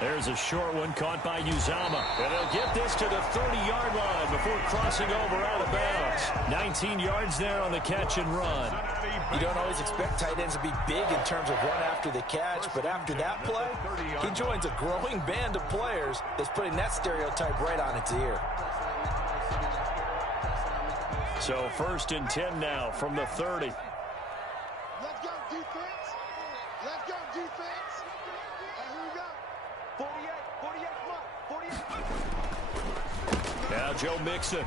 There's a short one caught by Uzama. And they'll get this to the 30-yard line before crossing over out of bounds. 19 yards there on the catch and run. You don't always expect tight ends to be big in terms of run after the catch, but after that play, he joins a growing band of players that's putting that stereotype right on its ear. So 1st and 10 now from the 30. Let's go, defense. Let's go, defense. And here we go. 48, come on. 48. Now Joe Mixon.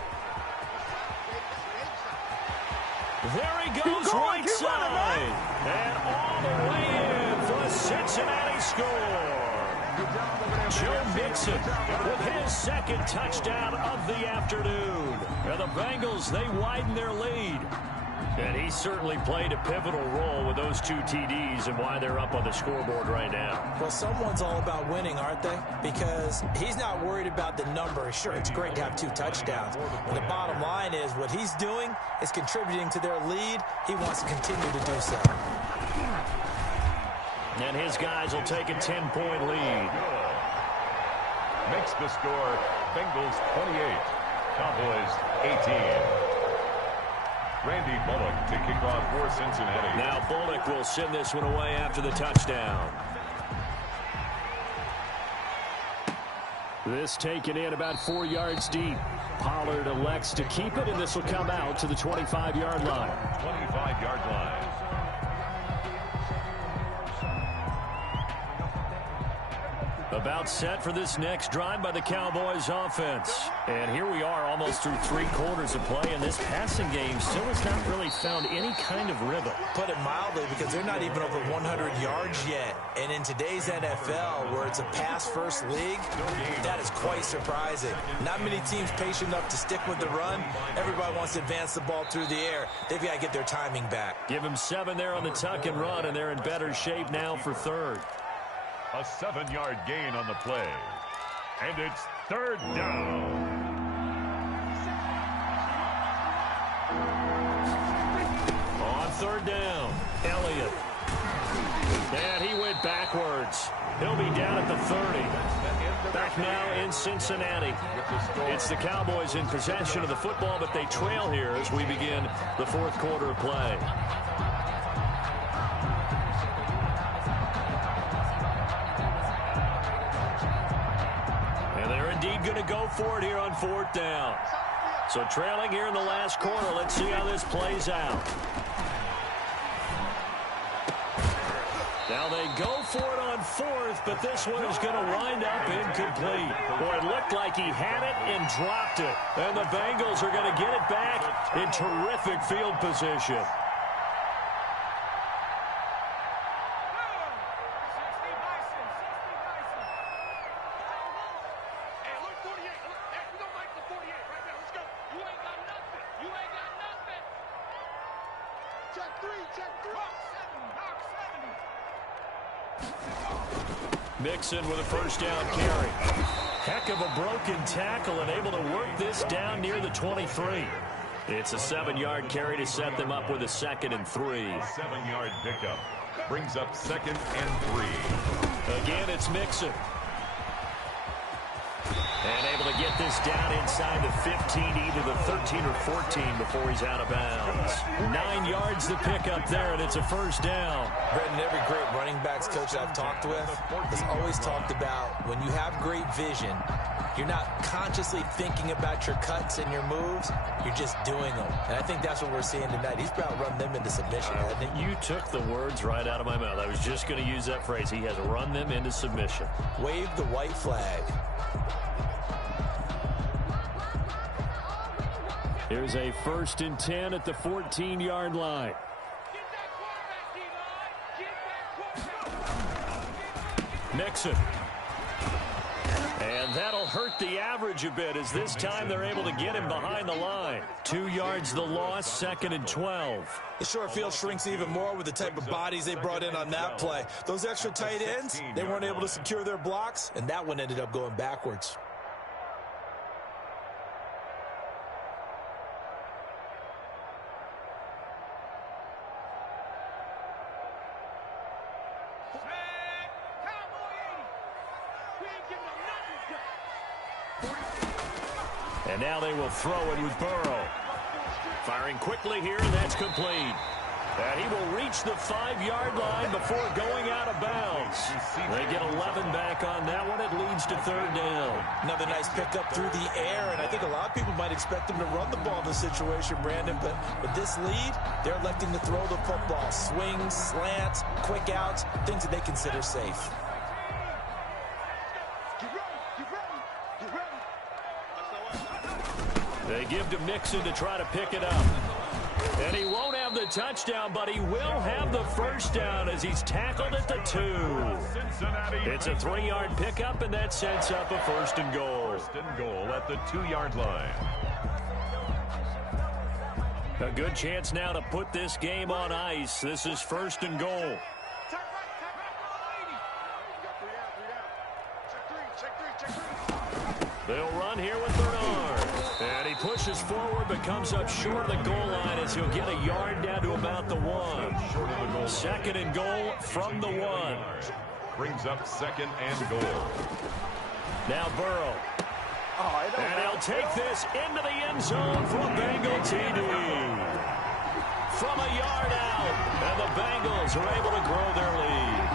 There he goes, right side. And all the way in for a Cincinnati score. Joe Mixon with his 2nd touchdown of the afternoon. And the Bengals, they widen their lead. And he certainly played a pivotal role with those 2 TDs and why they're up on the scoreboard right now. Well, someone's all about winning, aren't they? Because he's not worried about the number. Sure, it's great to have 2 touchdowns. But the bottom line is what he's doing is contributing to their lead. He wants to continue to do so. And his guys will take a 10-point lead. Makes the score Bengals 28, Cowboys 18. Randy Bullock to kick off for Cincinnati. Now Bullock will send this one away after the touchdown. This taken in about 4 yards deep. Pollard elects to keep it, and this will come out to the 25-yard line. 25-yard line. About set for this next drive by the Cowboys offense. And here we are almost through 3 quarters of play, and this passing game still has not really found any kind of rhythm. Put it mildly, because they're not even over 100 yards yet. And in today's NFL, where it's a pass-first league, that is quite surprising. Not many teams patient enough to stick with the run. Everybody wants to advance the ball through the air. They've got to get their timing back. Give them 7 there on the tuck and run, and they're in better shape now for 3rd. A 7-yard gain on the play. And it's 3rd down. On 3rd down, Elliott. And he went backwards. He'll be down at the 30. Back now in Cincinnati. It's the Cowboys in possession of the football, but they trail here as we begin the 4th quarter of play. Going to go for it here on 4th down. So trailing here in the last quarter. Let's see how this plays out. Now they go for it on 4th, but this one is going to wind up incomplete. Boy, it looked like he had it and dropped it. And the Bengals are going to get it back in terrific field position. Mixon with a first down carry. Heck of a broken tackle and able to work this down near the 23. It's a 7-yard carry to set them up with a 2nd and 3. 7-yard pickup brings up 2nd and 3. Again, it's Mixon. And able to get this down inside the 15, either the 13 or 14 before he's out of bounds. 9 yards to pick up there, and it's a first down. Brendan, every great running backs coach I've talked with has always talked about when you have great vision, you're not consciously thinking about your cuts and your moves, you're just doing them. And I think that's what we're seeing tonight. He's about to run them into submission. You took the words right out of my mouth. I was just going to use that phrase. He has run them into submission. Wave the white flag. Here's a 1st and 10 at the 14-yard line. Mixon. And that'll hurt the average a bit as this time they're able to get him behind the line. 2 yards the loss, 2nd and 12. The short field shrinks even more with the type of bodies they brought in on that play. Those extra tight ends, they weren't able to secure their blocks, and that one ended up going backwards. And now they will throw it with Burrow. Firing quickly here, and that's complete. And he will reach the 5-yard line before going out of bounds. They get 11 back on that one. It leads to 3rd down. Another nice pickup through the air, and I think a lot of people might expect him to run the ball in this situation, Brandon, but with this lead, they're electing to throw the football. Swings, slants, quick outs, things that they consider safe. They give to Mixon to try to pick it up. And he won't have the touchdown, but he will have the first down as he's tackled at the 2. It's a 3-yard pickup, and that sets up a 1st and goal. 1st and goal at the 2-yard line. A good chance now to put this game on ice. This is 1st and goal. They'll run here with Bernard. And he pushes forward but comes up short of the goal line as he'll get a yard down to about the 1. 2nd and goal from the 1. Brings up 2nd and goal. Now Burrow. And he'll take this into the end zone for a Bengal TD. From a yard out. And the Bengals are able to grow their lead.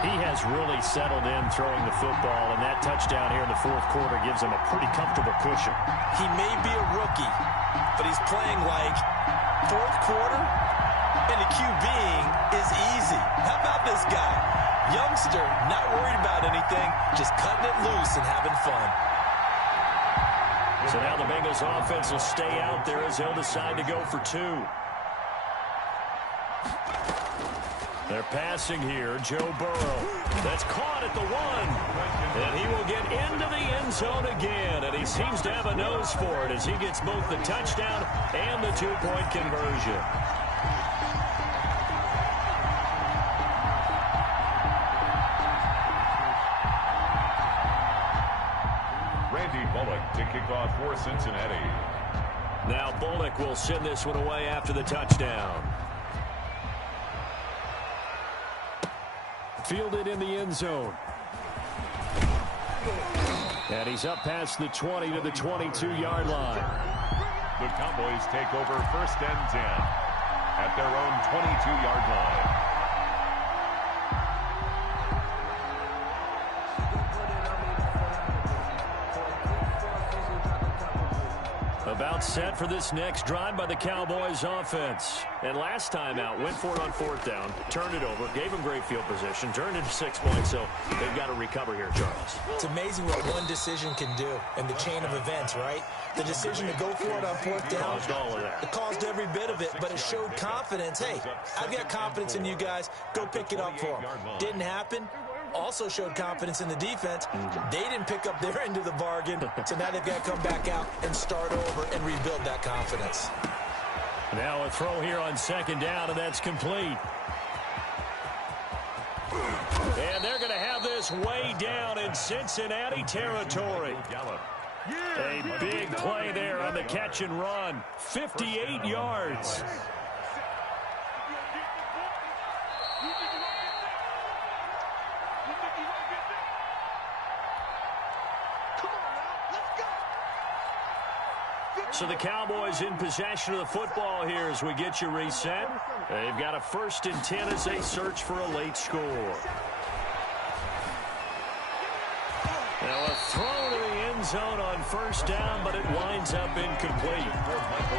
He has really settled in throwing the football, and that touchdown here in the 4th quarter gives him a pretty comfortable cushion. He may be a rookie, but he's playing like 4th quarter, and the QBing is easy. How about this guy? Youngster, not worried about anything, just cutting it loose and having fun. So now the Bengals offense will stay out there as they'll decide to go for 2. They're passing here. Joe Burrow. That's caught at the 1. And he will get into the end zone again. And he seems to have a nose for it as he gets both the touchdown and the 2-point conversion. Randy Bullock to kick off for Cincinnati. Now Bullock will send this one away after the touchdown. Fielded in the end zone. And he's up past the 20 to the 22-yard line. The Cowboys take over 1st and 10 at their own 22-yard line. About set for this next drive by the Cowboys offense. And last time out, went for it on 4th down, turned it over, gave them great field position, turned into 6 points, so they've got to recover here, Charles. It's amazing what one decision can do in the chain of events, right? The decision to go for it on 4th down, Caused all of that. it caused every bit of it, but it showed confidence. Hey, I've got confidence in you guys. Go pick it up for them. Didn't happen. Also showed confidence in the defense. They didn't pick up their end of the bargain, so now they've got to come back out and start over and rebuild that confidence. Now a throw here on second down, and that's complete. And they're going to have this way down in Cincinnati territory. A big play there on the catch and run. 58 yards. So the Cowboys in possession of the football here as we get you reset. They've got a 1st and 10 as they search for a late score. Now a throw to the end zone on 1st down, but it winds up incomplete.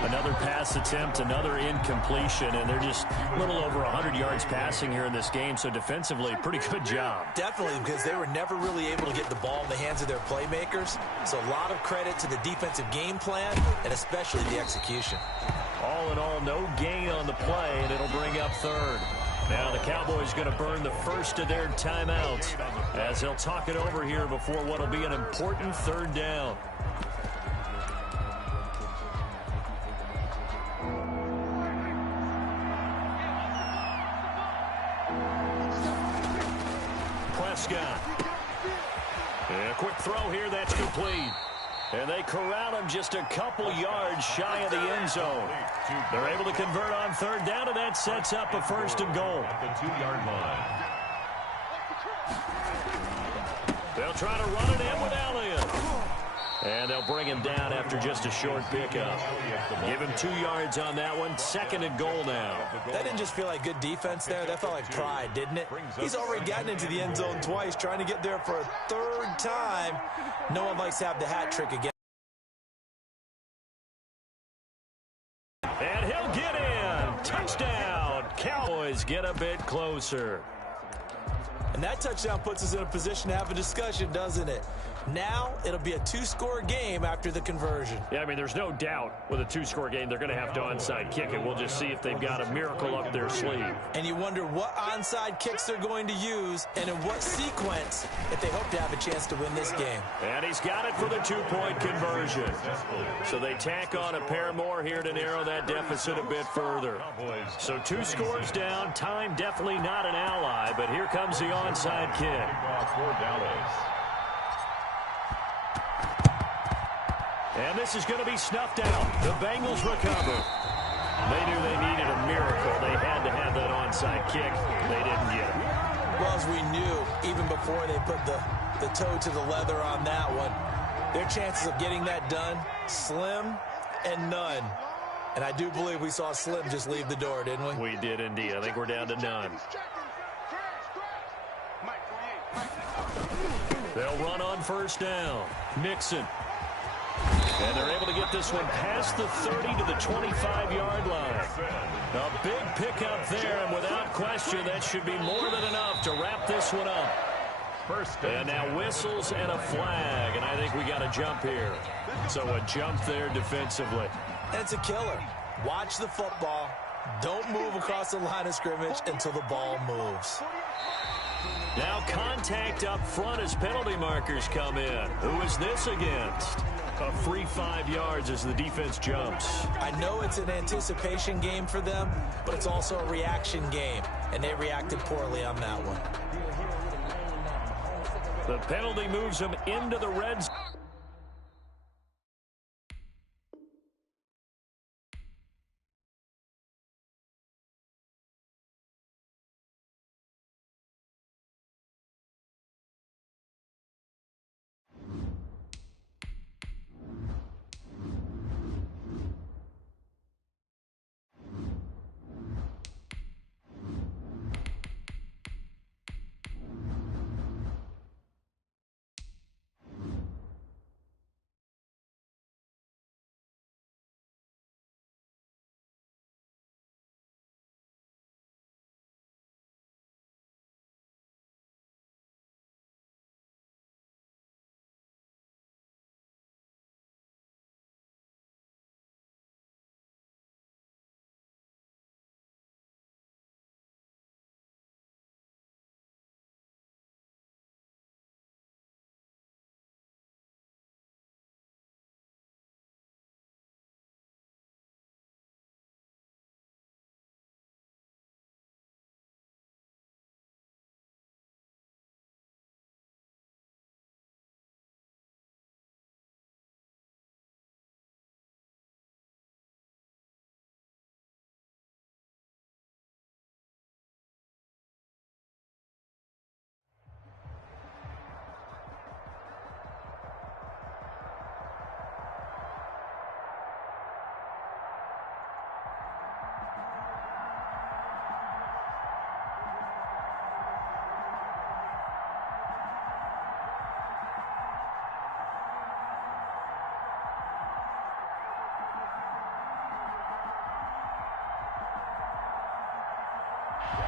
Another pass attempt, another incompletion, and they're just a little over 100 yards passing here in this game, so defensively, pretty good job. Definitely, because they were never really able to get the ball in the hands of their playmakers, so a lot of credit to the defensive game plan, and especially the execution. All in all, no gain on the play, and it'll bring up 3rd. Now the Cowboys going to burn the first of their timeouts as they'll talk it over here before what will be an important 3rd down. Prescott. And a quick throw here, that's complete. And they corral him just a couple yards shy of the end zone. They're able to convert on 3rd down, and that sets up a 1st and goal. At the 2-yard line. They'll try to run it in with Elliott. And they'll bring him down after just a short pickup. Give him 2 yards on that one. 2nd and goal now. That didn't just feel like good defense there. That felt like pride, didn't it? He's already gotten into the end zone twice, trying to get there for a 3rd time. No one likes to have the hat trick again. And he'll get in. Touchdown. Cowboys get a bit closer. And that touchdown puts us in a position to have a discussion, doesn't it? Now it'll be a 2-score game after the conversion. Yeah, I mean, there's no doubt with a 2-score game they're going to have to onside kick it. We'll just see if they've got a miracle up their sleeve. And you wonder what onside kicks they're going to use and in what sequence if they hope to have a chance to win this game. And he's got it for the 2-point conversion. So they tack on a pair more here to narrow that deficit a bit further. So 2 scores down. Time definitely not an ally, but here comes the onside kick. For Dallas. And this is going to be snuffed out. The Bengals recover. They knew they needed a miracle. They had to have that onside kick. They didn't get it. Well, as we knew, even before they put the toe to the leather on that one, their chances of getting that done, slim and none. And I do believe we saw Slim just leave the door, didn't we? We did indeed. I think we're down to none. They'll run on 1st down. Mixon. And they're able to get this one past the 30 to the 25-yard line. A big pickup there, and without question, that should be more than enough to wrap this one up. And now whistles and a flag, and I think we got a jump here. So a jump there defensively. That's a killer. Watch the football. Don't move across the line of scrimmage until the ball moves. Now contact up front as penalty markers come in. Who is this against? A free 5 yards as the defense jumps. I know it's an anticipation game for them, but it's also a reaction game, and they reacted poorly on that one. The penalty moves them into the red zone.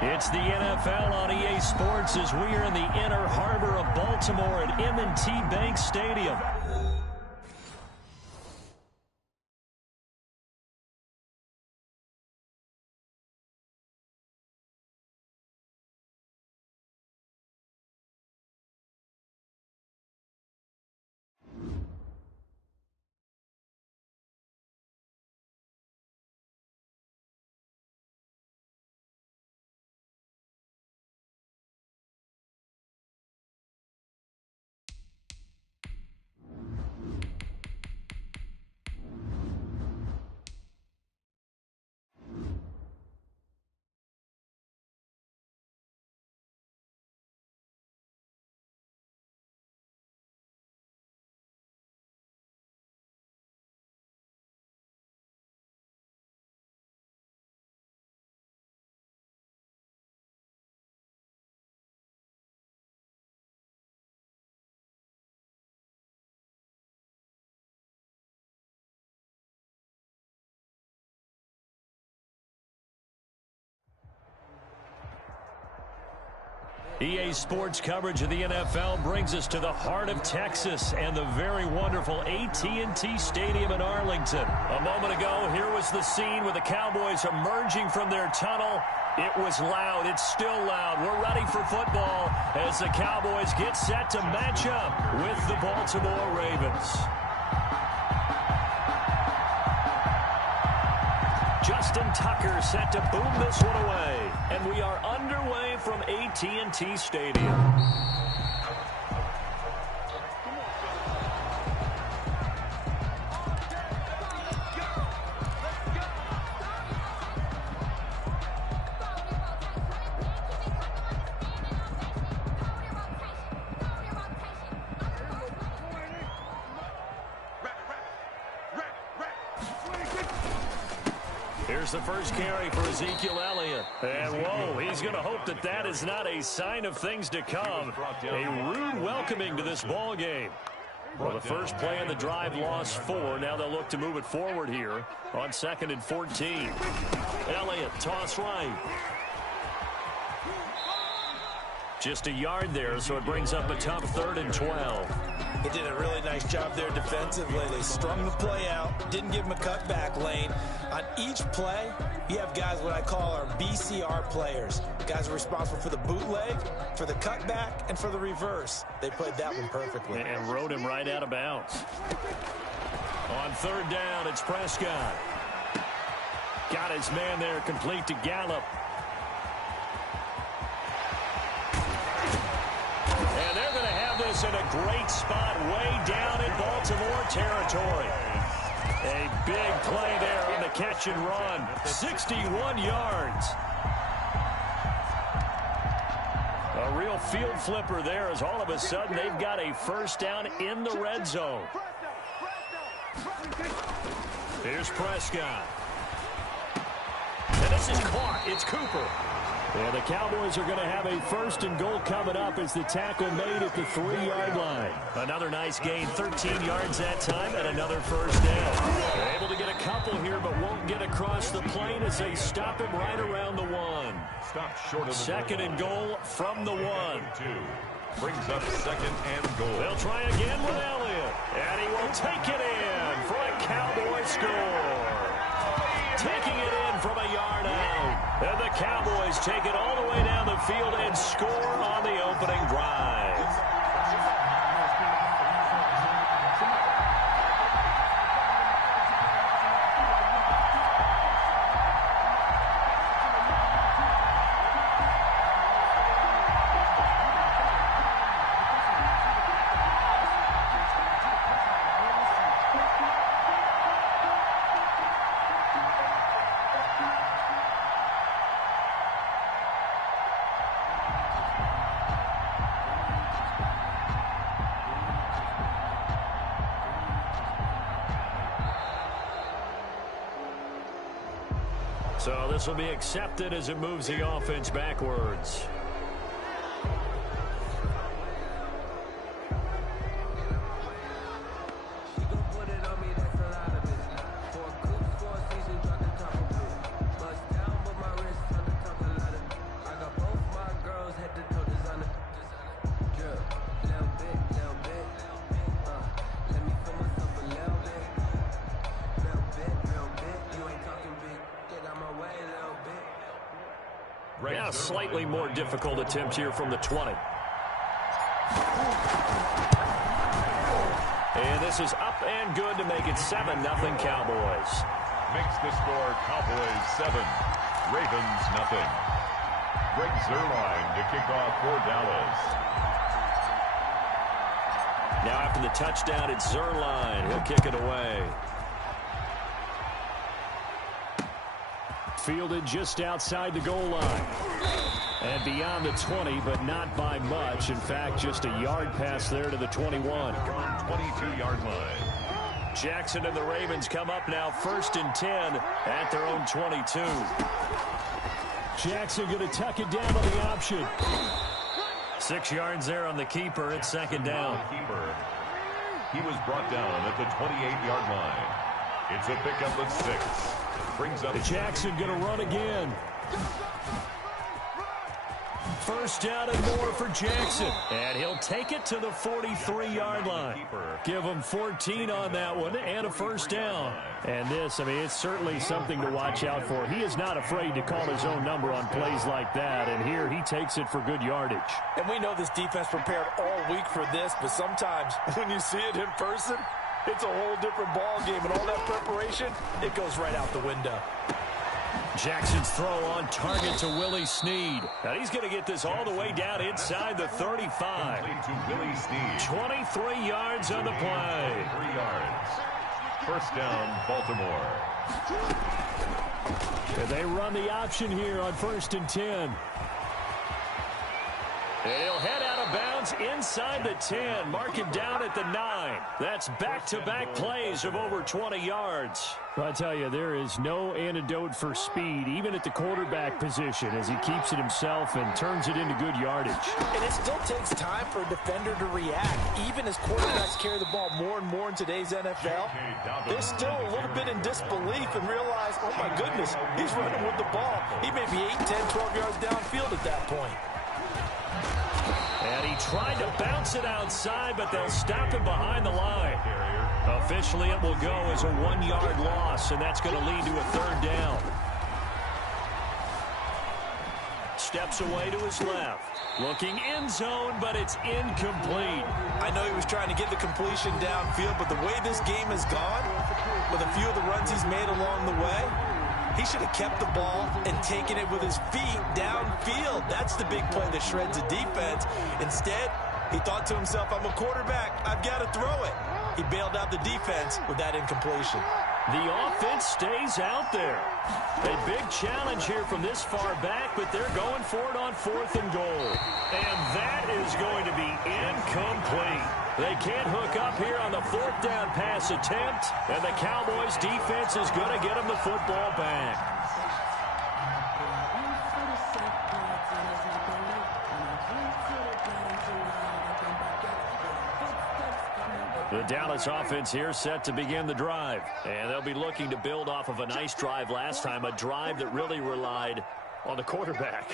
It's the NFL on EA Sports as we are in the inner harbor of Baltimore at M&T Bank Stadium. EA Sports coverage of the NFL brings us to the heart of Texas and the very wonderful AT&T Stadium in Arlington. A moment ago, here was the scene with the Cowboys emerging from their tunnel. It was loud. It's still loud. We're ready for football as the Cowboys get set to match up with the Baltimore Ravens. Justin Tucker set to boom this one away. And we are underway from AT&T Stadium. Here's the first carry for Ezekiel Elliott. And, whoa, he's going to hope that that is not a sign of things to come. A rude welcoming to this ball game. Well, the first play of the drive lost 4. Now they'll look to move it forward here on 2nd and 14. Elliott, toss right. Just a yard there, so it brings up a tough 3rd and 12. They did a really nice job there defensively. They strung the play out, didn't give him a cutback lane. On each play, you have guys what I call our BCR players. Guys are responsible for the bootleg, for the cutback, and for the reverse. They played that one perfectly. And rode him right out of bounds. On 3rd down, it's Prescott. Got his man there, complete to Gallup. And they're going to have this in a great spot way down in Baltimore territory. A big play there on the catch and run. 61 yards. A real field flipper there as all of a sudden they've got a first down in the red zone. Here's Prescott. And this is caught. It's Cooper. And the Cowboys are going to have a 1st and goal coming up as the tackle made at the 3-yard line. Another nice gain, 13 yards that time, and another first down. They're able to get a couple here, but won't get across the plane as they stop him right around the 1. Stop short of the 2nd and goal from the 1. 2. Brings up 2nd and goal. They'll try again with Elliott, and he will take it in for a Cowboy score. Taking it in from a yard out. And the Cowboys take it all the way down the field and score on the opening drive. So this will be accepted as it moves the offense backwards. Yeah, a slightly more difficult attempt here from the 20. And this is up and good to make it 7-0 Cowboys. Makes the score Cowboys 7, Ravens nothing. Greg Zuerlein to kick off for Dallas. Now after the touchdown, it's Zuerlein. He'll kick it away. Fielded just outside the goal line. And beyond the 20, but not by much. In fact, just a yard pass there to the 21. 22-yard line. Jackson and the Ravens come up now 1st and 10 at their own 22. Jackson going to tuck it down on the option. 6 yards there on the keeper. It's 2nd down. He was brought down at the 28-yard line. It's a pickup of 6. Brings up Jackson going to run again. 1st down and more for Jackson. And he'll take it to the 43-yard line. Give him 14 on that one and a 1st down. And this, I mean, it's certainly something to watch out for. He is not afraid to call his own number on plays like that. And here he takes it for good yardage. And we know this defense prepared all week for this, but sometimes when you see it in person, it's a whole different ball game. And all that preparation, it goes right out the window. Jackson's throw on target to Willie Snead. Now he's going to get this all the way down inside the 35. To Willie Snead. 23 yards on the play. 3 yards. 1st down, Baltimore. And they run the option here on 1st and 10. And he'll head out of bounds inside the 10. Mark him down at the 9. That's back-to-back plays of over 20 yards. I tell you, there is no antidote for speed, even at the quarterback position, as he keeps it himself and turns it into good yardage. And it still takes time for a defender to react. Even as quarterbacks carry the ball more and more in today's NFL, they're still a little bit in disbelief and realize, oh my goodness, he's running with the ball. He may be 8, 10, 12 yards downfield at that point. And he tried to bounce it outside, but they'll stop him behind the line. Officially, it will go as a 1-yard loss, and that's going to lead to a 3rd down. Steps away to his left. Looking end zone, but it's incomplete. I know he was trying to get the completion downfield, but the way this game has gone, with a few of the runs he's made along the way, he should have kept the ball and taken it with his feet downfield. That's the big play that shreds the defense. Instead, he thought to himself, I'm a quarterback. I've got to throw it. He bailed out the defense with that incompletion. The offense stays out there. A big challenge here from this far back, but they're going for it on 4th and goal. And that is going to be incomplete. They can't hook up here on the 4th down pass attempt, and the Cowboys defense is going to get them the football back. The Dallas offense here set to begin the drive. And they'll be looking to build off of a nice drive last time, a drive that really relied on the quarterback.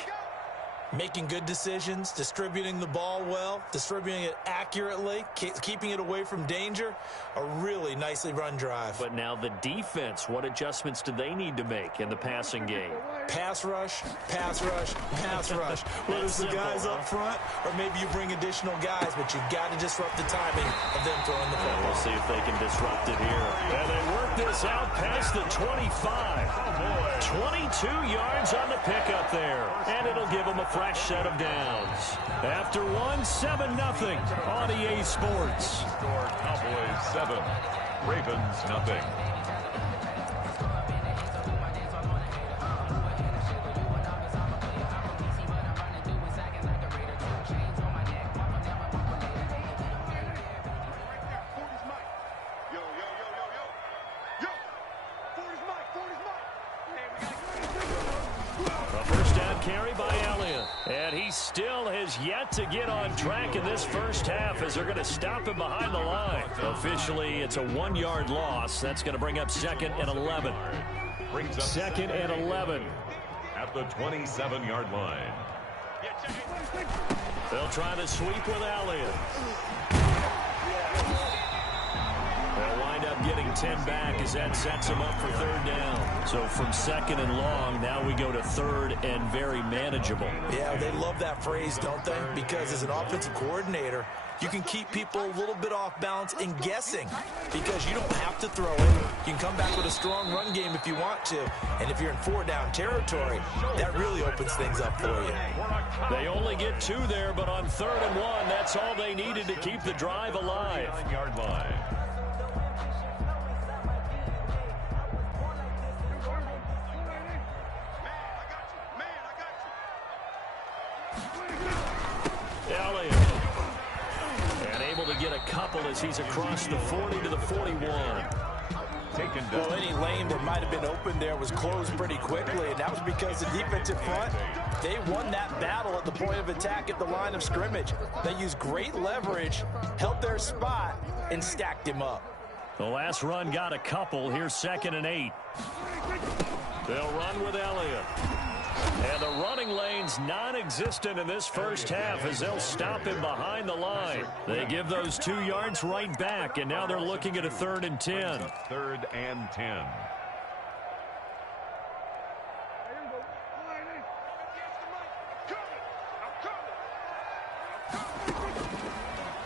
Making good decisions, distributing the ball well, distributing it accurately, keeping it away from danger. A really nicely run drive. But now the defense, what adjustments do they need to make in the passing game? Pass rush, pass rush, pass rush. Whether it's the guys up front or maybe you bring additional guys, but you've got to disrupt the timing of them throwing the football. We'll see if they can disrupt it here. And they work this out past the 25. 22 yards on the pickup there. And it'll give them a fresh set of downs. After one, 7-0 on EA Sports. Score Cowboys 7, Ravens nothing. Carry by Elliott. And he still has yet to get on track in this first half as they're going to stop him behind the line. Officially, it's a 1-yard loss. That's going to bring up 2nd and 11. 2nd and 11. At the 27-yard line. They'll try to sweep with Elliott. They'll line wind up getting 10 back as that sets them up for third down. So from second and long, now we go to third and very manageable. Yeah, they love that phrase, don't they? Because as an offensive coordinator, you can keep people a little bit off balance and guessing because you don't have to throw it. You can come back with a strong run game if you want to. And if you're in 4-down territory, that really opens things up for you. They only get 2 there, but on 3rd and 1, that's all they needed to keep the drive alive. 9-yard line. Elliott. And able to get a couple as he's across the 40 to the 41. Well, any lane that might have been open there was closed pretty quickly, and that was because the defensive front, they won that battle at the point of attack at the line of scrimmage. They used great leverage, held their spot, and stacked him up. The last run got a couple. Here's 2nd and 8. They'll run with Elliott. And the running lane's non-existent in this first half as they'll stop him behind the line. They give those 2 yards right back, and now they're looking at a 3rd and 10. 3rd and 10.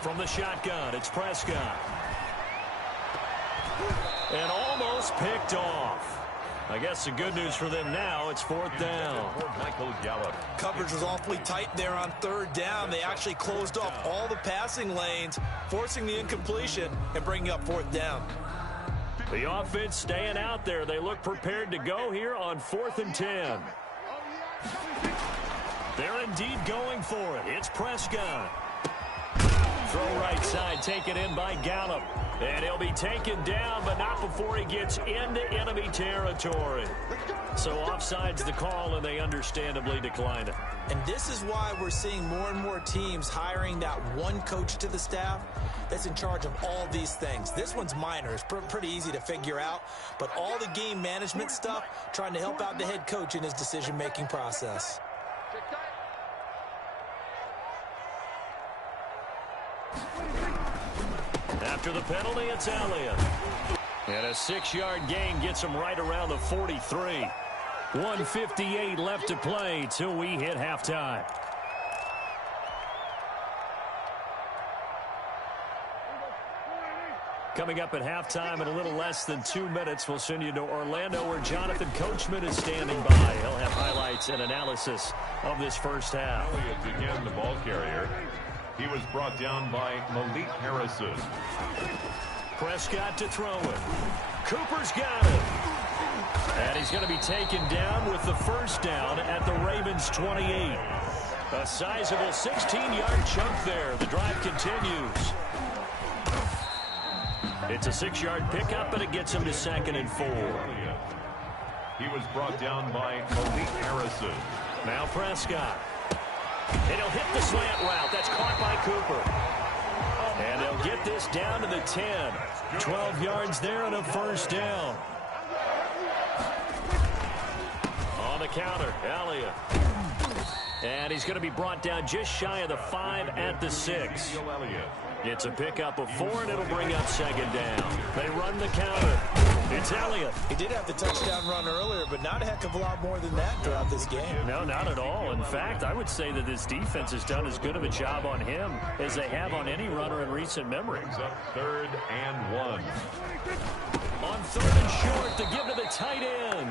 From the shotgun, it's Prescott. And almost picked off. I guess the good news for them now, it's 4th down. Michael Gallup. Coverage was awfully tight there on 3rd down. They actually closed off all the passing lanes, forcing the incompletion and bringing up 4th down. The offense staying out there. They look prepared to go here on 4th and 10. They're indeed going for it. It's Prescott. Throw right side, taken in by Gallup. And he'll be taken down, but not before he gets into enemy territory. So offside's the call, and they understandably decline it. And this is why we're seeing more and more teams hiring that one coach to the staff that's in charge of all these things. This one's minor. It's pretty easy to figure out. But all the game management stuff, trying to help out the head coach in his decision-making process. After the penalty, it's Elliott. And a 6-yard gain gets him right around the 43. 1:58 left to play till we hit halftime. Coming up at halftime in a little less than 2 minutes, we'll send you to Orlando where Jonathan Coachman is standing by. He'll have highlights and analysis of this first half. Elliott again, the ball carrier. He was brought down by Malik Harrison. Prescott to throw it. Cooper's got it. And he's going to be taken down with the first down at the Ravens' 28. A sizable 16-yard chunk there. The drive continues. It's a 6-yard pickup, and it gets him to 2nd and 4. He was brought down by Malik Harrison. Now Prescott. And he'll hit the slant route. That's caught by Cooper. And they'll get this down to the 10. 12 yards there and a first down. On the counter, Elliott. And he's going to be brought down just shy of the 5 at the 6. It's a pickup of 4, and it'll bring up 2nd down. They run the counter. It's Elliott. He did have the touchdown run earlier, but not a heck of a lot more than that throughout this game. No, not at all. In fact, I would say that this defense has done as good of a job on him as they have on any runner in recent memory. Up 3rd and 1. On 3rd and short to give to the tight end.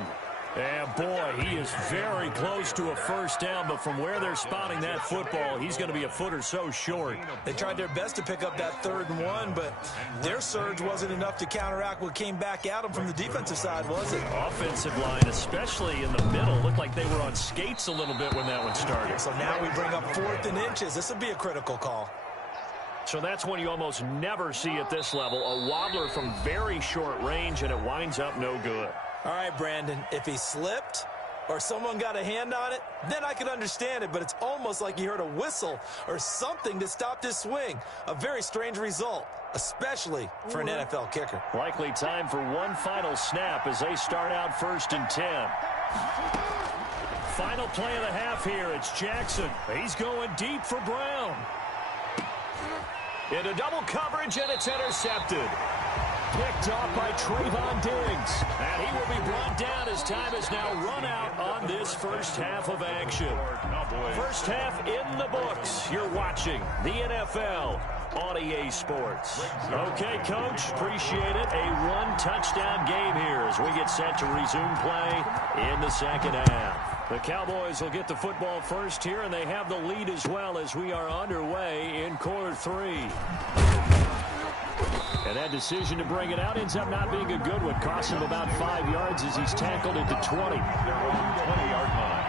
And boy, he is very close to a first down, but from where they're spotting that football, he's going to be a foot or so short. They tried their best to pick up that 3rd and 1, but their surge wasn't enough to counteract what came back at them from the defensive side, was it? Offensive line, especially in the middle, looked like they were on skates a little bit when that one started. So now we bring up 4th and inches. This will be a critical call. So that's one you almost never see at this level, a wobbler from very short range, and it winds up no good. All right, Brandon, if he slipped or someone got a hand on it, then I could understand it, but it's almost like he heard a whistle or something to stop this swing. A very strange result, especially for an NFL kicker. Likely time for one final snap as they start out 1st and 10. Final play of the half here. It's Jackson. He's going deep for Brown. Into double coverage, and it's intercepted. picked off by Trayvon Diggs. And he will be brought down as time is now run out on this first half of action. First half in the books. You're watching the NFL on EA Sports. Okay, Coach, appreciate it. A one-touchdown game here as we get set to resume play in the second half. The Cowboys will get the football first here, and they have the lead as well as we are underway in quarter 3. And that decision to bring it out ends up not being a good one. Costs him about 5 yards as he's tackled at the 20. They're on the 20-yard line.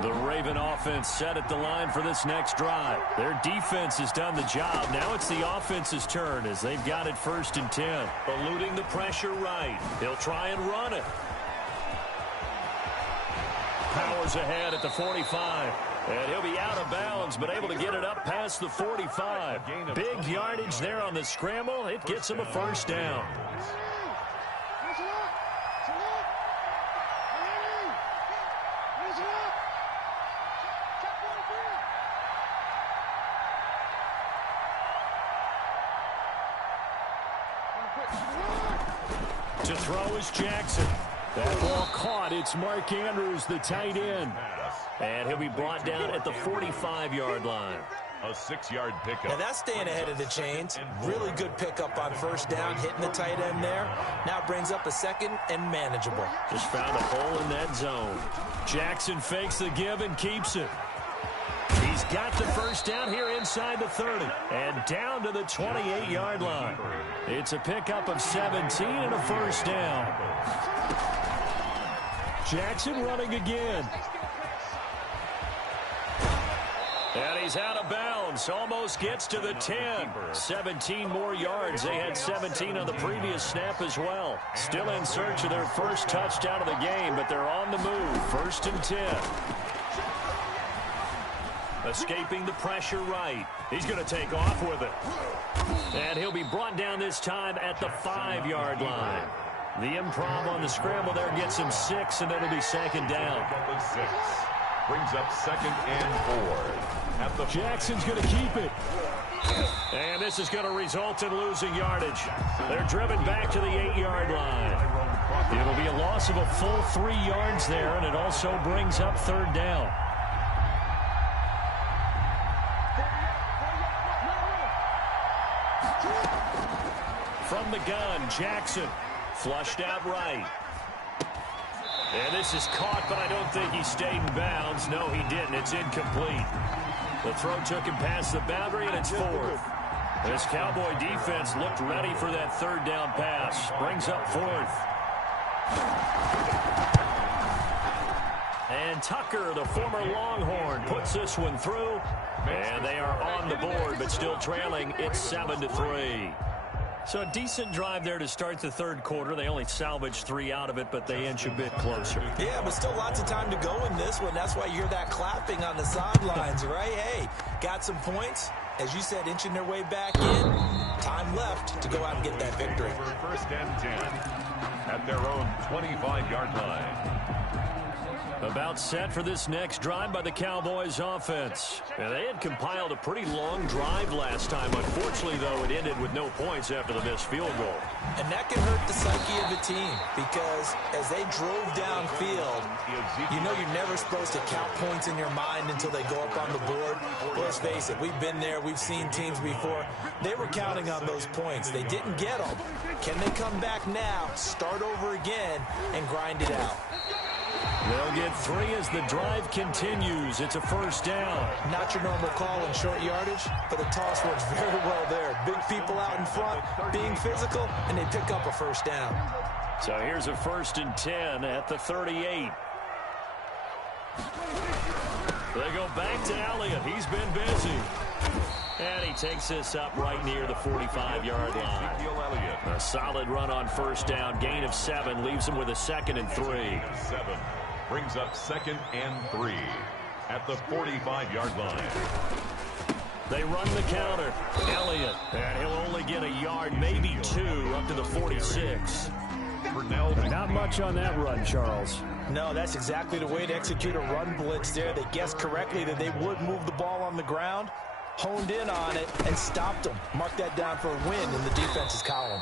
The Raven offense set at the line for this next drive. Their defense has done the job. Now it's the offense's turn as they've got it 1st and 10. Eluding the pressure right. He'll try and run it. Powers ahead at the 45. And he'll be out of bounds, but able to get it up past the 45. Big yardage there on the scramble. It gets him a first down. To throw is Jackson. That ball caught. It's Mark Andrews, the tight end. And he'll be brought down at the 45-yard line. A 6-yard pickup. Now that's staying ahead of the chains. Really good pickup on first down, hitting the tight end there. Now brings up a second and manageable. Just found a hole in that zone. Jackson fakes the give and keeps it. He's got the first down here inside the 30 and down to the 28-yard line. It's a pickup of 17 and a first down. Jackson running again. And he's out of bounds. Almost gets to the 10. 17 more yards. They had 17 on the previous snap as well. Still in search of their first touchdown of the game, but they're on the move. 1st and 10. Escaping the pressure right. He's going to take off with it. And he'll be brought down this time at the 5-yard line. The improv on the scramble there gets him 6, and it'll be second down. 6. Brings up 2nd and 4. Jackson's going to keep it. And this is going to result in losing yardage. They're driven back to the 8-yard line. It'll be a loss of a full 3 yards there, and it also brings up 3rd down. From the gun, Jackson. Flushed out right. And this is caught, but I don't think he stayed in bounds. No, he didn't. It's incomplete. The throw took him past the boundary, and it's 4th. This Cowboy defense looked ready for that 3rd down pass. Brings up 4th. And Tucker, the former Longhorn, puts this one through. And they are on the board, but still trailing. It's 7-3. So a decent drive there to start the 3rd quarter. They only salvaged 3 out of it, but they inch a bit closer. Yeah, but still lots of time to go in this one. That's why you're that clapping on the sidelines, right? Hey, got some points. As you said, inching their way back in. Time left to go out and get that victory. 1st and 10 at their own 25-yard line. About set for this next drive by the Cowboys offense. And they had compiled a pretty long drive last time. Unfortunately, though, it ended with no points after the missed field goal. And that can hurt the psyche of a team because as they drove downfield, you know you're never supposed to count points in your mind until they go up on the board. Let's face it, we've been there. We've seen teams before. They were counting on those points. They didn't get them. Can they come back now, start over again, and grind it out? They'll get 3 as the drive continues. It's a first down. Not your normal call in short yardage, but the toss works very well there. Big people out in front, being physical, and they pick up a first down. So here's a 1st and 10 at the 38. They go back to Elliott. He's been busy. And he takes this up right near the 45-yard line. A solid run on first down. Gain of 7 leaves him with a 2nd and 3. 7 brings up 2nd and 3 at the 45-yard line. They run the counter. Elliott. And he'll only get a yard, maybe 2, up to the 46. Not much on that run, Charles. No, that's exactly the way to execute a run blitz there. They guessed correctly that they would move the ball on the ground, honed in on it, and stopped them. Mark that down for a win in the defense's column.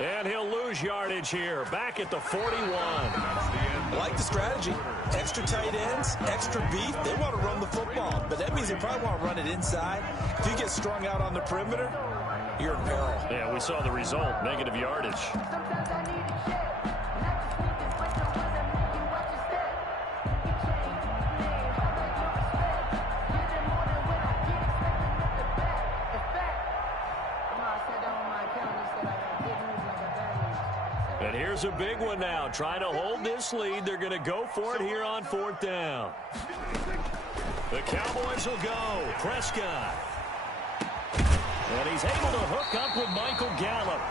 And he'll lose yardage here, back at the 41. I like the strategy. Extra tight ends, extra beef. They want to run the football, but that means they probably want to run it inside. If you get strung out on the perimeter, you're in peril. Yeah, we saw the result, negative yardage. Sometimes I need a check. Not just sneakers, but the ones that make you watch your step. You change name, how about your respect? Get it more than when I get expecting at the back. In fact, I sat down on my account and said I got good news and I got bad news. And here's a big one now. Trying to hold this lead. They're going to go for it here on 4th down. The Cowboys will go. Prescott. And he's able to hook up with Michael Gallup.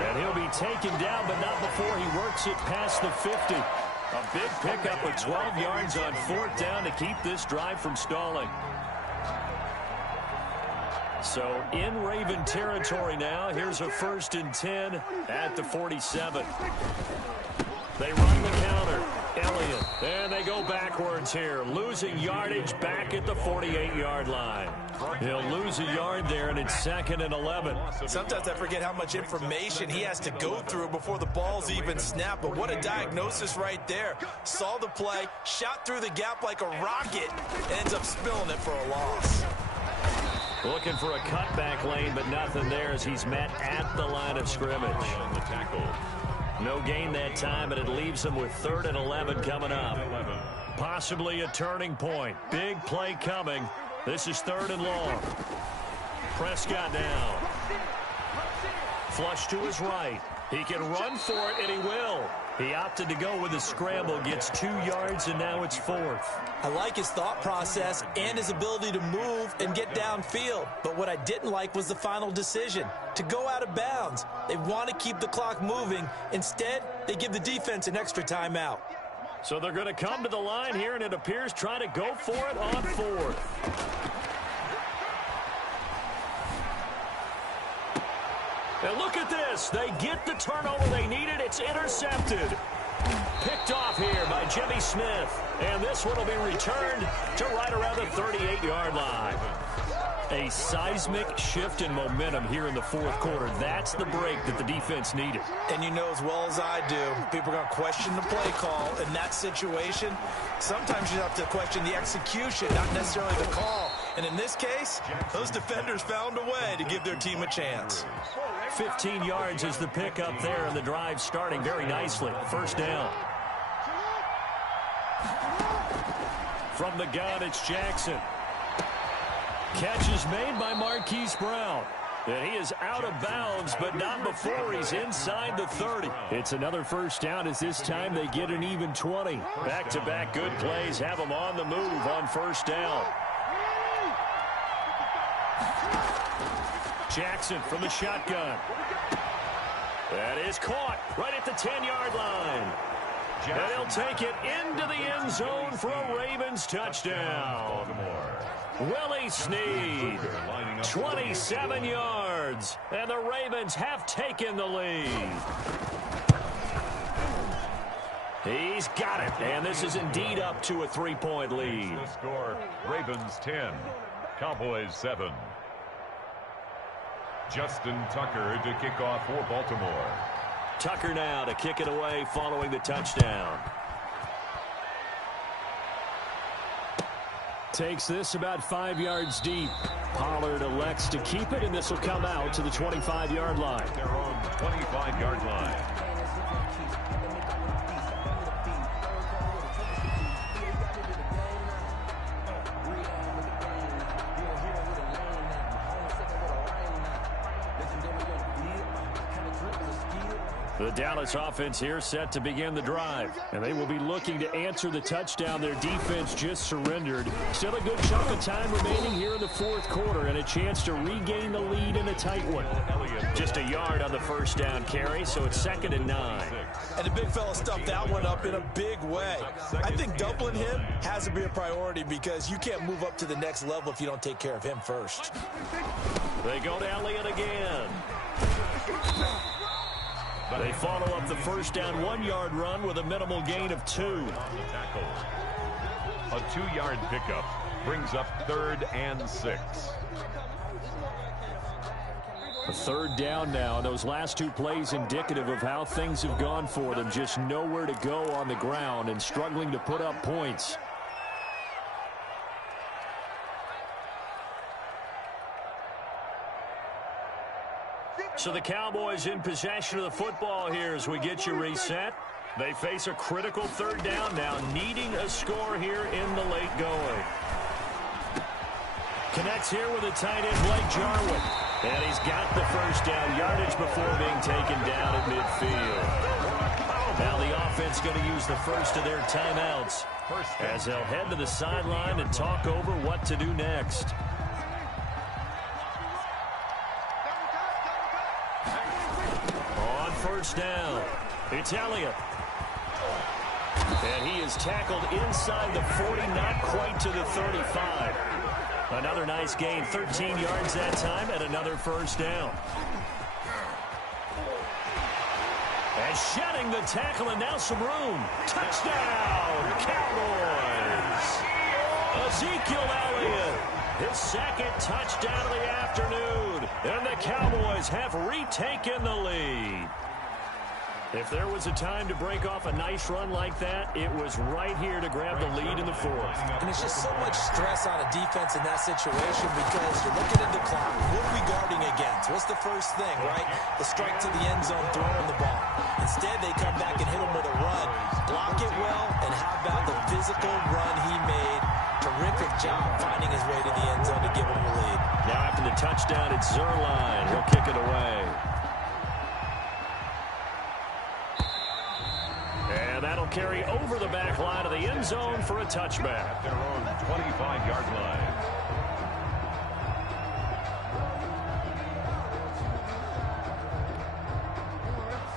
And he'll be taken down, but not before he works it past the 50. A big pickup of 12 yards on 4th down to keep this drive from stalling. So in Raven territory now. Here's a 1st and 10 at the 47. They run the counter. Elliott. And they go backwards here. Losing yardage back at the 48-yard line. He'll lose a yard there, and it's 2nd and 11. Sometimes I forget how much information he has to go through before the ball's even snapped. But what a diagnosis right there. Saw the play, shot through the gap like a rocket, and ends up spilling it for a loss. Looking for a cutback lane, but nothing there as he's met at the line of scrimmage. On the tackle. No gain that time, and it leaves him with 3rd and 11 coming up. Possibly a turning point. Big play coming. This is 3rd and long. Prescott now. Flush to his right. He can run for it, and he will. He opted to go with a scramble, gets 2 yards, and now it's 4th. I like his thought process and his ability to move and get downfield. But what I didn't like was the final decision, to go out of bounds. They want to keep the clock moving. Instead, they give the defense an extra timeout. So they're going to come to the line here, and it appears trying to go for it on 4th. And look at this. They get the turnover they needed. It's intercepted. Picked off here by Jimmy Smith. And this one will be returned to right around the 38-yard line. A seismic shift in momentum here in the 4th quarter. That's the break that the defense needed. And you know as well as I do, people are going to question the play call in that situation. Sometimes you have to question the execution, not necessarily the call. And in this case, those defenders found a way to give their team a chance. 15 yards is the pickup there, and the drive starting very nicely. 1st down. From the gun, it's Jackson. Catch is made by Marquise Brown. And he is out of bounds, but not before he's inside the 30. It's another 1st down as this time they get an even 20. Back-to-back good plays have them on the move on 1st down. Jackson from the shotgun. That is caught right at the 10-yard line. And he'll take it into the end zone for a Ravens touchdown. Willie Snead, 27 yards, and the Ravens have taken the lead. He's got it, and this is indeed up to a 3-point lead. The score, Ravens 10, Cowboys 7. Justin Tucker to kick off for Baltimore. Tucker now to kick it away following the touchdown. Takes this about 5 yards deep. Pollard elects to keep it, and this will come out to the 25-yard line. Their own 25-yard line. The Dallas offense here set to begin the drive, and they will be looking to answer the touchdown their defense just surrendered. Still a good chunk of time remaining here in the 4th quarter, and a chance to regain the lead in a tight one. Just a yard on the 1st down carry, so it's 2nd and 9. And the big fella stuffed that one up in a big way. I think doubling him has to be a priority because you can't move up to the next level if you don't take care of him first. They go to Elliott again. They follow up the first down 1-yard run with a minimal gain of 2. On the tackle. A 2-yard pickup brings up 3rd and 6. A 3rd down now. Those last 2 plays indicative of how things have gone for them. Just nowhere to go on the ground and struggling to put up points. So the Cowboys in possession of the football here as we get you reset. They face a critical 3rd down now, needing a score here in the late going. Connects here with a tight end, Blake Jarwin. And he's got the first down yardage before being taken down at midfield. Now the offense going to use the first of their timeouts as they'll head to the sideline and talk over what to do next. On first down, it's Elliott. And he is tackled inside the 40, not quite to the 35. Another nice gain, 13 yards that time, and another first down. And shedding the tackle, and now some room. Touchdown, Cowboys! Ezekiel Elliott, his 2nd touchdown of the afternoon. And the Cowboys have retaken the lead. If there was a time to break off a nice run like that, it was right here to grab the lead in the 4th. And it's just so much stress on a defense in that situation because you're looking at the clock. What are we guarding against? What's the first thing, right? The strike to the end zone, throwing the ball. Instead, they come back and hit him with a run. Block it well, and how about the physical run he made? Terrific job finding his way to the end zone to give him the lead. Now after the touchdown, it's Zuerlein. He'll kick it away. And that'll carry over the back line of the end zone for a touchback. At their own 25-yard line.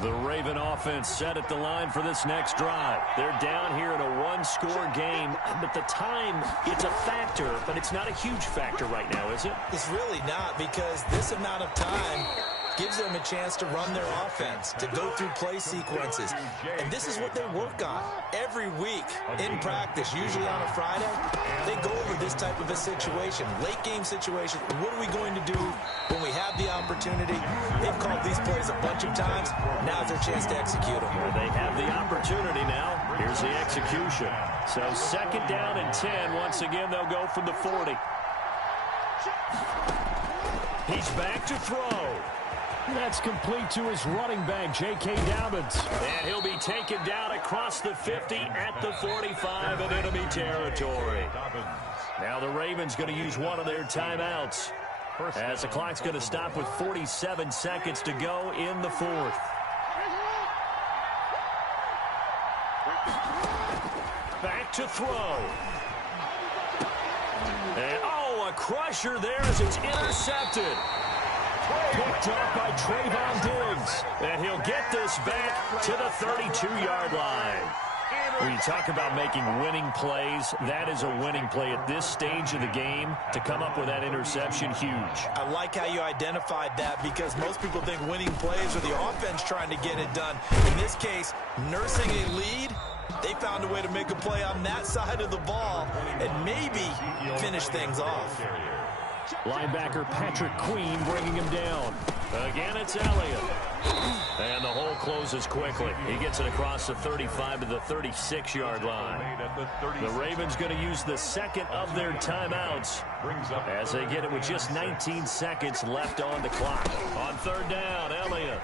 The Raven offense set at the line for this next drive. They're down here in a 1-score game, but the time, it's a factor, but it's not a huge factor right now, is it? It's really not, because this amount of time gives them a chance to run their offense, to go through play sequences. And this is what they work on every week in practice, usually on a Friday. They go over this type of a situation, late game situation. What are we going to do when we have the opportunity? They've called these plays a bunch of times. Now's their chance to execute them. They have the opportunity now. Here's the execution. So 2nd down and 10. Once again, they'll go from the 40. He's back to throw. That's complete to his running back, J.K. Dobbins. And he'll be taken down across the 50 at the 45 in enemy territory. Now the Ravens going to use one of their timeouts as the clock's going to stop with 47 seconds to go in the 4th. Back to throw. And, a crusher there as it's intercepted. Picked up by Trayvon Diggs. And he'll get this back to the 32-yard line. When you talk about making winning plays, that is a winning play at this stage of the game. To come up with that interception, huge. I like how you identified that, because most people think winning plays are the offense trying to get it done. In this case, nursing a lead, they found a way to make a play on that side of the ball and maybe finish things off. Linebacker Patrick Queen bringing him down. Again, it's Elliott. And the hole closes quickly. He gets it across the 35 to the 36-yard line. The Ravens going to use the 2nd of their timeouts as they get it with just 19 seconds left on the clock. On 3rd down, Elliott.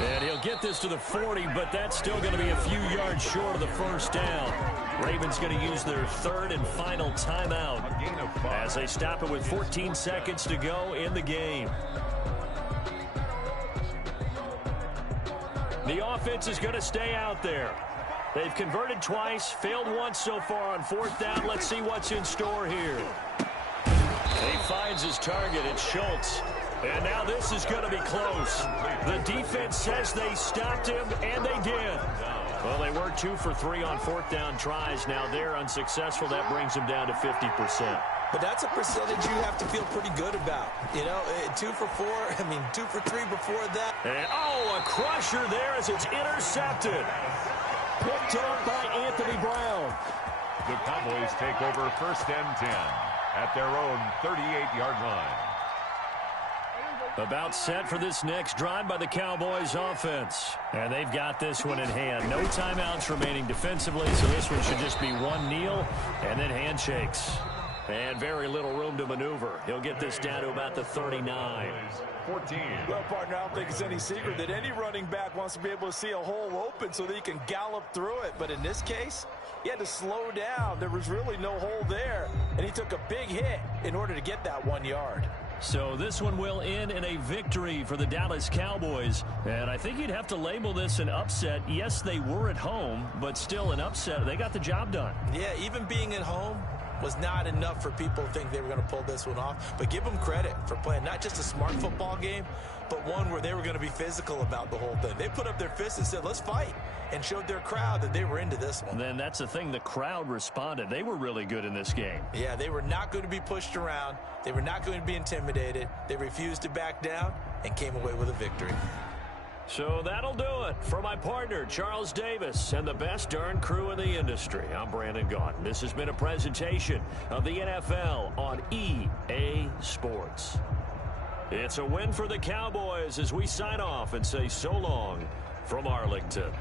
And he'll get this to the 40, but that's still going to be a few yards short of the first down. Ravens going to use their 3rd and final timeout as they stop it with 14 seconds to go in the game. The offense is going to stay out there. They've converted twice, failed once so far on 4th down. Let's see what's in store here. He finds his target. It's Schultz. And now this is going to be close. The defense says they stopped him, and they did. Well, they were 2 for 3 on 4th down tries. Now they're unsuccessful. That brings them down to 50%. But that's a percentage you have to feel pretty good about. You know, 2 for 4, 2 for 3 before that. And, oh, a crusher there as it's intercepted. Picked up by Anthony Brown. The Cowboys take over 1st and 10 at their own 38-yard line. About set for this next drive by the Cowboys offense. And they've got this one in hand. No timeouts remaining defensively, so this one should just be one kneel and then handshakes. And very little room to maneuver. He'll get this down to about the 39. 14. Well, partner, I don't think it's any secret that any running back wants to be able to see a hole open so that he can gallop through it. But in this case, he had to slow down. There was really no hole there, and he took a big hit in order to get that 1 yard. So this one will end in a victory for the Dallas Cowboys. And I think you'd have to label this an upset. Yes, they were at home, but still an upset. They got the job done. Yeah, even being at home was not enough for people to think they were going to pull this one off. But give them credit for playing not just a smart football game, but one where they were going to be physical about the whole thing. They put up their fists and said, let's fight, and showed their crowd that they were into this one. And then that's the thing, the crowd responded. They were really good in this game. Yeah, they were not going to be pushed around. They were not going to be intimidated. They refused to back down and came away with a victory. So that'll do it for my partner, Charles Davis, and the best darn crew in the industry. I'm Brandon Gaudin. This has been a presentation of the NFL on EA Sports. It's a win for the Cowboys as we sign off and say so long from Arlington.